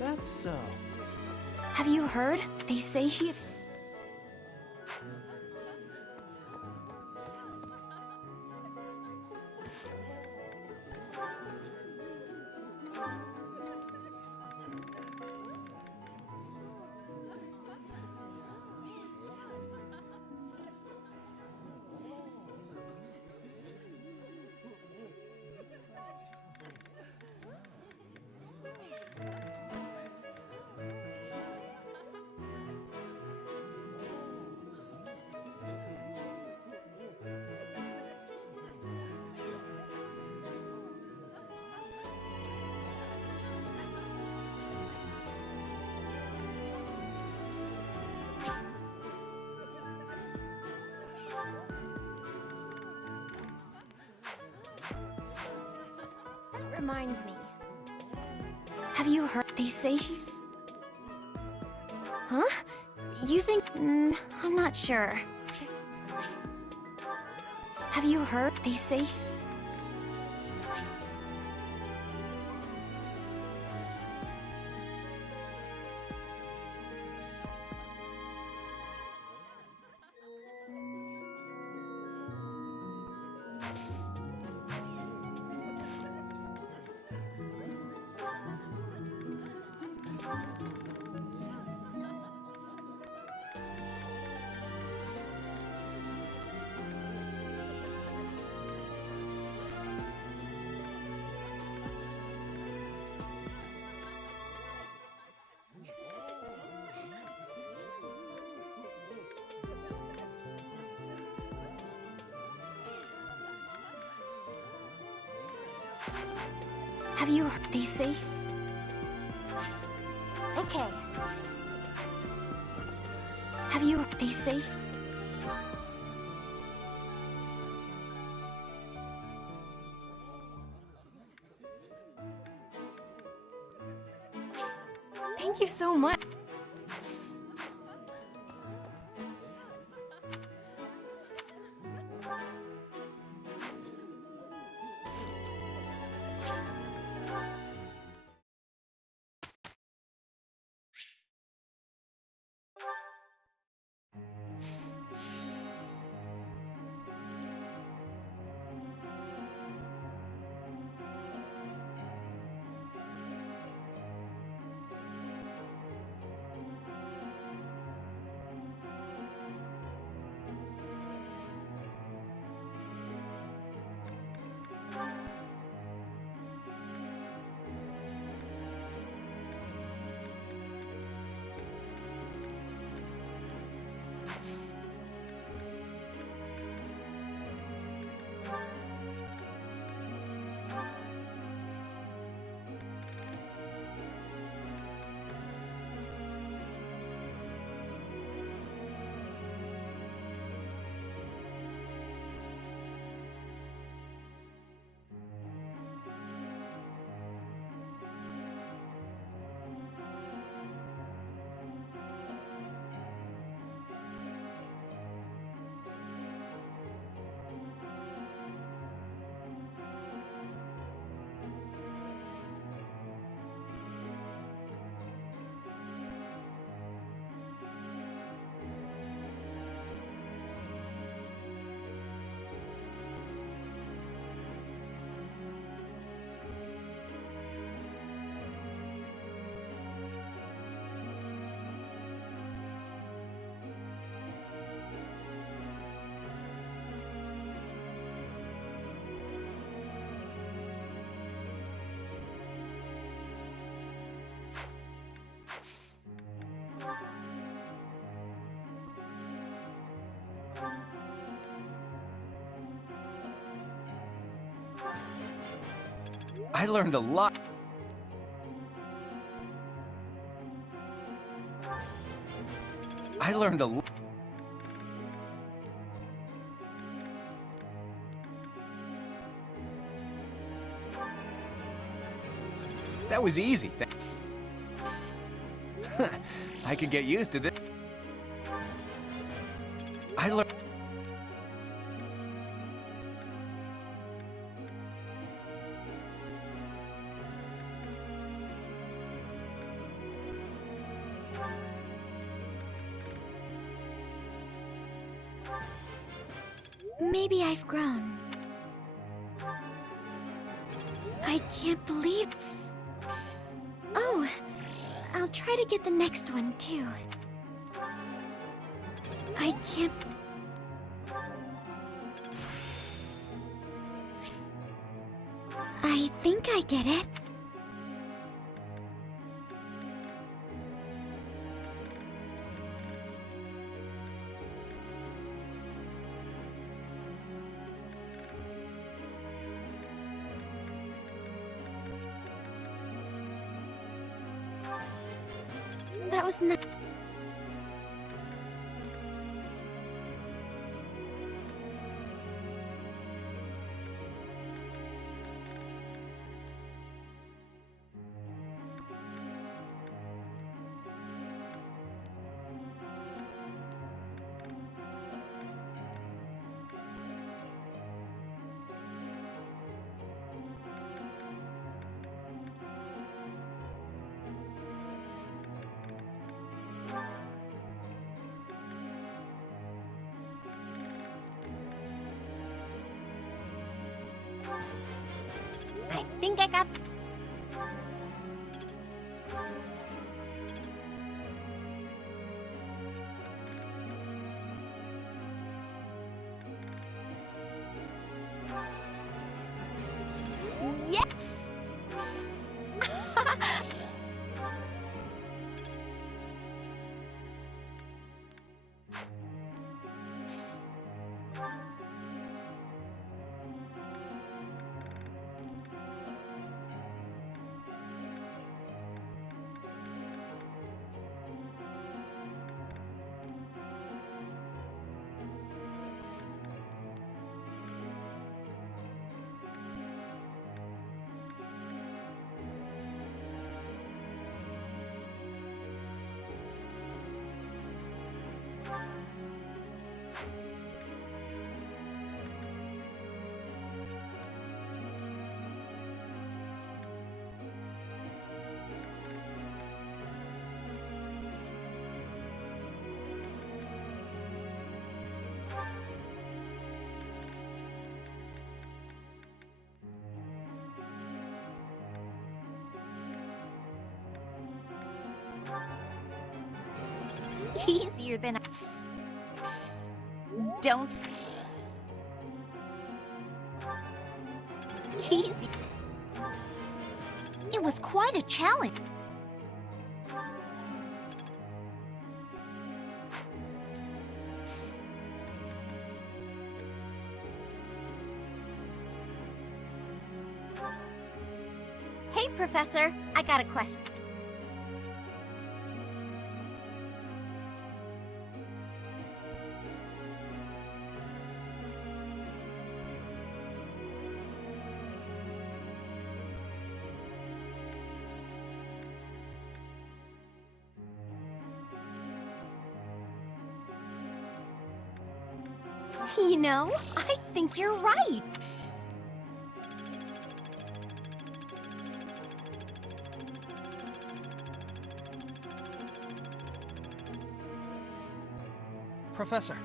That's so. Have you heard? They say he... That reminds me. Have you heard? They say he... Huh? You think... I'm not sure. Have you heard? They say... Have you heard? They say... Okay. Have you... They say... Thank you so much. I learned a lot. I learned a lot. That was easy. I could get used to this. I learned. Maybe I've grown. I can't believe... Oh, I'll try to get the next one, too. I can't... I think I get it. That was not... I think I got... Yes! Easier than I... Don't... Easy. It was quite a challenge. Hey, Professor, I got a question. You know, I think you're right. Professor.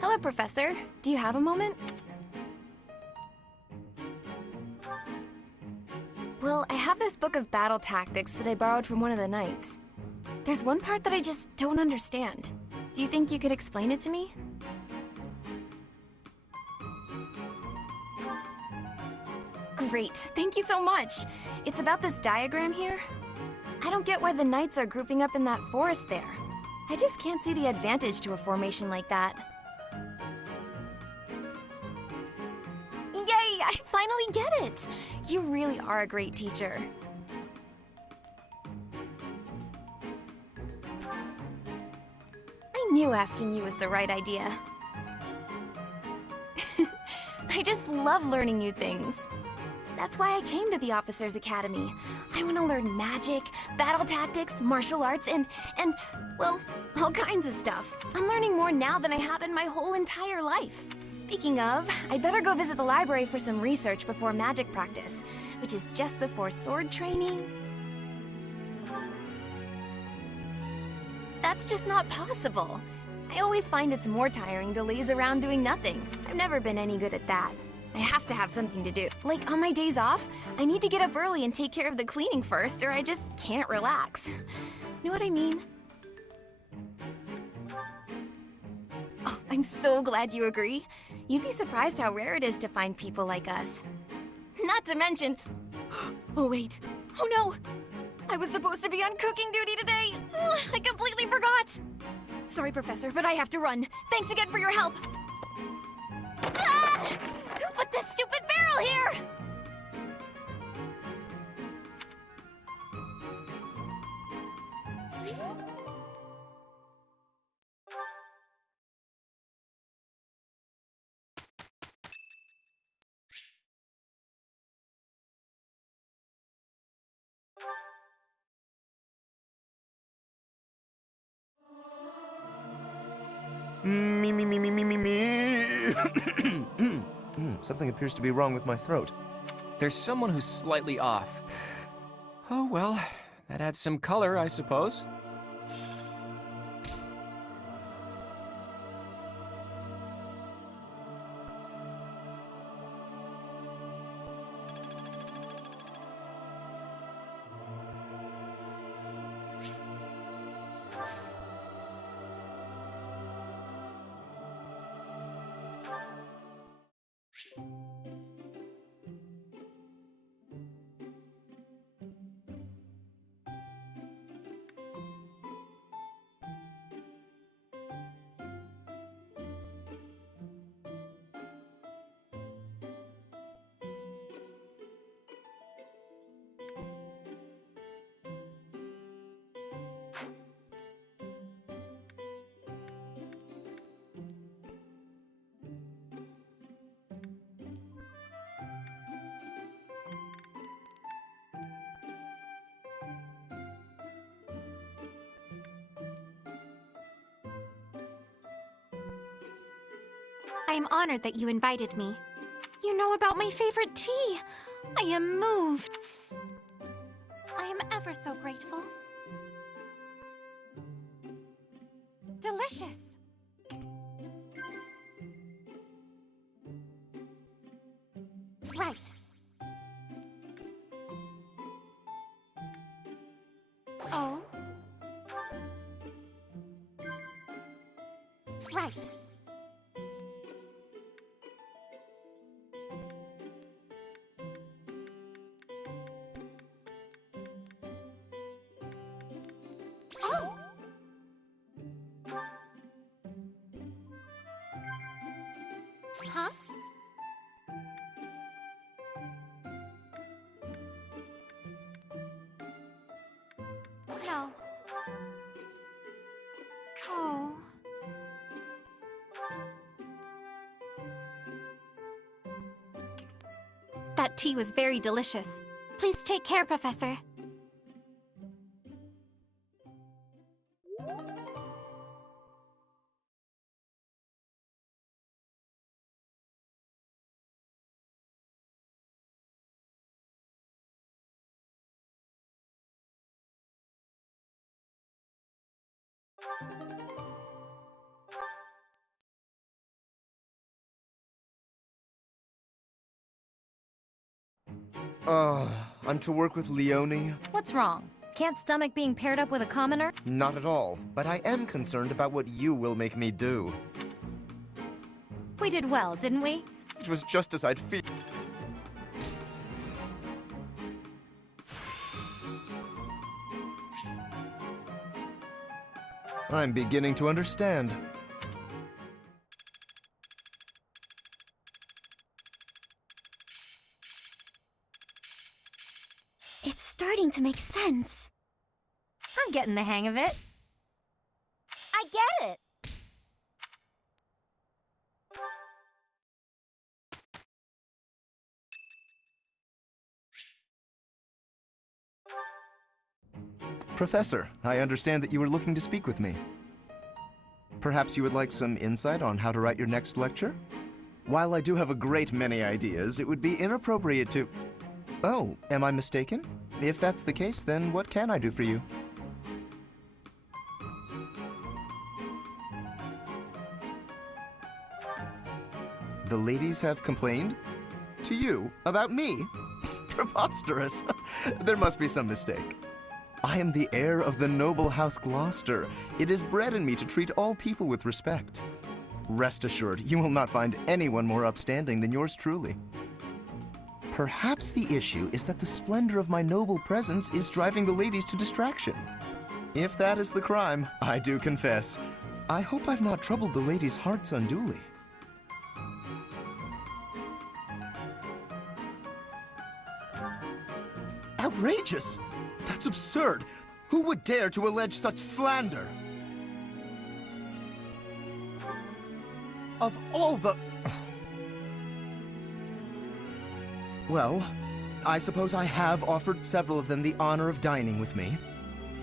Hello, Professor. Do you have a moment? Well, I have this book of battle tactics that I borrowed from one of the knights. There's one part that I just don't understand. Do you think you could explain it to me? Great, thank you so much. It's about this diagram here. I don't get why the knights are grouping up in that forest there. I just can't see the advantage to a formation like that. Yay, I finally get it! You really are a great teacher. I knew asking you was the right idea. I just love learning new things. That's why I came to the Officers Academy. I want to learn magic, battle tactics, martial arts, and, well, all kinds of stuff. I'm learning more now than I have in my whole entire life. Speaking of, I'd better go visit the library for some research before magic practice, which is just before sword training. That's just not possible. I always find it's more tiring to laze around doing nothing. I've never been any good at that. I have to have something to do. Like, on my days off, I need to get up early and take care of the cleaning first, or I just can't relax. Know what I mean? Oh, I'm so glad you agree. You'd be surprised how rare it is to find people like us. Not to mention... Oh, wait. Oh, no! I was supposed to be on cooking duty today! Ugh, I completely forgot! Sorry, Professor, but I have to run. Thanks again for your help! Ah! Who put this stupid barrel here? Something appears to be wrong with my throat. There's someone who's slightly off. Oh well, that adds some color, I suppose. I am honored that you invited me. You know about my favorite tea. I am moved. I am ever so grateful. Delicious. Right. Oh. Right. Oh. Huh? No. Oh. That tea was very delicious. Please take care, Professor. I'm to work with Leonie? What's wrong? Can't stomach being paired up with a commoner? Not at all, but I am concerned about what you will make me do. We did well, didn't we? It was just as I'd feel. I'm beginning to understand. It's starting to make sense. I'm getting the hang of it. I get it. Professor, I understand that you were looking to speak with me. Perhaps you would like some insight on how to write your next lecture? While I do have a great many ideas, it would be inappropriate to... Oh, am I mistaken? If that's the case, then what can I do for you? The ladies have complained? To you? About me? Preposterous. There must be some mistake. I am the heir of the noble House Gloucester. It is bred in me to treat all people with respect. Rest assured, you will not find anyone more upstanding than yours truly. Perhaps the issue is that the splendor of my noble presence is driving the ladies to distraction. If that is the crime, I do confess. I hope I've not troubled the ladies' hearts unduly. Outrageous! That's absurd! Who would dare to allege such slander? Of all the... Well, I suppose I have offered several of them the honor of dining with me.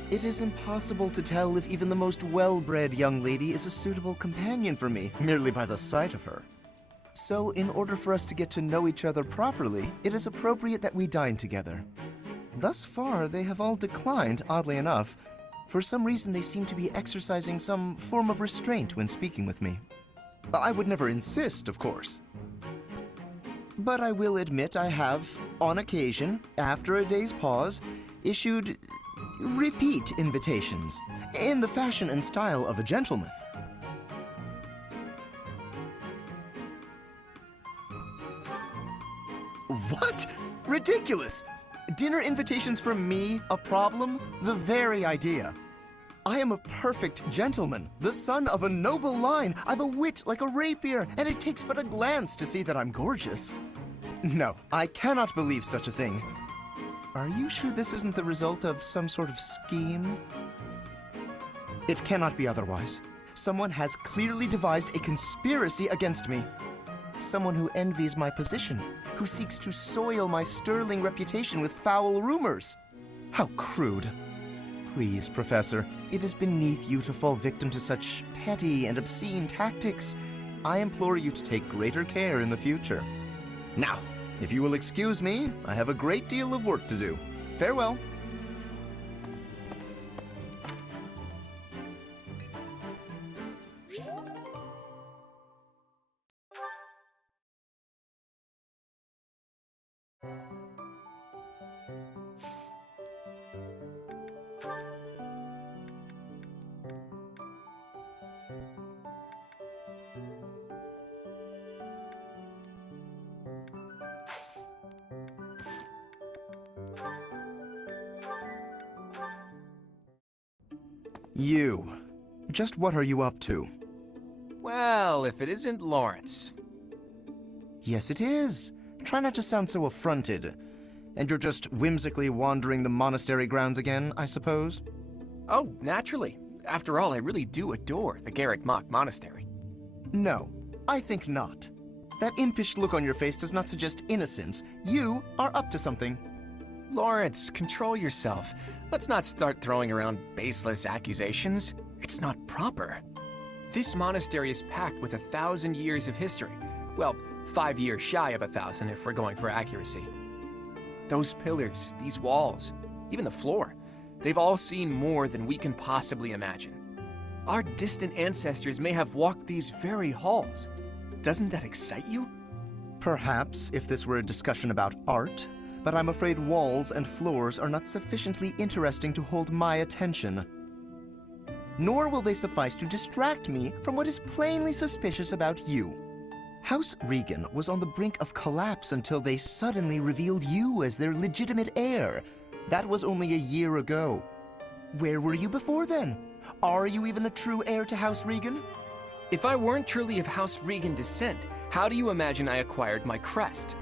It is impossible to tell if even the most well-bred young lady is a suitable companion for me, merely by the sight of her. So, in order for us to get to know each other properly, it is appropriate that we dine together. Thus far, they have all declined, oddly enough. For some reason, they seem to be exercising some form of restraint when speaking with me. I would never insist, of course. But I will admit I have, on occasion, after a day's pause, issued repeat invitations, in the fashion and style of a gentleman. What? Ridiculous! Dinner invitations from me, a problem? The very idea. I am a perfect gentleman, the son of a noble line. I've a wit like a rapier, and it takes but a glance to see that I'm gorgeous. No, I cannot believe such a thing. Are you sure this isn't the result of some sort of scheme? It cannot be otherwise. Someone has clearly devised a conspiracy against me. Someone who envies my position, who seeks to soil my sterling reputation with foul rumors. How crude. Please, Professor, it is beneath you to fall victim to such petty and obscene tactics. I implore you to take greater care in the future. Now, if you will excuse me, I have a great deal of work to do. Farewell. You. Just what are you up to? Well, if it isn't Lawrence. Yes, it is. Try not to sound so affronted. And you're just whimsically wandering the monastery grounds again, I suppose? Oh, naturally. After all, I really do adore the Garrick Mock Monastery. No, I think not. That impish look on your face does not suggest innocence. You are up to something. Lawrence, control yourself. Let's not start throwing around baseless accusations. It's not proper. This monastery is packed with 1,000 years of history. Well, 5 years shy of 1,000 if we're going for accuracy. Those pillars, these walls, even the floor, they've all seen more than we can possibly imagine. Our distant ancestors may have walked these very halls. Doesn't that excite you? Perhaps, if this were a discussion about art, but I'm afraid walls and floors are not sufficiently interesting to hold my attention. Nor will they suffice to distract me from what is plainly suspicious about you. House Regan was on the brink of collapse until they suddenly revealed you as their legitimate heir. That was only a year ago. Where were you before then? Are you even a true heir to House Regan? If I weren't truly of House Regan descent, how do you imagine I acquired my crest?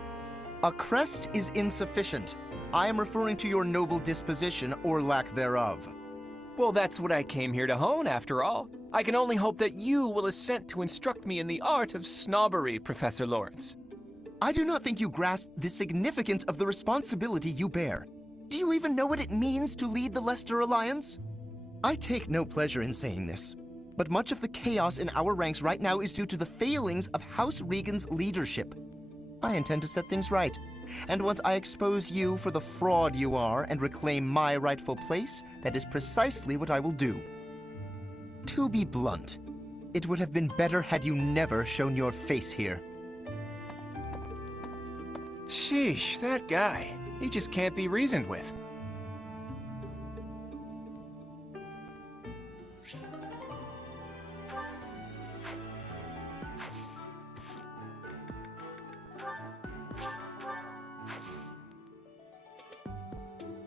A crest is insufficient. I am referring to your noble disposition or lack thereof. Well, that's what I came here to hone, after all. I can only hope that you will assent to instruct me in the art of snobbery, Professor Lawrence. I do not think you grasp the significance of the responsibility you bear. Do you even know what it means to lead the Leicester Alliance? I take no pleasure in saying this, but much of the chaos in our ranks right now is due to the failings of House Regan's leadership. I intend to set things right, and once I expose you for the fraud you are and reclaim my rightful place, that is precisely what I will do. To be blunt, it would have been better had you never shown your face here. Sheesh, that guy. He just can't be reasoned with.